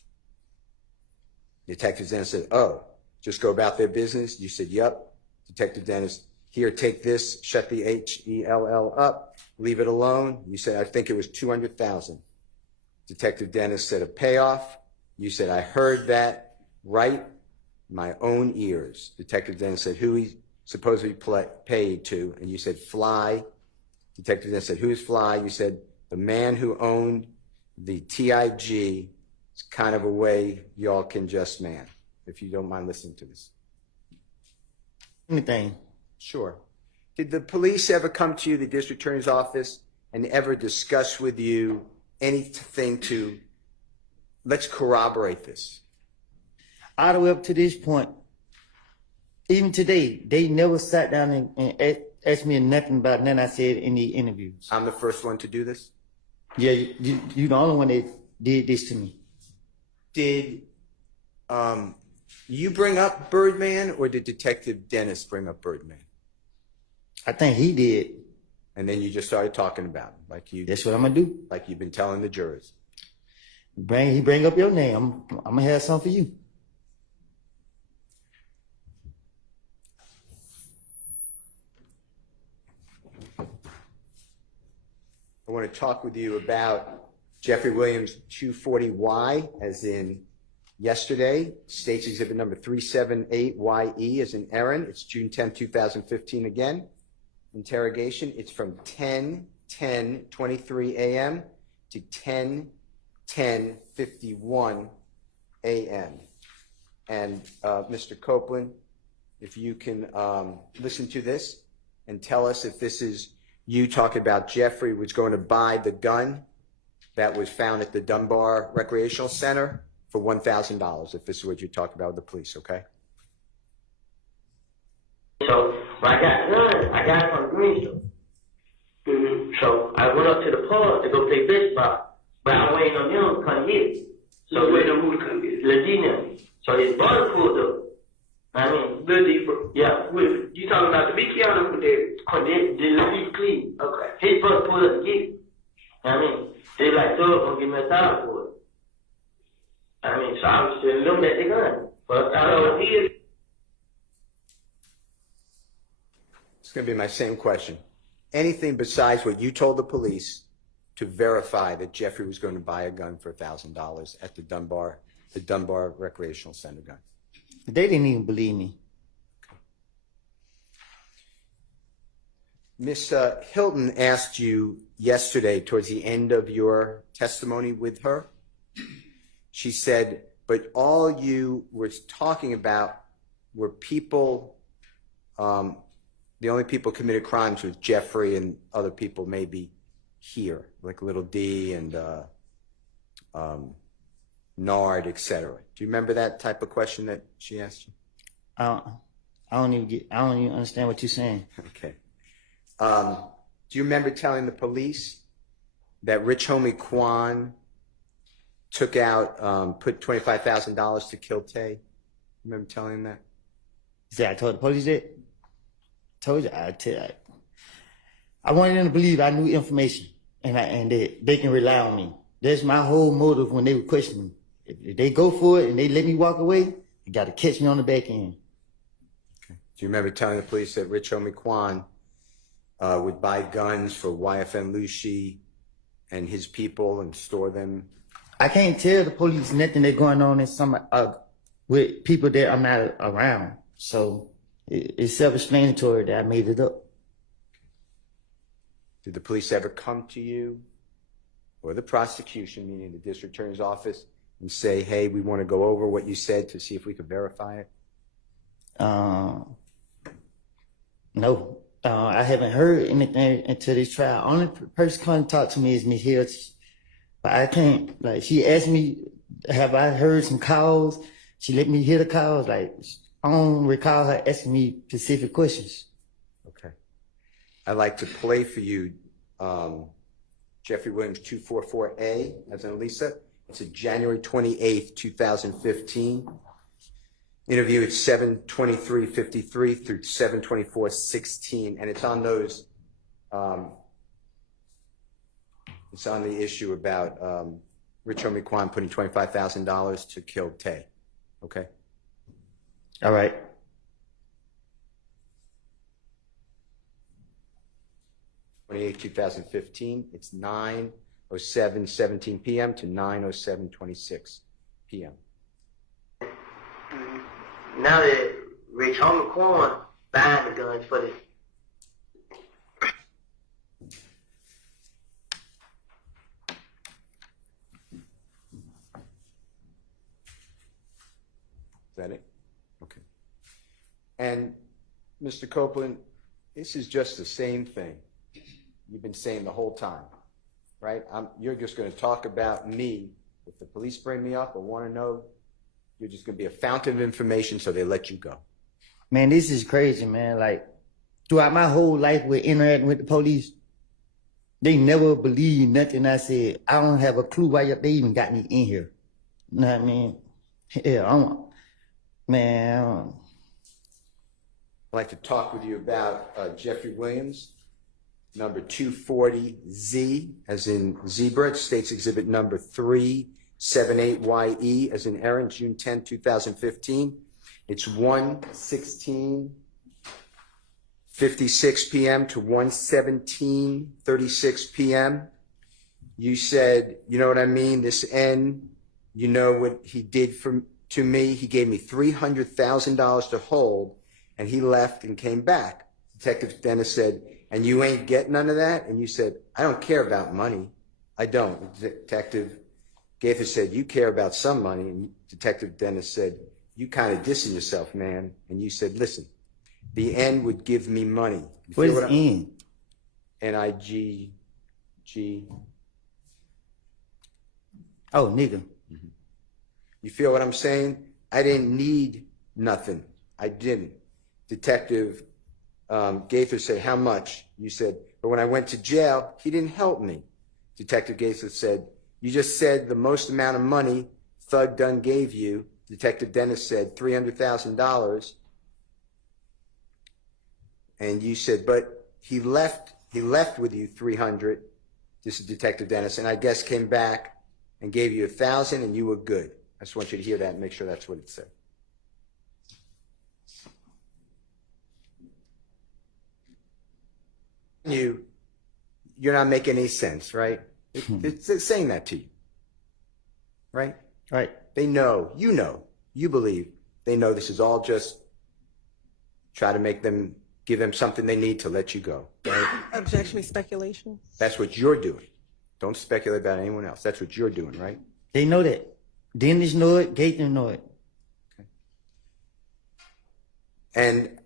Detective Dennis said, oh, just go about their business? You said, yup. Detective Dennis, here, take this, shut the HELL up, leave it alone. You said, I think it was $200,000. Detective Dennis said, a payoff. You said, I heard that right in my own ears. Detective Dennis said, who he supposedly paid to? And you said, Fly. Detective Dennis said, who's Fly? You said, the man who owned the TIG. It's kind of a way y'all can just man, if you don't mind listening to this. Anything. Sure. Did the police ever come to you, the district attorney's office, and ever discuss with you anything to, let's corroborate this? All the way up to this point, even today, they never sat down and asked me nothing about nothing I said in the interviews. I'm the first one to do this? Yeah, you're the only one that did this to me. Did you bring up Birdman, or did Detective Dennis bring up Birdman? I think he did. And then you just started talking about him, like you. That's what I'm gonna do. Like you've been telling the jurors. He bring up your name. I'm gonna have something for you. I want to talk with you about Jeffrey Williams 240Y, as in yesterday, State's Exhibit number 378YE, as in Erin. It's June 10, 2015 again. Interrogation, it's from 10:23 a.m. to 10:51 a.m. And Mr. Copeland, if you can listen to this and tell us if this is you talking about Jeffrey was going to buy the gun that was found at the Dunbar Recreational Center for $1,000, if this is what you're talking about with the police, okay? So when I got the gun, I got it from the green store. So I went up to the pub to go play baseball, but I'm waiting on them to come get it. So waiting on who to come get it? Ladina. So his brother pulled up. I mean, yeah, you talking about the big kid with the Ladina clean. Okay. His brother pulled up to get it. I mean, they like, so gonna give me $1,000 for it. I mean, so I was telling them that they gun. But I don't know if he is. It's going to be my same question. Anything besides what you told the police to verify that Jeffrey was going to buy a gun for $1,000 at the Dunbar Recreational Center gun? They didn't even believe me. Miss Hylton asked you yesterday, towards the end of your testimony with her, she said, but all you were talking about were people, the only people committed crimes was Jeffrey and other people maybe here, like Little D and Nard, etc. Do you remember that type of question that she asked you? I don't even understand what you're saying. Okay. Do you remember telling the police that Rich Homie Quan took out, put $25,000 to kill Tay? Remember telling him that? See, I told the police that. Told you, I wanted them to believe I knew information and that they can rely on me. That's my whole motive when they were questioning me. If they go for it and they let me walk away, they got to catch me on the back end. Okay. Do you remember telling the police that Rich Homie Quan would buy guns for YFN Lucy and his people and store them? I can't tell the police nothing that's going on in with people that I'm not around. So it's self-explanatory that I made it up. Did the police ever come to you or the prosecution, meaning the district attorney's office, and say, hey, we want to go over what you said to see if we could verify it? No. I haven't heard anything until this trial. Only person come talk to me is Miss Hylton. But I can't, like, she asked me, have I heard some calls? She let me hear the calls. Like, I don't recall her asking me specific questions. Okay. I'd like to play for you Jeffrey Williams 244A, as in Lisa. It's a January 28th, 2015. Interview at 7:23:53 through 7:24:16, and it's on those. It's on the issue about Rich Homie Quan putting $25,000 to kill Tay. Okay. All right. '28, 2015. It's 9:07:17 p.m. to 9:07:26 p.m. Now that Rich Homie Quan buying the guns for the Is that it? Okay. And Mr. Copeland, this is just the same thing you've been saying the whole time, right? You're just going to talk about me. If the police bring me up or want to know, you're just going to be a fountain of information, so they let you go. Man, this is crazy, man. Like, throughout my whole life with interacting with the police, they never believed nothing I said. I don't have a clue why they even got me in here. You know what I mean? Yeah, man. I'd like to talk with you about Jeffrey Williams, number 240Z, as in zebra. It's State's Exhibit number 378YE, as in Erin, June 10, 2015. It's 1:16:56 p.m. to 1:17:36 p.m. You said, you know what I mean? This N, you know what he did to me? He gave me $300,000 to hold, and he left and came back. Detective Dennis said, and you ain't getting none of that? And you said, I don't care about money. I don't. Detective Gaither said, you care about some money. And Detective Dennis said, you kind of dissing yourself, man. And you said, listen, the N would give me money. What is N? N-I-G-G. Oh, nigga. You feel what I'm saying? I didn't need nothing. I didn't. Detective Gaither said, how much? You said, but when I went to jail, he didn't help me. Detective Gaither said, you just said the most amount of money Thug Dunn gave you. Detective Dennis said $300,000. And you said, but he left with you 300. This is Detective Dennis, and I guess came back and gave you 1,000 and you were good. I just want you to hear that and make sure that's what it said. You're not making any sense, right? It's saying that to you, right? Right. They know, you believe they know this is all just try to make them, give them something they need to let you go, right? Objection to speculation. That's what you're doing. Don't speculate about anyone else. That's what you're doing, right? They know that. Dennis know it. Gaither know it. Okay. And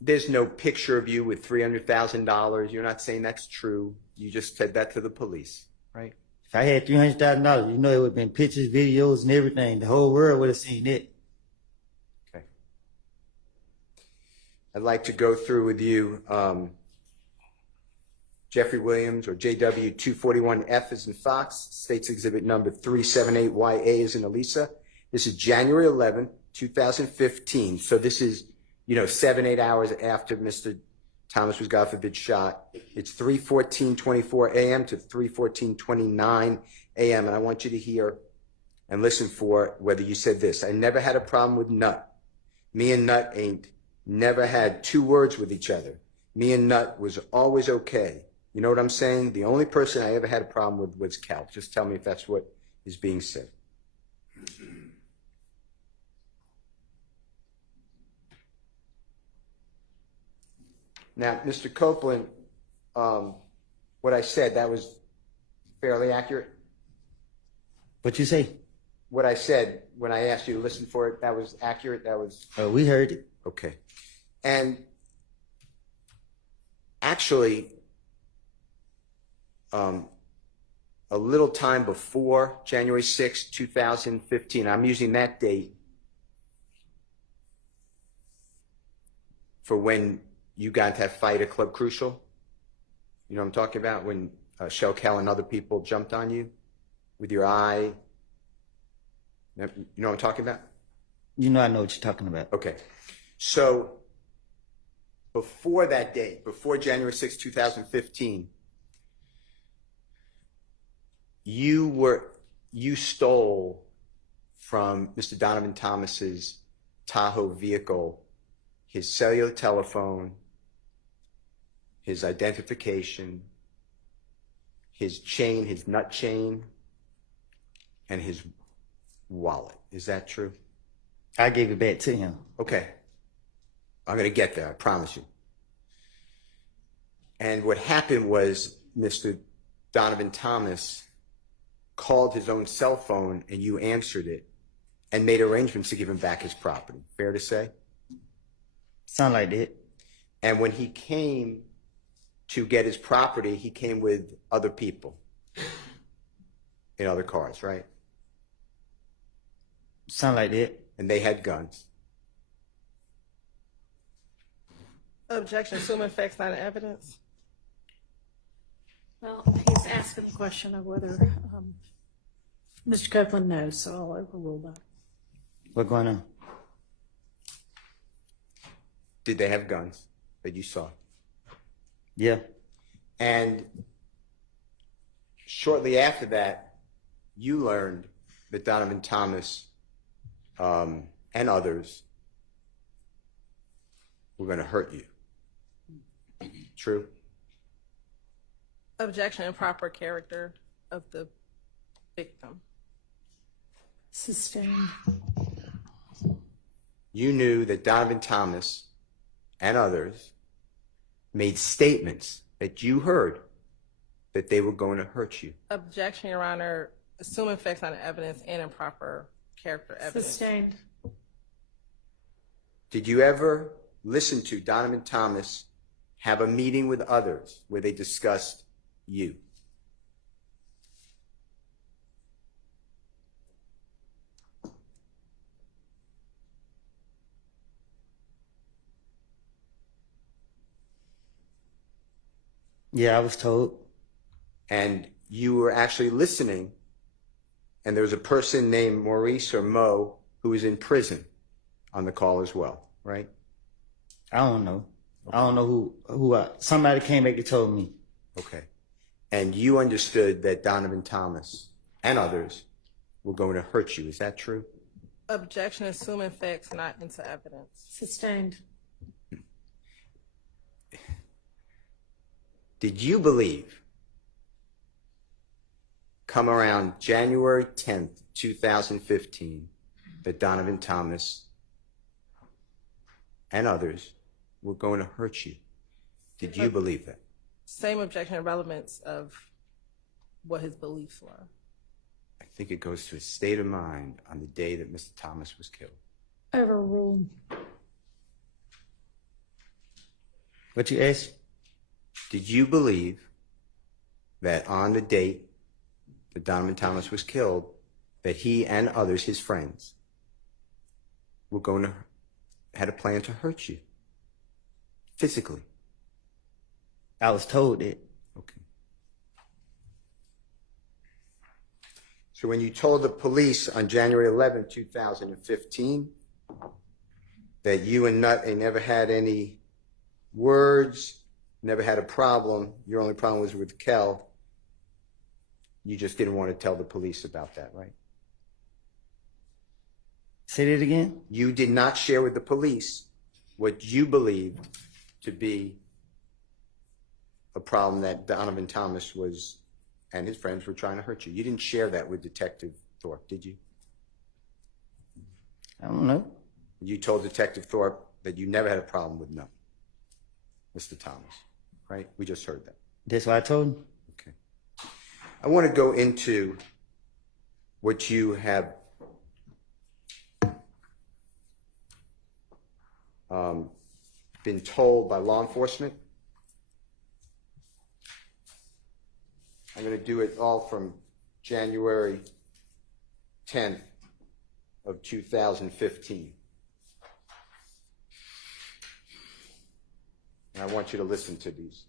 there's no picture of you with $300,000. You're not saying that's true. You just said that to the police, right? If I had $300,000, you know it would have been pictures, videos, and everything. The whole world would have seen it. Okay. I'd like to go through with you Jeffrey Williams, or JW 241F as in Fox, State's Exhibit number 378YA is in Elisa. This is January 11th, 2015. So this is, 7-8 hours after Mr. Thomas was, God forbid, shot. It's 3:14:24 a.m. to 3:14:29 a.m. And I want you to hear and listen for whether you said this. I never had a problem with Nut. Me and Nut ain't never had two words with each other. Me and Nut was always okay. You know what I'm saying? The only person I ever had a problem with was Cal. Just tell me if that's what is being said. Now, Mr. Copeland, what I said, that was fairly accurate? What you say? What I said when I asked you to listen for it, that was accurate? That was... We heard it. Okay. And actually... a little time before January 6, 2015, I'm using that date for when you got into that fight at Club Crucial. You know what I'm talking about? When Shell Cal and other people jumped on you with your eye. You know what I'm talking about? You know I know what you're talking about. Okay. So before that date, before January 6, 2015, you stole from Mr. Donovan Thomas's Tahoe vehicle his cellular telephone, his identification, his chain, his nut chain, and his wallet. Is that true? I gave it back to him. Okay. I'm going to get there, I promise you. And what happened was Mr. Donovan Thomas called his own cell phone and you answered it and made arrangements to give him back his property. Fair to say? Sound like that. And when he came to get his property, he came with other people in other cars, right? Sound like that. And they had guns. Objection, assuming facts, not evidence. Well, he's asking the question of whether Mr. Copeland knows, so I'll overrule that. What's going on? Did they have guns that you saw? Yeah. And shortly after that, you learned that Donovan Thomas and others were going to hurt you. True? Objection, improper character of the victim. Sustained. You knew that Donovan Thomas and others made statements that you heard that they were going to hurt you. Objection, Your Honor, assuming facts on the evidence and improper character evidence. Sustained. Did you ever listen to Donovan Thomas have a meeting with others where they discussed you? Yeah, I was told. And you were actually listening, and there was a person named Maurice or Mo who was in prison on the call as well, right? I don't know. I don't know who somebody came back and told me. Okay. And you understood that Donovan Thomas and others were going to hurt you. Is that true? Objection, assuming facts not into evidence. Sustained. Did you believe, come around January 10th, 2015, that Donovan Thomas and others were going to hurt you? Did you believe that? Same objection and relevance of what his beliefs were. I think it goes to his state of mind on the day that Mr. Thomas was killed. Overruled. What you asked? Did you believe that on the date that Donovan Thomas was killed, that he and others, his friends, were going to, had a plan to hurt you? Physically? I was told it. Okay. So when you told the police on January 11, 2015, that you and Nut never had any words, never had a problem, your only problem was with Kel, you just didn't want to tell the police about that, right? Say that again? You did not share with the police what you believed to be a problem that Donovan Thomas was and his friends were trying to hurt you. You didn't share that with Detective Thorpe, did you? I don't know. You told Detective Thorpe that you never had a problem with Mr. Thomas, right? We just heard that. That's what I told him. Okay. I want to go into what you have been told by law enforcement. I'm going to do it all from January 10th of 2015. And I want you to listen to these.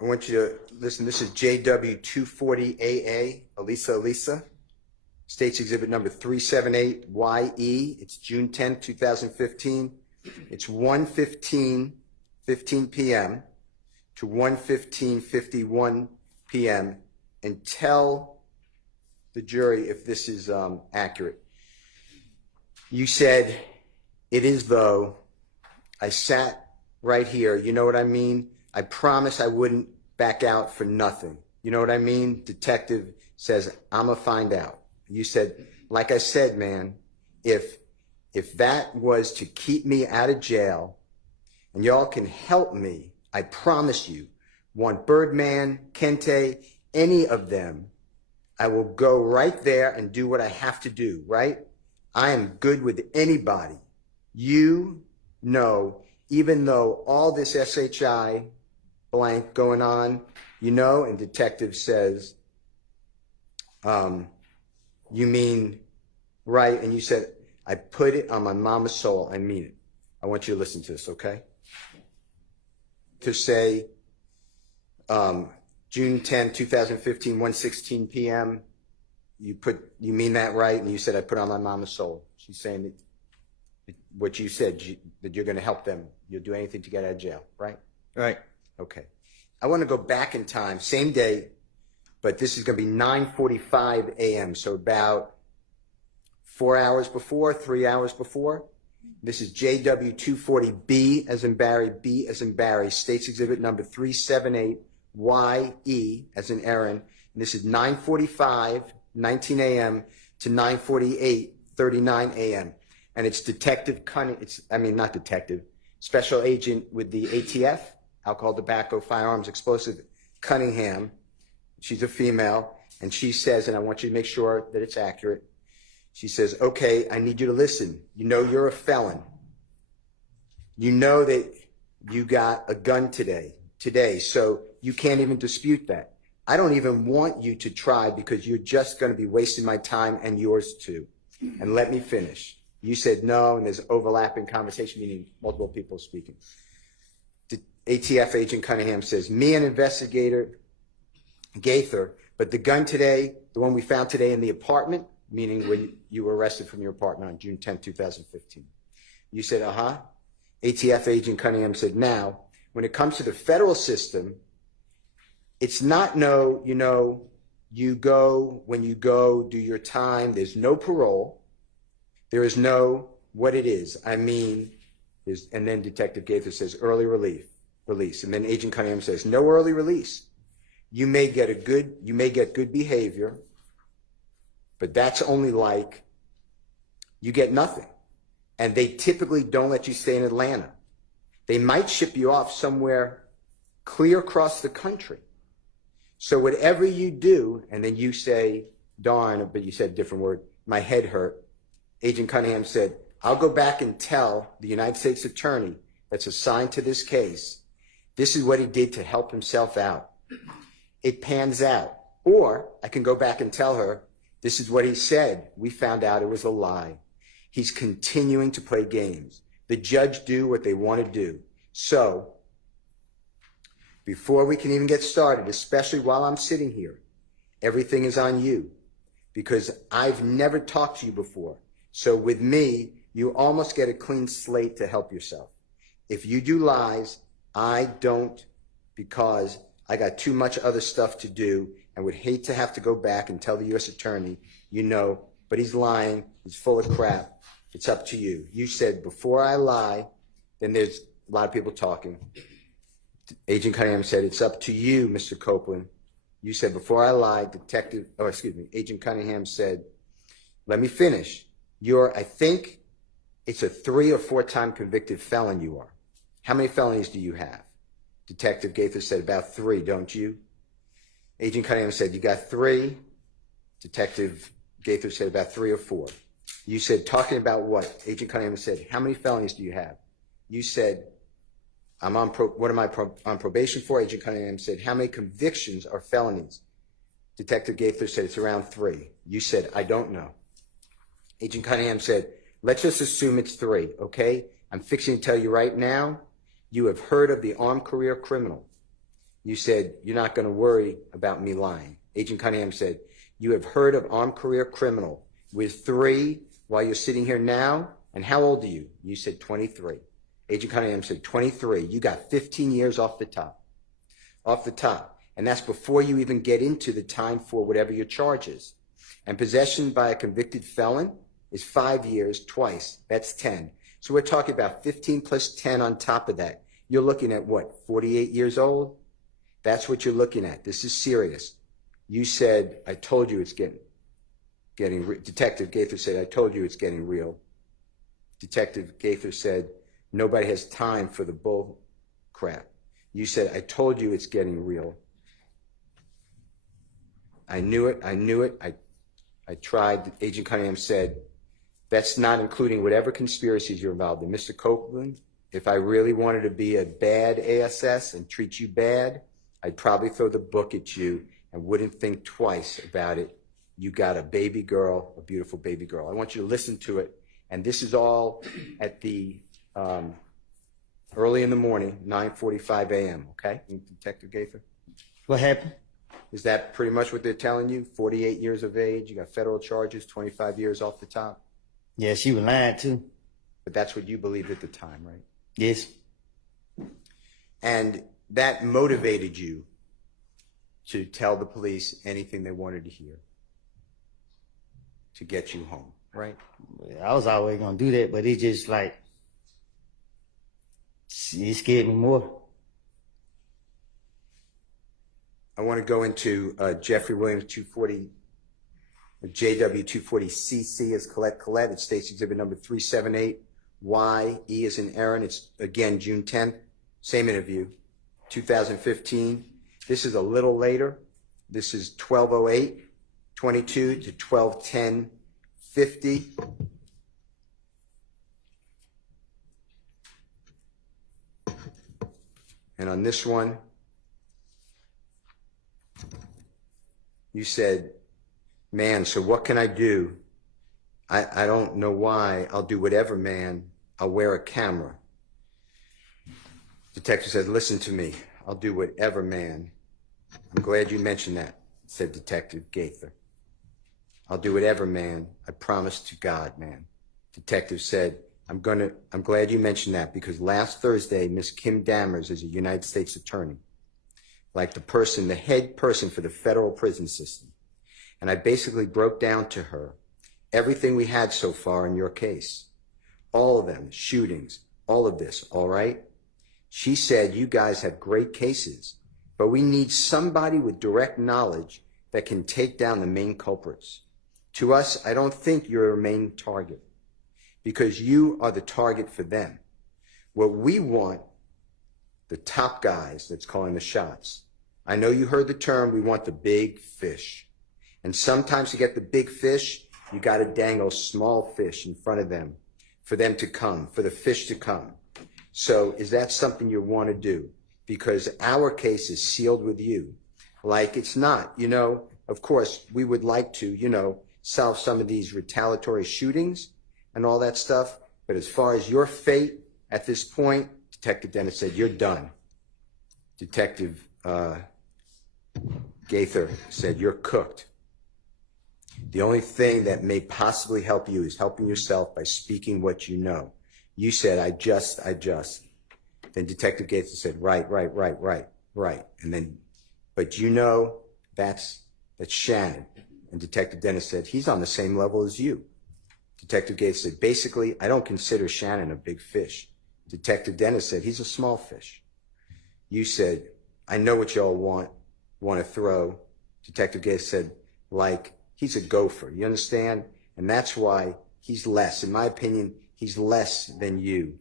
I want you to listen. This is JW240AA, Elisa. States Exhibit number 378YE. It's June 10th, 2015. It's 1:15 p.m. to 1:51 p.m. and tell the jury if this is accurate. You said, "It is though. I sat right here. You know what I mean? I promise I wouldn't back out for nothing. You know what I mean?" Detective says, "I'ma find out." You said, "Like I said, man, if that was to keep me out of jail and y'all can help me, I promise you, want Birdman, Kente, any of them, I will go right there and do what I have to do, right? I am good with anybody. You know, even though all this SHI blank going on, you know," and detective says, "You mean right?" And you said, "I put it on my mama's soul. I mean it." I want you to listen to this, okay? To say, June 10, 2015, 1:16 p.m., you mean that right? And you said, "I put it on my mama's soul." She's saying that what you said, that you're going to help them. You'll do anything to get out of jail, right? Right. Okay. I want to go back in time, same day, but this is going to be 9:45 a.m. So about 4 hours before, 3 hours before. This is JW 240B as in Barry, B as in Barry, States Exhibit number 378YE as in Aaron. And this is 9:45, 19 a.m. to 9:48, 39 a.m. And it's Detective Cunningham, not detective, Special Agent with the ATF, Alcohol, Tobacco, Firearms, Explosive, Cunningham. She's a female, and she says, and I want you to make sure that it's accurate, she says, okay, I need you to listen. You know you're a felon. You know that you got a gun today, so you can't even dispute that. I don't even want you to try because you're just going to be wasting my time and yours too. And let me finish. You said no, and there's overlapping conversation, meaning multiple people speaking. The ATF agent Cunningham says, me and investigator Gaither, but the gun today, the one we found today in the apartment, meaning when you were arrested from your apartment on June 10, 2015. You said, ATF agent Cunningham said, now, when it comes to the federal system, it's not you go, when you go, do your time, there's no parole. There is no what it is. And then Detective Gaither says, early release. And then Agent Cunningham says, no early release. You may get good behavior, but that's only like you get nothing. And they typically don't let you stay in Atlanta. They might ship you off somewhere clear across the country. So whatever you do, and then you say, darn, but you said a different word, my head hurt. Agent Cunningham said, I'll go back and tell the United States attorney that's assigned to this case, this is what he did to help himself out. It pans out. Or I can go back and tell her, this is what he said. We found out it was a lie. He's continuing to play games. The judge do what they want to do. So, before we can even get started, especially while I'm sitting here, everything is on you. Because I've never talked to you before. So with me, you almost get a clean slate to help yourself. If you do lies, I don't, because I got too much other stuff to do and would hate to have to go back and tell the U.S. attorney, but he's lying, he's full of crap. It's up to you. You said, before I lie, then there's a lot of people talking. Agent Cunningham said, it's up to you, Mr. Copeland. You said, before I lie, Agent Cunningham said, let me finish. I think it's a 3 or 4 time convicted felon you are. How many felonies do you have? Detective Gaither said, about 3, don't you? Agent Cunningham said, you got 3. Detective Gaither said, about 3 or 4. You said, talking about what? Agent Cunningham said, how many felonies do you have? You said, what am I on probation for? Agent Cunningham said, how many convictions are felonies? Detective Gaither said, it's around 3. You said, I don't know. Agent Cunningham said, let's just assume it's 3, okay? I'm fixing to tell you right now, you have heard of the armed career criminal. You said, you're not going to worry about me lying. Agent Cunningham said, you have heard of armed career criminal with 3 while you're sitting here now, and how old are you? You said 23. Agent Cunningham said 23. You got 15 years off the top. Off the top. And that's before you even get into the time for whatever your charge is. And possession by a convicted felon is 5 years twice. That's 10. So we're talking about 15 plus 10 on top of that. You're looking at what, 48 years old? That's what you're looking at. This is serious. You said, I told you it's getting Detective Gaither said, I told you it's getting real. Detective Gaither said, nobody has time for the bull crap. You said, I told you it's getting real. I knew it. I tried. Agent Cunningham said, that's not including whatever conspiracies you're involved in. Mr. Copeland, if I really wanted to be a bad ASS and treat you bad, I'd probably throw the book at you and wouldn't think twice about it. You got a baby girl, a beautiful baby girl. I want you to listen to it. And this is all at the early in the morning, 9:45 a.m., okay? Detective Gaither? What happened? Is that pretty much what they're telling you? 48 years of age, you got federal charges, 25 years off the top? Yeah, she was lying too. But that's what you believed at the time, right? Yes. And that motivated you to tell the police anything they wanted to hear to get you home, right? I was always gonna do that, but it just like it scared me more. I want to go into Jeffrey Williams 240, JW 240CC as Colette. It states exhibit number 378. YE is in Aaron. It's again June 10th. Same interview, 2015. This is a little later. This is 12:08:22 to 12:10:50. And on this one, you said, man, so what can I do? I don't know why. I'll do whatever, man. I'll wear a camera. Detective said, listen to me. I'll do whatever, man. I'm glad you mentioned that, said Detective Gaither. I'll do whatever, man. I promise to God, man. Detective said, I'm glad you mentioned that because last Thursday, Miss Kim Dammers is a United States attorney, like the head person for the federal prison system. And I basically broke down to her everything we had so far in your case. All of them, shootings, all of this, all right? She said, you guys have great cases, but we need somebody with direct knowledge that can take down the main culprits. To us, I don't think you're a main target because you are the target for them. What we want, the top guys that's calling the shots. I know you heard the term, we want the big fish. And sometimes to get the big fish, you got to dangle small fish in front of them for them to come, for the fish to come. So is that something you want to do? Because our case is sealed with you. Like it's not, of course, we would like to, solve some of these retaliatory shootings and all that stuff. But as far as your fate at this point, Detective Dennis said, you're done. Detective Gaither said, you're cooked. The only thing that may possibly help you is helping yourself by speaking what you know. You said, I just. Then Detective Gaither said, right. And then, but that's Shannon. And Detective Dennis said, he's on the same level as you. Detective Gaither said, basically, I don't consider Shannon a big fish. Detective Dennis said, he's a small fish. You said, I know what y'all want to throw. Detective Gaither said, like, he's a gopher, you understand? And that's why he's less. In my opinion, he's less than you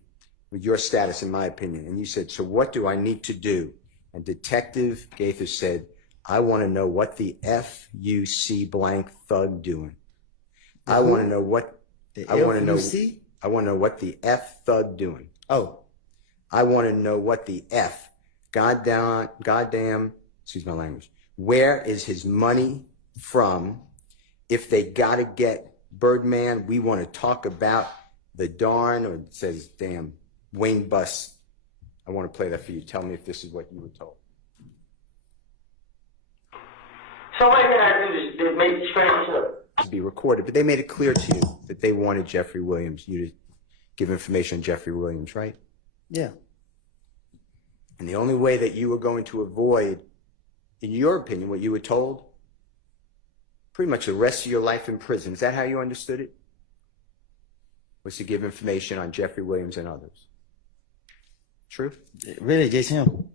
with your status, in my opinion. And you said, so what do I need to do? And Detective Gaither said, I want to know what the F-U-C blank thug doing. I want to know what the F thug doing. Oh, I want to know what the F, goddamn, excuse my language. Where is his money from? If they got to get Birdman, we want to talk about the darn, or it says, damn, Wayne Bus. I want to play that for you. Tell me if this is what you were told. So what did I do is they made straight up. To be recorded, but they made it clear to you that they wanted Jeffrey Williams, you to give information on Jeffrey Williams, right? yeah. And the only way that you were going to avoid, in your opinion, what you were told, pretty much the rest of your life in prison, is that how you understood it? Was to give information on Jeffrey Williams and others. True? Really, just him.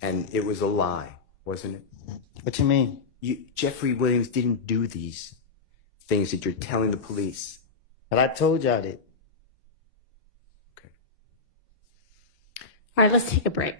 And it was a lie, wasn't it? What you mean? Jeffrey Williams didn't do these things that you're telling the police. But I told y'all that. Okay. All right, let's take a break.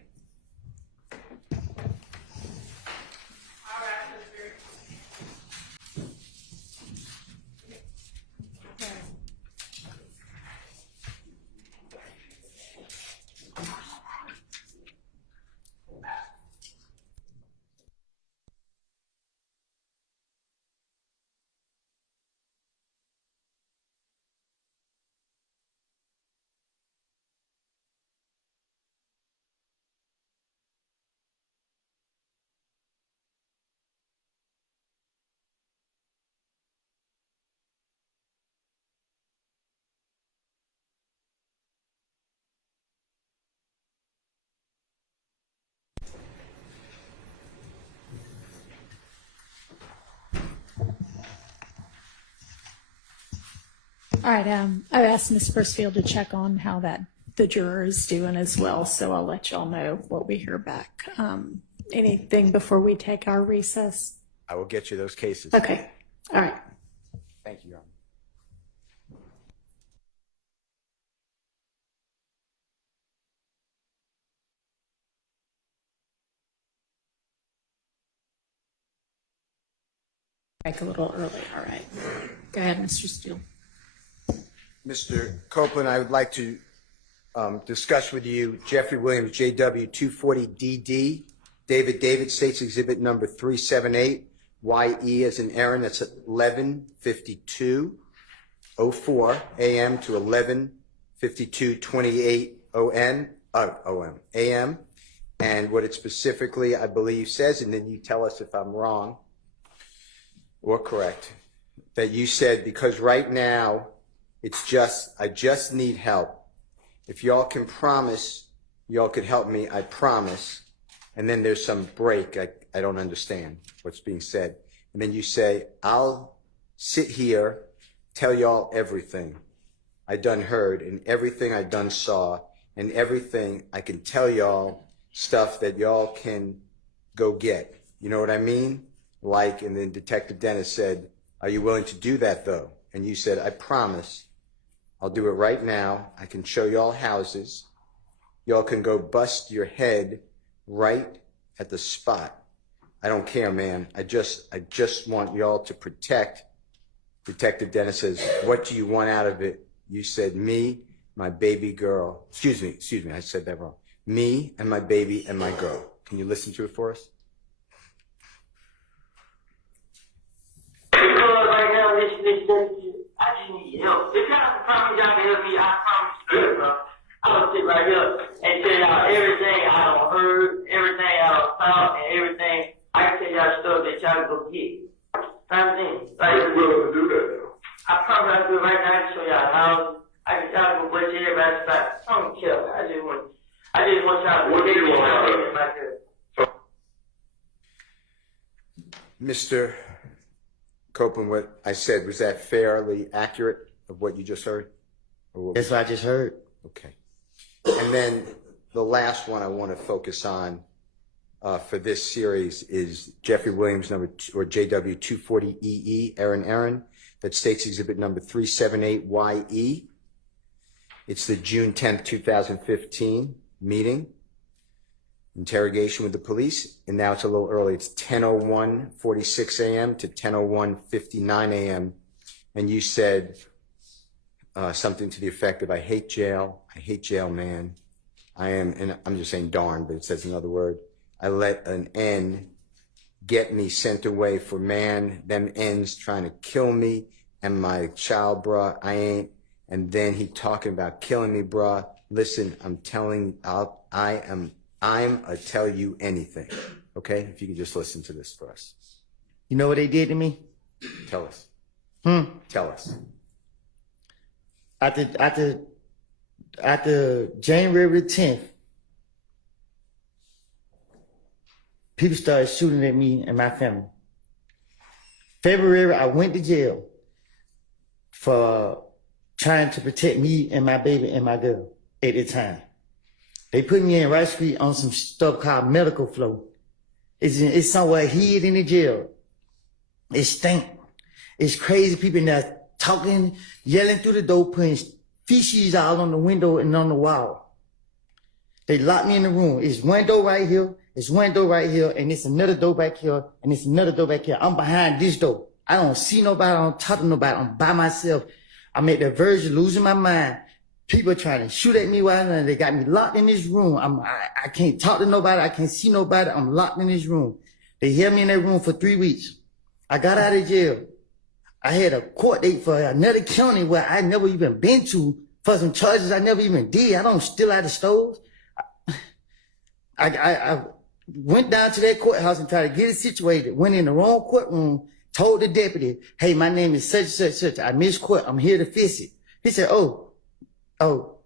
All right. I asked Ms. Pursfield to check on how the juror is doing as well, so I'll let y'all know what we hear back. Anything before we take our recess? I will get you those cases. Okay. All right. Thank you, Your Honor. Break a little early. All right. Go ahead, Mr. Steele. Mr. Copeland, I would like to discuss with you Jeffrey Williams, JW 240DD, David, States Exhibit number 378, YE as in Aaron, that's at 11:52:04 a.m. to 11:52:28 a.m. And what it specifically, I believe, says, and then you tell us if I'm wrong or correct, that you said, because right now, I just need help. If y'all can promise, y'all could help me, I promise. And then there's some break. I don't understand what's being said. And then you say, I'll sit here, tell y'all everything I done heard and everything I done saw and everything I can tell y'all, stuff that y'all can go get. You know what I mean? Like, and then Detective Dennis said, are you willing to do that though? And you said, I promise. I'll do it right now. I can show y'all houses. Y'all can go bust your head right at the spot. I don't care, man. I just want y'all to protect. Detective Dennis says, what do you want out of it? You said, me, my baby girl. Excuse me, I said that wrong. Me and my baby and my girl. Can you listen to it for us? Right now, this, I just need help. If y'all can promise y'all to help me, I promise you, bro. I'll sit right here and tell y'all everything I done heard, everything I done saw, and everything. I can tell y'all stuff that y'all can go get. Understand? Like, Are you willing to do that now? I promise I'll do it right now. I can show y'all houses. I can y'all go butch everybody's spot. I don't care. I just want y'all to What do you want out of it? like that. Mr. Copeland, what I said, was that fairly accurate of what you just heard? That's what I just heard. Okay. And then the last one I want to focus on for this series is Jeffrey Williams, number two, or JW 240EE, Aaron, that States Exhibit number 378YE. It's the June 10th, 2015 meeting, interrogation with the police, and now it's a little early. It's 10:01:46 a.m. to 10:01:59 a.m. And you said something to the effect of, I hate jail, man. And I'm just saying darn, but it says another word. I let an N get me sent away for man, them N's trying to kill me and my child, bruh, I ain't. And then he talking about killing me, bruh. Listen, I'm tell you anything. Okay? If you could just listen to this for us. You know what they did to me? Tell us. Tell us. After January 10th, people started shooting at me and my family. February, I went to jail for trying to protect me and my baby and my girl at the time. They put me in Rice Street on some stuff called medical flow. It's somewhere hid in the jail. It stink. It's crazy people in there talking, yelling through the door, putting feces all on the window and on the wall. They locked me in the room. It's one door right here. It's one door right here. And it's another door back here. And it's another door back here. I'm behind this door. I don't see nobody. I don't talk to nobody. I'm by myself. I'm at the verge of losing my mind. People trying to shoot at me while they got me locked in this room. I can't talk to nobody. I can't see nobody. I'm locked in this room. They held me in that room for 3 weeks. I got out of jail. I had a court date for another county where I never even been to for some charges I never even did. I don't steal out of stores. I went down to that courthouse and tried to get it situated. Went in the wrong courtroom. Told the deputy, hey, my name is such and such, such. I missed court. I'm here to fix it. He said, oh,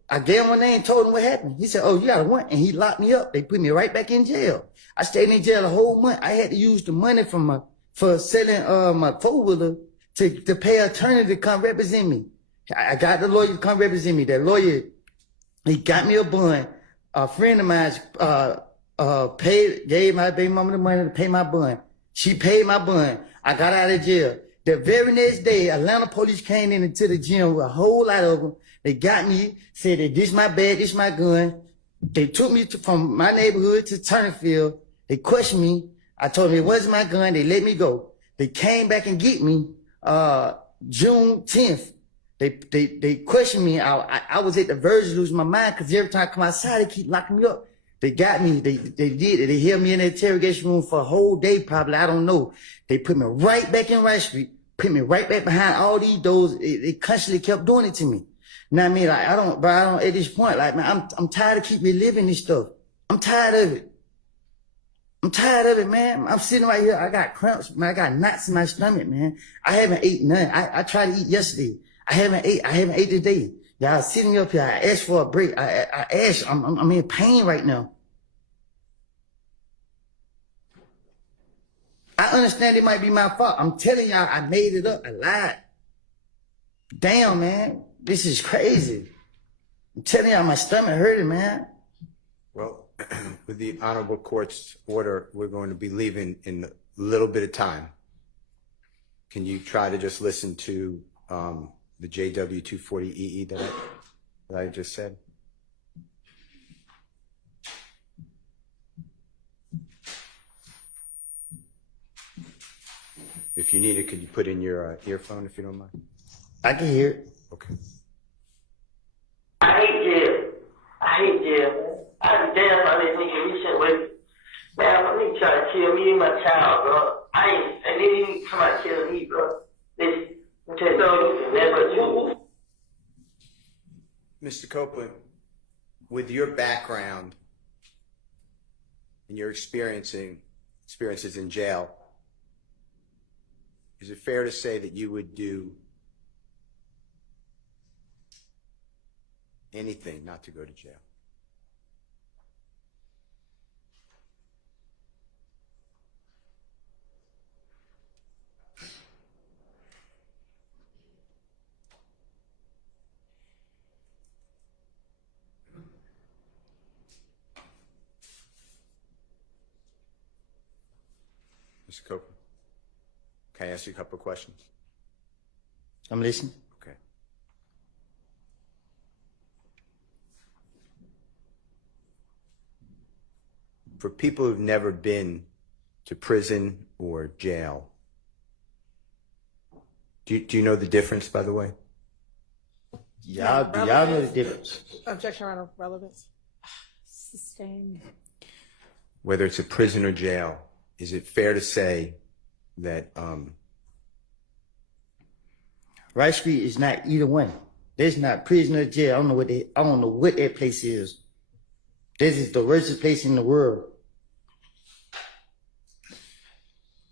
I gave him my name, told him what happened. He said, oh, you got a warrant. And he locked me up. They put me right back in jail. I stayed in jail a whole month. I had to use the money for selling, my four-wheeler to pay an attorney to come represent me. I got the lawyer to come represent me. That lawyer, he got me a bond. A friend of mine, gave my baby mama the money to pay my bond. She paid my bond. I got out of jail. The very next day, Atlanta police came into the gym with a whole lot of them. They got me, said that this my bag, this my gun. They took me from my neighborhood to Turnerfield. They questioned me. I told them it wasn't my gun. They let me go. They came back and get me, June 10th. They questioned me. I was at the verge of losing my mind because every time I come outside, they keep locking me up. They got me. They did it. They held me in the interrogation room for a whole day, probably. I don't know. They put me right back in Rice Street, put me right back behind all these doors. They constantly kept doing it to me. You know what I mean? Like, I don't, at this point, like, man, I'm tired of keep reliving this stuff. I'm tired of it. I'm tired of it, man. I'm sitting right here. I got cramps, man. I got knots in my stomach, man. I haven't ate none. I tried to eat yesterday. I haven't ate today. Y'all sitting up here. I asked for a break. I asked. I'm in pain right now. I understand it might be my fault. I'm telling y'all, I made it up. I lied. Damn, man. This is crazy. I'm telling y'all, my stomach hurting, man. Well, with the Honorable Court's order, we're going to be leaving in a little bit of time. Can you try to just listen to the JW 240EE that I just said? If you need it, could you put in your earphone if you don't mind? I can hear it. Okay. I hate jail. I hate jail, man. I'd be damn if this nigga reach out with man, my nigga try to kill me and my child, bro. And they didn't even come out and kill me, bro. Listen, I'm telling you, you never do. Mr. Copeland, with your background and your experiences in jail, is it fair to say that you would do anything not to go to jail? Mr. Copeland, can I ask you a couple of questions? I'm listening. Okay. For people who've never been to prison or jail, do you know the difference, by the way? Y'all know the difference. Objection, Your Honor. Relevance. Sustained. Whether it's a prison or jail, is it fair to say that Rice Street is not either one. There's not prison or jail. I don't know what that place is. This is the worst place in the world.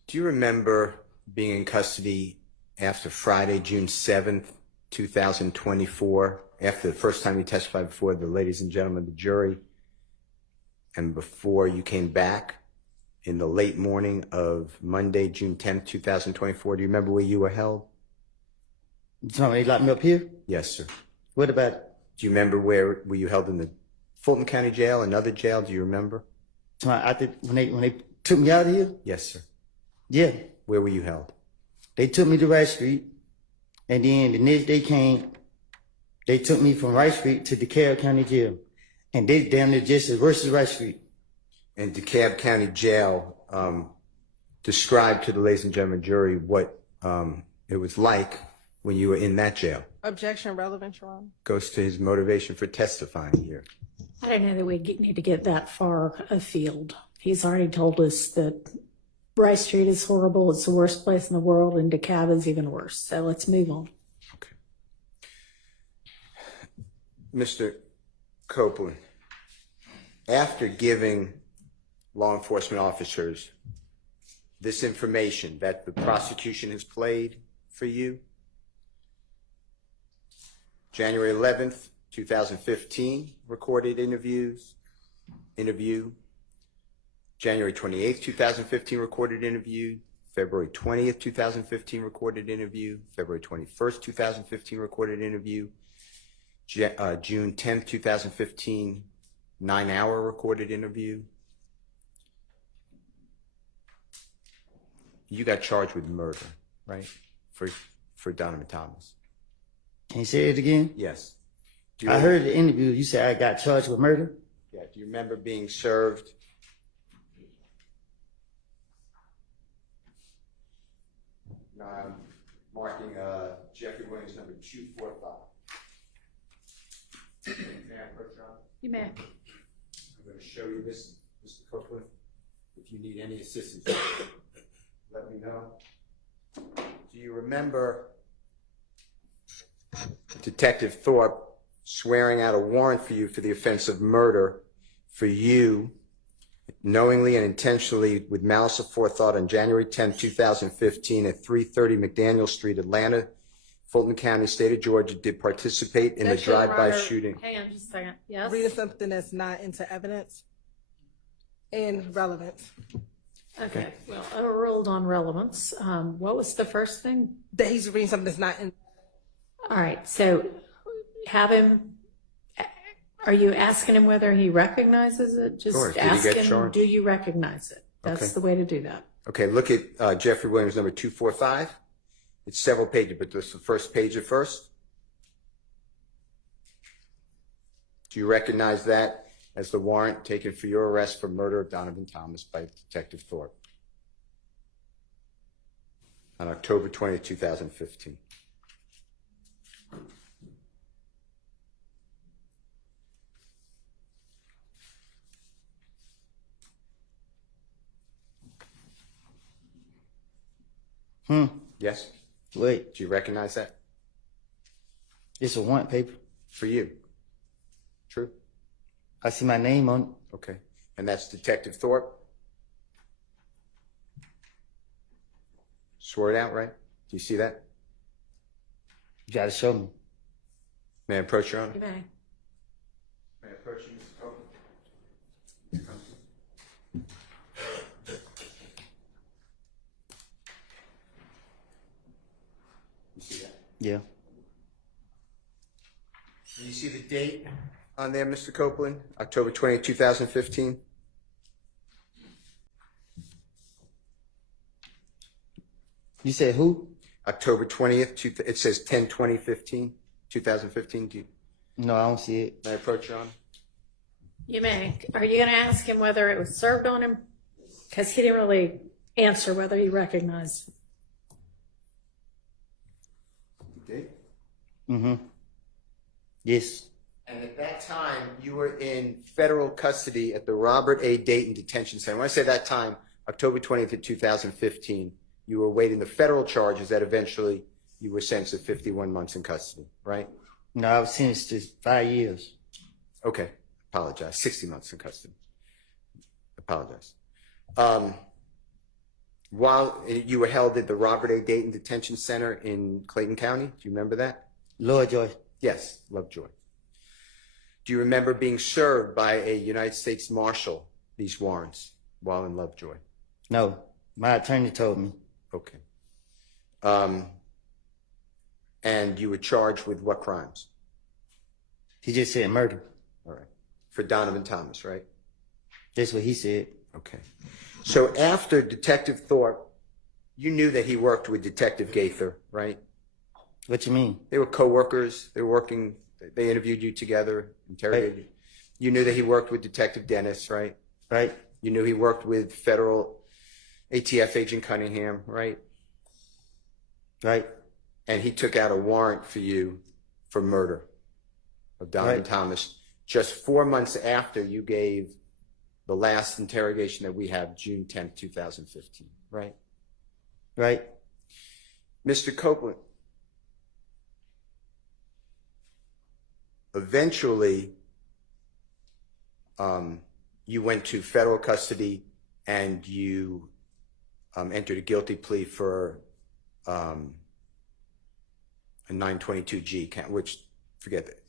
do you remember being in custody after Friday, June 7th, 2024, after the first time you testified before the ladies and gentlemen of the jury, and before you came back in the late morning of Monday, June 10th, 2024? Do you remember where you were held? Somebody locked me up here? Yes, sir. What about it? Do you remember where were you held in the Fulton County Jail, another jail? Do you remember? When they took me out of here? Yes, sir. Yeah. Where were you held? They took me to Rice Street, and then the next day came, they took me from Rice Street to DeKalb County Jail. And they damn near just as worse as Rice Street. And DeKalb County Jail, describe to the ladies and gentlemen jury what it was like when you were in that jail. Objection, relevant, Your Honor. Goes to his motivation for testifying here. I don't know that we need to get that far afield. He's already told us that Rice Street is horrible. It's the worst place in the world, and DeKalb is even worse. So let's move on. Okay. Mr. Copeland, after giving law enforcement officers this information that the prosecution has played for you, January 11th, 2015, recorded interview, January 28th, 2015, recorded interview, February 20th, 2015 recorded interview, February 21st, 2015 recorded interview, June 10th, 2015, 9-hour recorded interview. You got charged with murder, right? For Donovan Thomas. Can you say it again? Yes. I heard the interview. You said I got charged with murder. Yeah. Do you remember being served? Marking Jeffrey Williams number 245. May I approach you on it? You may. I'm going to show you this, Mr. Copeland. If you need any assistance, let me know. Do you remember Detective Thorpe swearing out a warrant for you for the offense of murder for you knowingly and intentionally with malice aforethought on January 10, 2015 at 330 McDaniel Street, Atlanta, Fulton County, state of Georgia, did participate in the That's your drive-by Honor. shooting? Hang on just a second. Yes? Reading something that's not into evidence and relevance. Okay, well, overruled on relevance. What was the first thing? That he's reading something that's not in. All right, so have him, are you asking him whether he recognizes it? Just Sure. Did he ask get him, charged? do you recognize it? That's Okay. the way to do that. Okay, look at Jeffrey Williams number 245. It's several pages, but this is the first page at first. Do you recognize that as the warrant taken for your arrest for murder of Donovan Thomas by Detective Thorpe on October 20th, 2015? Yes? Wait, Do you recognize that? it's a warrant paper. For you? True? I see my name on it. Okay. And that's Detective Thorpe? Swore it out, right? Do you see that? You gotta show me. May I approach your honor? You may. May I approach you, Mr. Copeland? You see that? Yeah. And you see the date on there, Mr. Copeland? October 20th, 2015? You said who? October 20th, it says 10/20/15, 2015. Do you, No, I don't see it. may I approach your honor? You may. Are you going to ask him whether it was served on him? Because he didn't really answer whether he recognized. The date? Mm-hmm. Yes. And at that time, you were in federal custody at the Robert A. Dayton Detention Center. When I say that time, October 20th of 2015, you were awaiting the federal charges that eventually you were sentenced to 51 months in custody, right? No, I was sentenced to 5 years. Okay. Apologize. 60 months in custody. Apologize. While you were held at the Robert A. Dayton Detention Center in Clayton County, do you remember that? Lovejoy. Yes, Lovejoy. Do you remember being served by a United States Marshal these warrants while in Lovejoy? No, my attorney told me. Okay. And you were charged with what crimes? He just said murder. All right. For Donovan Thomas, right? That's what he said. Okay. So after Detective Thorpe, you knew that he worked with Detective Gaither, right? What you mean? They were co-workers. They were working, they interviewed you together, interrogated you. You knew that he worked with Detective Dennis, right? Right? You knew he worked with federal ATF agent Cunningham, right? Right? And he took out a warrant for you for murder of Donovan Right. Thomas just 4 months after you gave the last interrogation that we have, June 10th, 2015, right? Right? Mr. Copeland, eventually, you went to federal custody and you entered a guilty plea for a 922G count, which, forget that,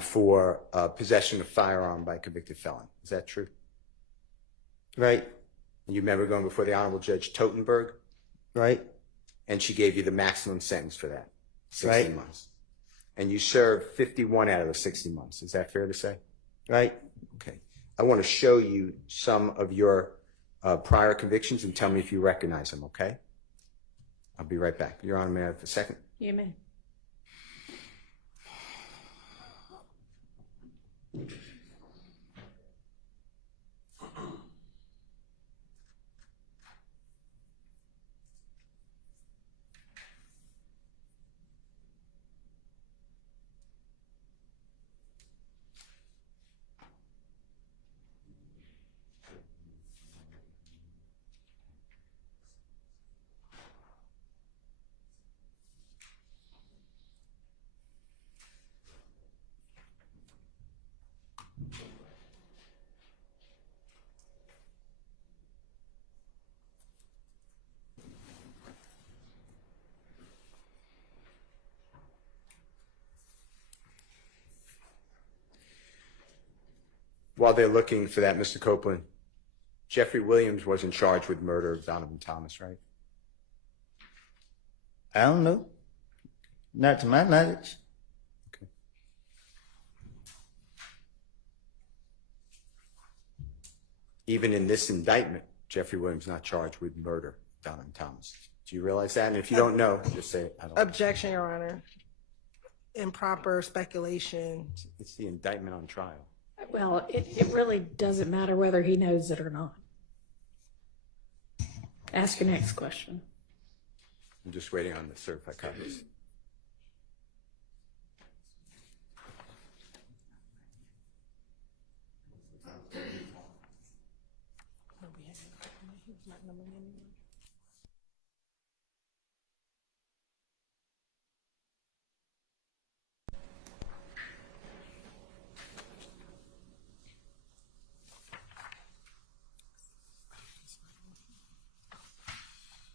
for possession of firearm by a convicted felon. Is that true? Right? You remember going before the Honorable Judge Totenberg? Right. And she gave you the maximum sentence for that, 60 Right. months. And you served 51 out of the 60 months. Is that fair to say? Right. Okay. I want to show you some of your prior convictions and tell me if you recognize them, okay? I'll be right back. Your Honor, may I have a second? You may. While they're looking for that, Mr. Copeland, Jeffrey Williams wasn't charged with murder of Donovan Thomas, right? I don't know. Not to my knowledge. Okay. Even in this indictment, Jeffrey Williams not charged with murder of Donovan Thomas. Do you realize that? And if you don't know, just say, I don't know. Objection, Your Honor. Improper speculation. It's the indictment on trial. Well, it really doesn't matter whether he knows it or not. Ask your next question. I'm just waiting on the certified copies.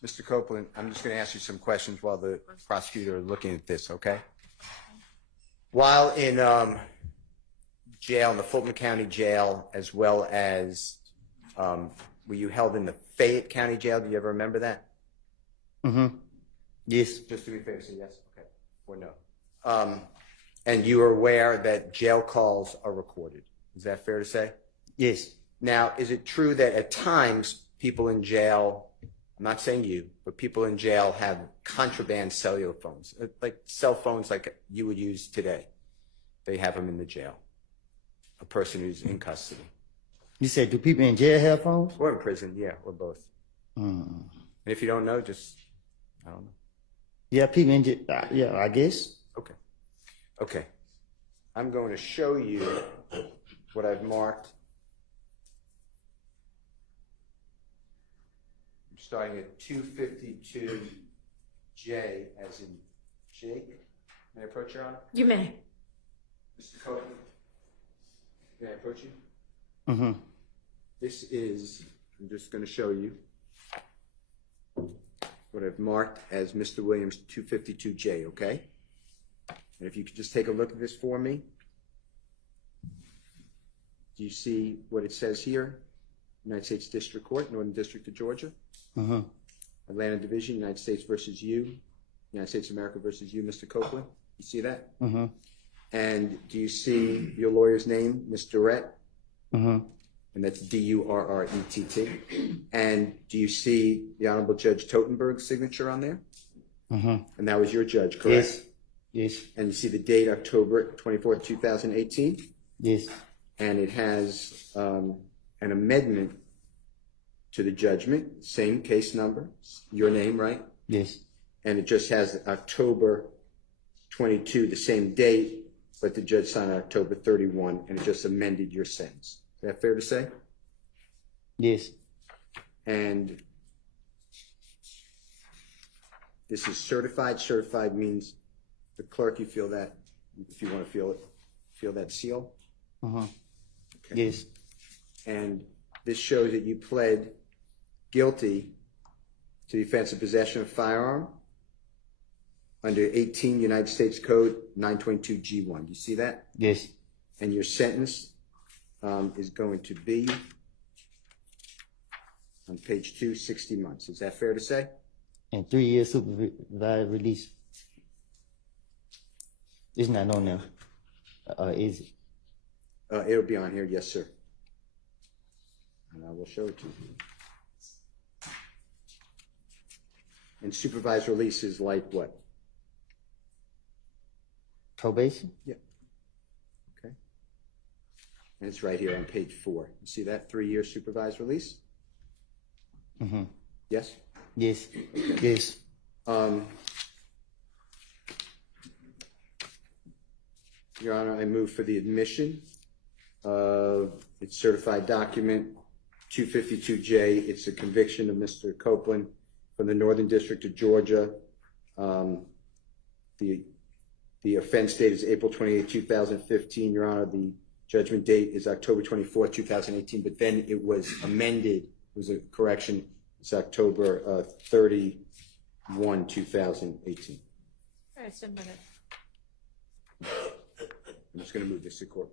Mr. Copeland, I'm just going to ask you some questions while the prosecutor is looking at this, okay? While in jail, in the Fulton County Jail, as well as were you held in the Fayette County Jail? Do you ever remember that? Mm-hmm. Yes. Just to be fair, say yes, okay, or no. And you are aware that jail calls are recorded. Is that fair to say? Yes. Now, is it true that at times people in jail, I'm not saying you, but people in jail have contraband cellular phones, like cell phones like you would use today? They have them in the jail. A person who's in custody. You said, do people in jail have phones? Or in prison, yeah, or both. And if you don't know, just, I don't know. Yeah, people in jail. Yeah, I guess. Okay. Okay. I'm going to show you what I've marked. I'm starting at 252J, as in Jake. May I approach, Your Honor? You may. Mr. Copeland, may I approach you? Mm-hmm. This is, I'm just going to show you what I've marked as Mr. Williams 252J, okay? And if you could just take a look at this for me. Do you see what it says here? United States District Court, Northern District of Georgia. Mm-hmm. Atlanta Division, United States versus you. United States of America versus you, Mr. Copeland. You see that? Mm-hmm. And do you see your lawyer's name, Ms. Durrett? Mm-hmm. And that's Durrett. And do you see the Honorable Judge Totenberg's signature on there? Mm-hmm. And that was your judge, correct? Yes. Yes. And you see the date, October 24th, 2018? Yes. And it has an amendment to the judgment, same case number, your name, right? Yes. And it just has October 22, the same date, but the judge signed October 31, and it just amended your sentence. Is that fair to say? Yes. And this is certified. Certified means the clerk, you feel that, if you want to feel that seal? Uh-huh. Okay. Yes. And this shows that you pled guilty to the offense of possession of firearm under 18 United States Code 922G1. Do you see that? Yes. And your sentence is going to be on page 2, 60 months. Is that fair to say? and 3 years supervised release. It's not on there. Is it? It'll be on here, yes, sir. And I will show it to you. And supervised release is like what? Probation? Yeah. Okay. And it's right here on page 4. You see that 3-year supervised release? Mm-hmm. Yes? Yes. Yes. Your Honor, I move for the admission of its certified document 252J. It's a conviction of Mr. Copeland from the Northern District of Georgia. The offense date is April 28, 2015. Your Honor, the judgment date is October 24, 2018, but then it was amended. It was a correction. It's October 31, 2018. All right, just a minute. I'm just going to move this to court.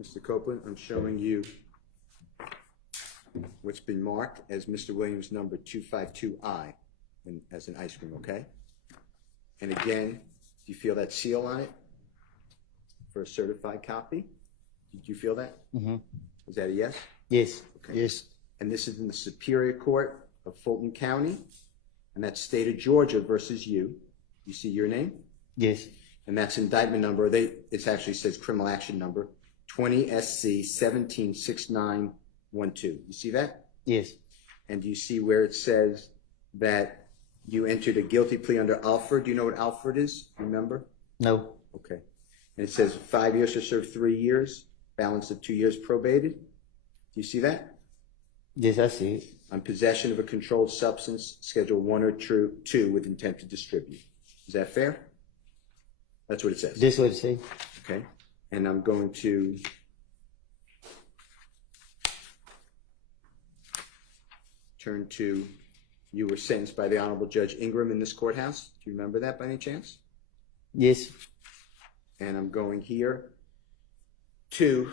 Mr. Copeland, I'm showing you what's been marked as Mr. Williams number 252I as an ice cream, okay? And again, do you feel that seal on it for a certified copy? Did you feel that? Mm-hmm. Is that a yes? Yes. Okay. Yes. And this is in the Superior Court of Fulton County, and that's state of Georgia versus you. You see your name? Yes. And that's indictment number. It actually says criminal action number 20 SC 176912. You see that? Yes. And do you see where it says that you entered a guilty plea under Alford? Do you know what Alford is? Remember? No. Okay. And it says 5 years to serve 3 years, balance of 2 years probated. Do you see that? Yes, I see it. On possession of a controlled substance, Schedule 1 or 2 with intent to distribute. Is that fair? That's what it says. This what it say. Okay. And I'm going to turn to, you were sentenced by the Honorable Judge Ingram in this courthouse. Do you remember that by any chance? Yes. And I'm going here to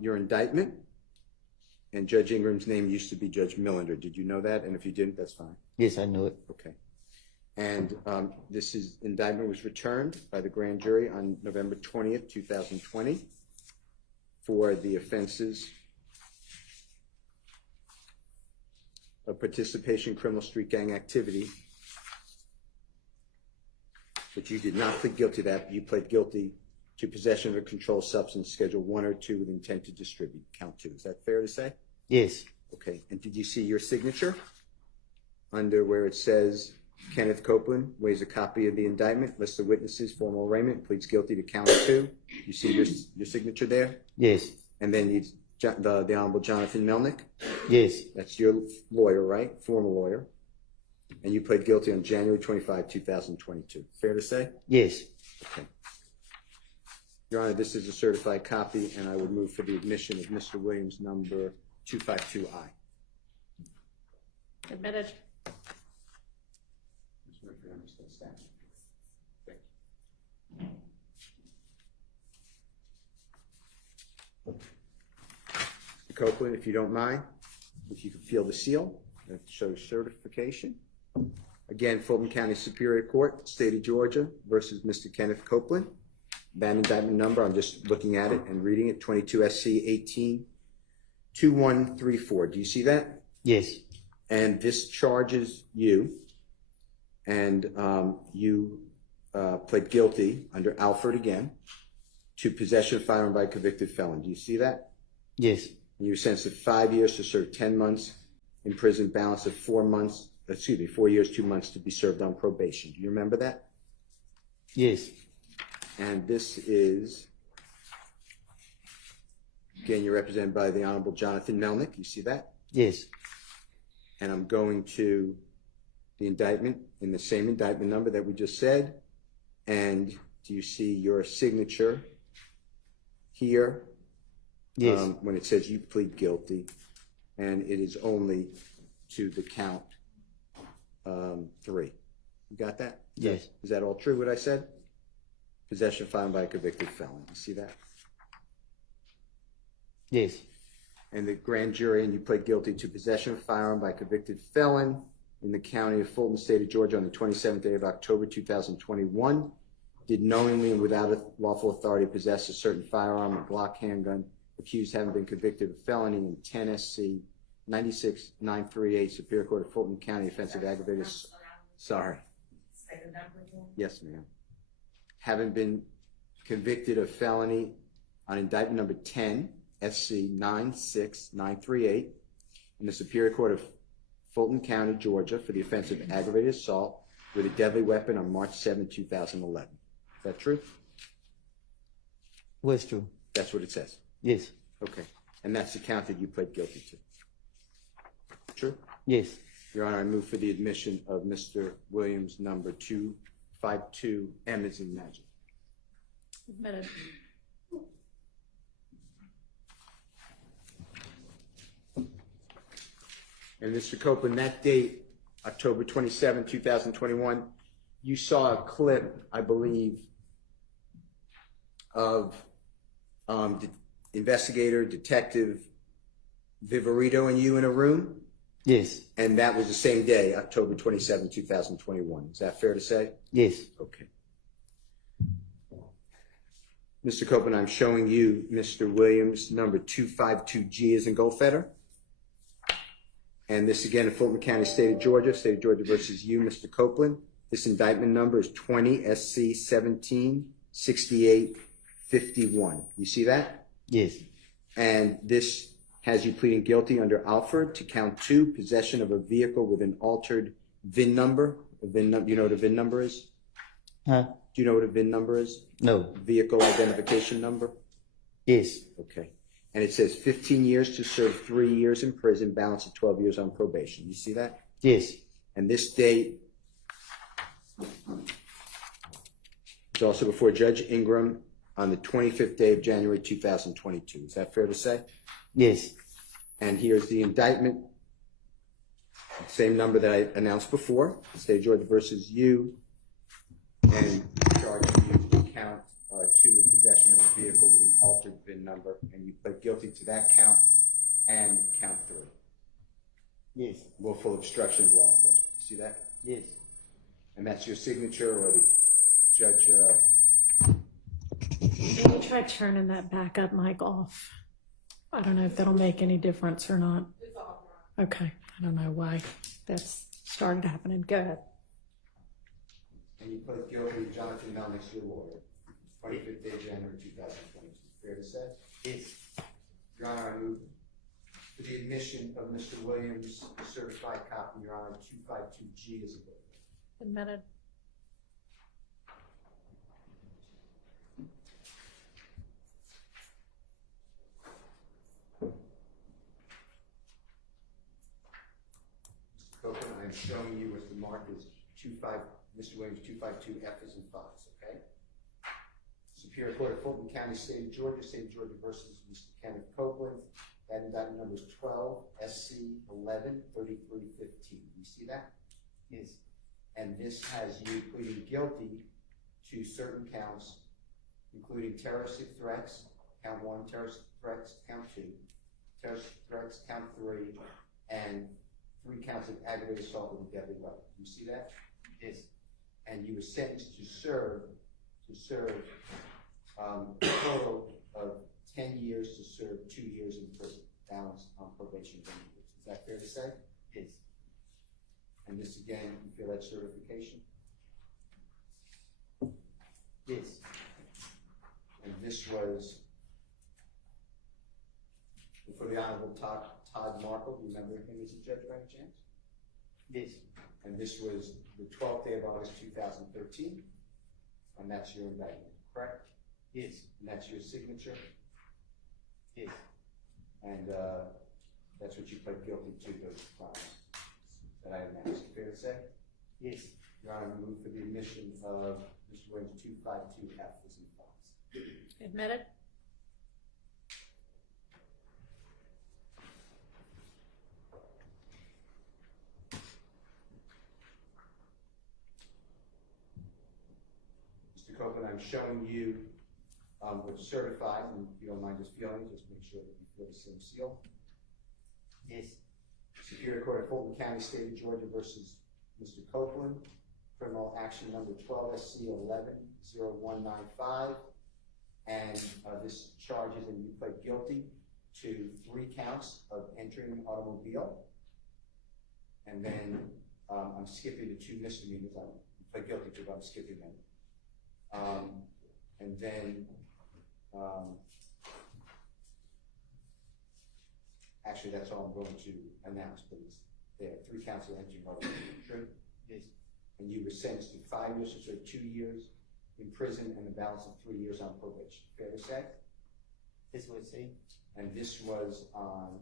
your indictment. And Judge Ingram's name used to be Judge Millender. Did you know that? And if you didn't, that's fine. Yes, I know it. Okay. And this indictment was returned by the grand jury on November 20th, 2020 for the offenses of participation in criminal street gang activity. But you did not plead guilty to that. You pled guilty to possession of a controlled substance, Schedule 1 or 2 with intent to distribute, count 2. Is that fair to say? Yes. Okay. And did you see your signature under where it says Kenneth Copeland weighs a copy of the indictment, lists the witnesses, formal arraignment, pleads guilty to count 2? You see your signature there? Yes. And then the Honorable Jonathan Melnick? Yes. That's your lawyer, right? Former lawyer. And you pled guilty on January 25, 2022. Fair to say? Yes. Okay. Your Honor, this is a certified copy, and I would move for the admission of Mr. Williams number 252I. Admitted. Mr. Copeland, if you don't mind, if you could feel the seal, that shows certification. Again, Fulton County Superior Court, State of Georgia versus Mr. Kenneth Copeland. That indictment number, I'm just looking at it and reading it, 22 SC 182134. Do you see that? Yes. And this charges you, and you pled guilty under Alford again to possession of firearm by a convicted felon. Do you see that? Yes. And you were sentenced to 5 years to serve 10 months in prison, balance of 4 years, 2 months to be served on probation. Do you remember that? Yes. And this is, again, you're represented by the Honorable Jonathan Melnick. You see that? Yes. And I'm going to the indictment in the same indictment number that we just said. And do you see your signature here? Yes. When it says you plead guilty, and it is only to the count 3. You got that? Yes. Is that all true, what I said? Possession found by a convicted felon. You see that? Yes. And the grand jury, and you pled guilty to possession of a firearm by a convicted felon in the county of Fulton, state of Georgia, on the 27th day of October 2021. Did knowingly and without a lawful authority possess a certain firearm, a Glock handgun, accused having been convicted of felony in 10 SC 96938, Superior Court of Fulton County, offensive aggravated. Sorry. Yes, ma'am. Having been convicted of felony on indictment number 10 SC 96938 in the Superior Court of Fulton County, Georgia, for the offense of aggravated assault with a deadly weapon on March 7, 2011. Is that true? What's true? That's what it says. Yes. Okay. And that's the count that you pled guilty to. True? Yes. Your Honor, I move for the admission of Mr. Williams, number 252, M as in magic. Admitted. And Mr. Copeland, that date, October 27, 2021, you saw a clip, I believe, of investigator, detective Viverito and you in a room? Yes. And that was the same day, October 27, 2021. Is that fair to say? Yes. Okay. Mr. Copeland, I'm showing you Mr. Williams, number 252G as in Goldfeder. And this again in Fulton County, State of Georgia versus you, Mr. Copeland. This indictment number is 20 SC 17 68 51. You see that? Yes. And this has you pleading guilty under Alford to count 2, possession of a vehicle with an altered VIN number. Do you know what a VIN number is? Huh? Do you know what a VIN number is? No. Vehicle identification number? Yes. Okay. And it says 15 years to serve 3 years in prison, balance of 12 years on probation. You see that? Yes. And this date is also before Judge Ingram on the 25th day of January 2022. Is that fair to say? Yes. And here's the indictment. Same number that I announced before. State of Georgia versus you. And charging you with count 2 with possession of a vehicle with an altered VIN number. And you pled guilty to that count and count 3. Yes. Willful obstruction of law enforcement. You see that? Yes. And that's your signature or the judge? Maybe try turning that backup mic off. I don't know if that'll make any difference or not. It's off. Okay. I don't know why that's started happening. Go ahead. And you pled guilty to Jonathan Melnick's your lawyer. 25th day of January 2022. Fair to say? Yes. Your Honor, I move for the admission of Mr. Williams' certified copy, Your Honor, 252G as a book. Admitted. Mr. Copeland, I am showing you what the mark is Mr. Williams 252F as in Fox, okay? Superior Court of Fulton County, State of Georgia versus Mr. Kenneth Copeland. That indictment number is 12 SC 11 3315. You see that? Yes. And this has you pleading guilty to certain counts, including terroristic threats, count 1, terroristic threats, count 2, terroristic threats, count 3, and 3 counts of aggravated assault with a deadly weapon. You see that? Yes. And you were sentenced to serve a total of 10 years to serve 2 years in prison, balanced on probation. Is that fair to say? Yes. And this again, you feel that certification? Yes. And this was for the Honorable Todd Markle. Do you remember him as a judge by any chance? Yes. And this was the 12th day of August 2013. And that's your indictment, correct? Yes. And that's your signature? Yes. And that's what you pled guilty to, those crimes that I announced. Fair to say? Yes. Your Honor, I move for the admission of Mr. Williams 252F as in Fox. Admitted. Mr. Copeland, I'm showing you was certified, and if you don't mind just feeling, just make sure that you feel the same seal. Yes. Superior Court of Fulton County, State of Georgia versus Mr. Copeland, criminal action number 12 SC 110195. And this charges, and you pled guilty to 3 counts of entering an automobile. And then I'm skipping the 2 misdemeanors. I pled guilty to, but I'm skipping them. And then, actually, that's all I'm going to announce, but it's there. 3 counts of entering automobile. True? Yes. And you were sentenced to 5 years, so 2 years in prison and the balance of 3 years on probation. Fair to say? This would say. And this was on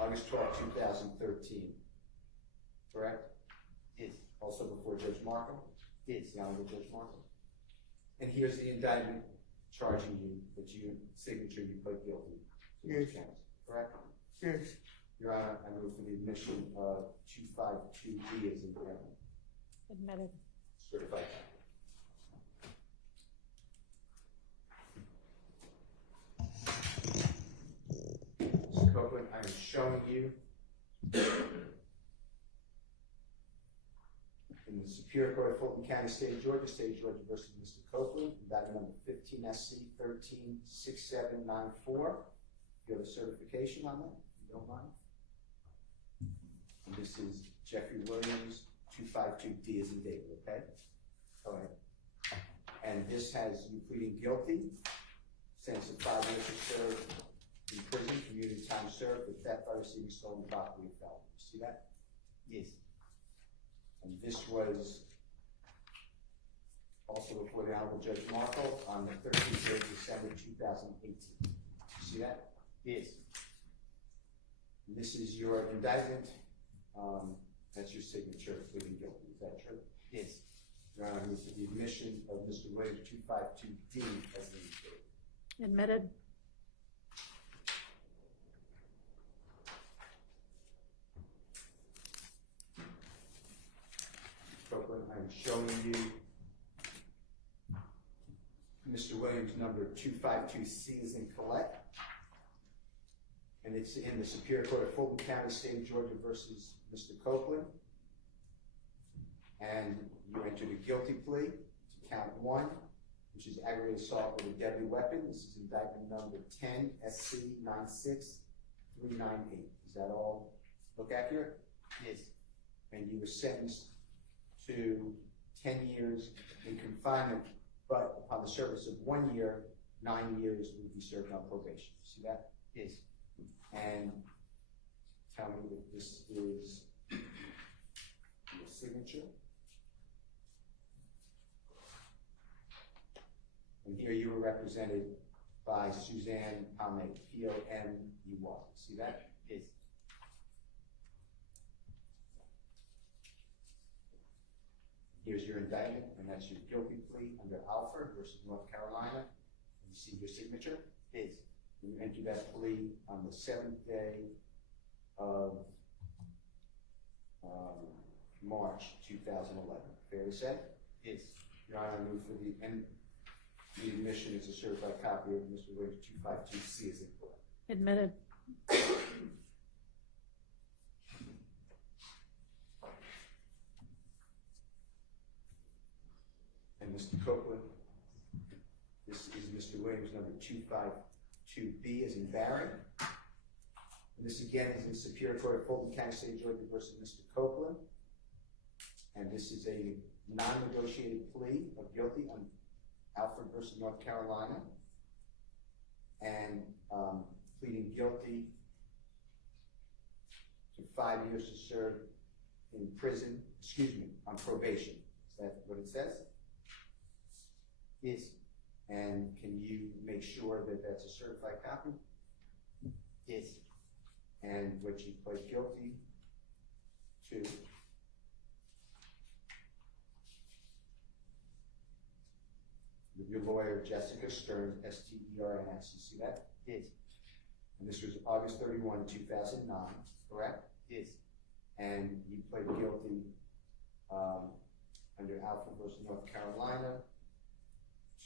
August 12, 2013. Correct? Yes. Also before Judge Markham? Yes. The Honorable Judge Markham. And here's the indictment charging you that your signature, you pled guilty to these counts. Correct? Yes. Your Honor, I move for the admission of 252B as impairment. Admitted. Certified. Mr. Copeland, I am showing you in the Superior Court of Fulton County, State of Georgia versus Mr. Copeland, indictment number 15 SC 136794. You have a certification on that, if you don't mind. And this is Jeffrey Williams, 252D as in David, okay? Go ahead. And this has you pleading guilty, sentence of 5 years to serve in prison, community time served for theft by receiving stolen property of felony. You see that? Yes. And this was also before the Honorable Judge Markle on the 13th of December 2018. You see that? Yes. And this is your indictment. That's your signature pleading guilty. Is that true? Yes. Your Honor, I move for the admission of Mr. Williams 252D as indicated. Admitted. Copeland, I am showing you Mr. Williams number 252C is in Collect. And it's in the Superior Court of Fulton County, State of Georgia versus Mr. Copeland. And you entered a guilty plea to count 1, which is aggravated assault with a deadly weapon. This is indictment number 10 SC 96398. Does that all look accurate? Yes. And you were sentenced to 10 years in confinement, but upon the service of 1 year, 9 years would be served on probation. See that? Yes. And tell me if this is your signature. And here you were represented by Suzanne Pomey, P-O-M-E-Y. See that? Yes. Here's your indictment, and that's your guilty plea under Alford versus North Carolina. You see your signature? Yes. You entered that plea on the 7th day of March 2011. Fair to say? Yes. Your Honor, I move for the admission is a certified copy of Mr. Williams 252C as incorrect. Admitted. And Mr. Copeland, this is Mr. Williams number 252B as in Barry. And this again is in Superior Court of Fulton County, State of Georgia versus Mr. Copeland. And this is a non-negotiated plea of guilty on Alford versus North Carolina. And pleading guilty to 5 years to serve in prison, on probation. Is that what it says? Yes. And can you make sure that that's a certified copy? Yes. And what you pled guilty to with your lawyer, Jessica Stearns, S-T-E-R-N-S. You see that? Yes. And this was August 31, 2009, correct? Yes. And you pled guilty under Alfred versus North Carolina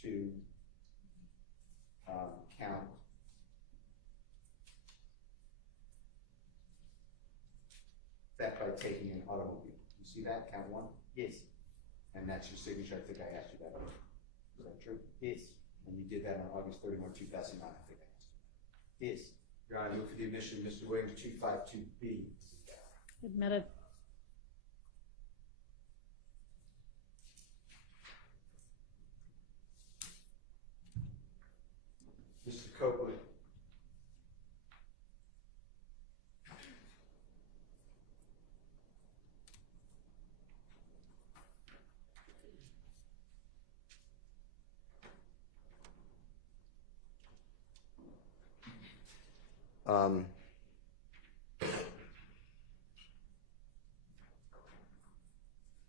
to count theft by taking an automobile. You see that? Count one? Yes. And that's your signature. I think I asked you that. Is that true? Yes. And you did that on August 31, 2009, I think I asked you. Yes. Your Honor, move for the admission of Mr. Williams 252B. Admitted. Mr. Copeland.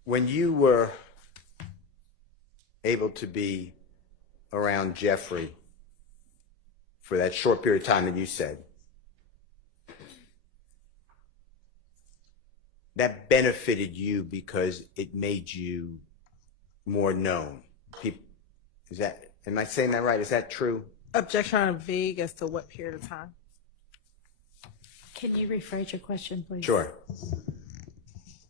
When you were able to be around Jeffrey for that short period of time that you said, that benefited you because it made you more known. Am I saying that right? Is that true? Objection on vague as to what period of time? Can you rephrase your question, please? Sure.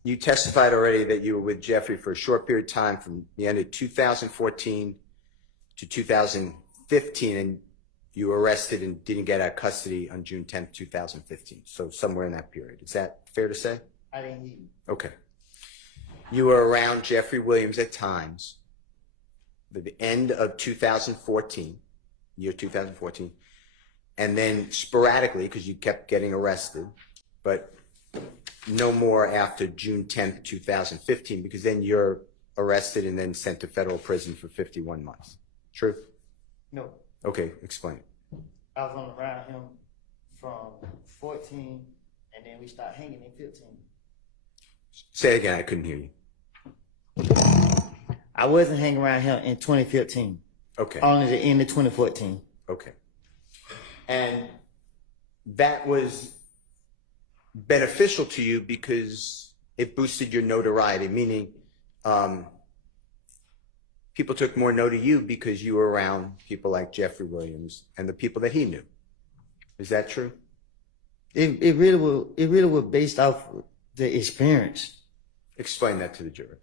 You testified already that you were with Jeffrey for a short period of time from the end of 2014 to 2015, and you were arrested and didn't get out of custody on June 10th, 2015. So somewhere in that period. Is that fair to say? I didn't hear you. Okay. You were around Jeffrey Williams at times, at the end of 2014, year 2014, and then sporadically, because you kept getting arrested, but no more after June 10th, 2015, because then you're arrested and then sent to federal prison for 51 months. True? No. Okay, explain. I was on around him from 14, and then we started hanging in 15. Say it again, I couldn't hear you. I wasn't hanging around him in 2015. Okay. Only the end of 2014. Okay. And that was beneficial to you because it boosted your notoriety, meaning people took more note of you because you were around people like Jeffrey Williams and the people that he knew. Is that true? It really was based off the experience. Explain that to the jury.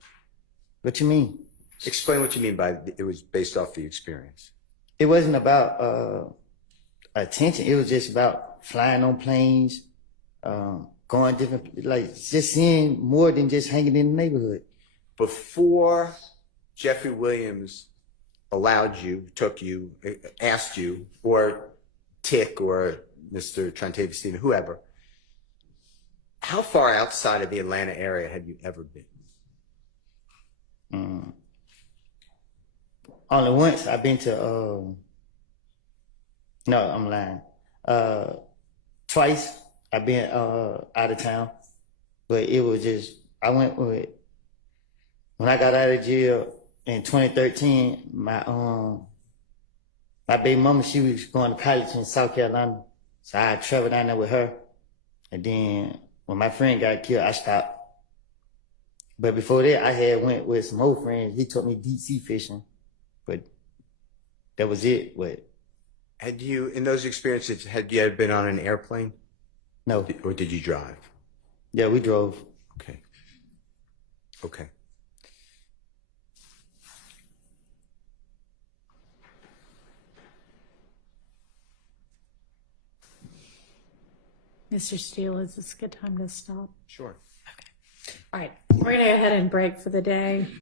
What you mean? Explain what you mean by it was based off the experience. It wasn't about attention. It was just about flying on planes, going different, like just seeing more than just hanging in the neighborhood. Before Jeffrey Williams allowed you, took you, asked you, or Tick or Mr. Trentavious Stephen, whoever, how far outside of the Atlanta area had you ever been? Only once. I've been to, no, I'm lying. Twice I've been out of town, but it was just, I went with, when I got out of jail in 2013, my baby mama, she was going to college in South Carolina, so I traveled down there with her, and then when my friend got killed, I stopped. But before that, I had went with some old friends. He took me deep sea fishing, but that was it. But had you, in those experiences, had you ever been on an airplane? No. Or did you drive? Yeah, we drove. Okay. Okay. Mr. Steele, is this a good time to stop? Sure. All right, we're going to go ahead and break for the day.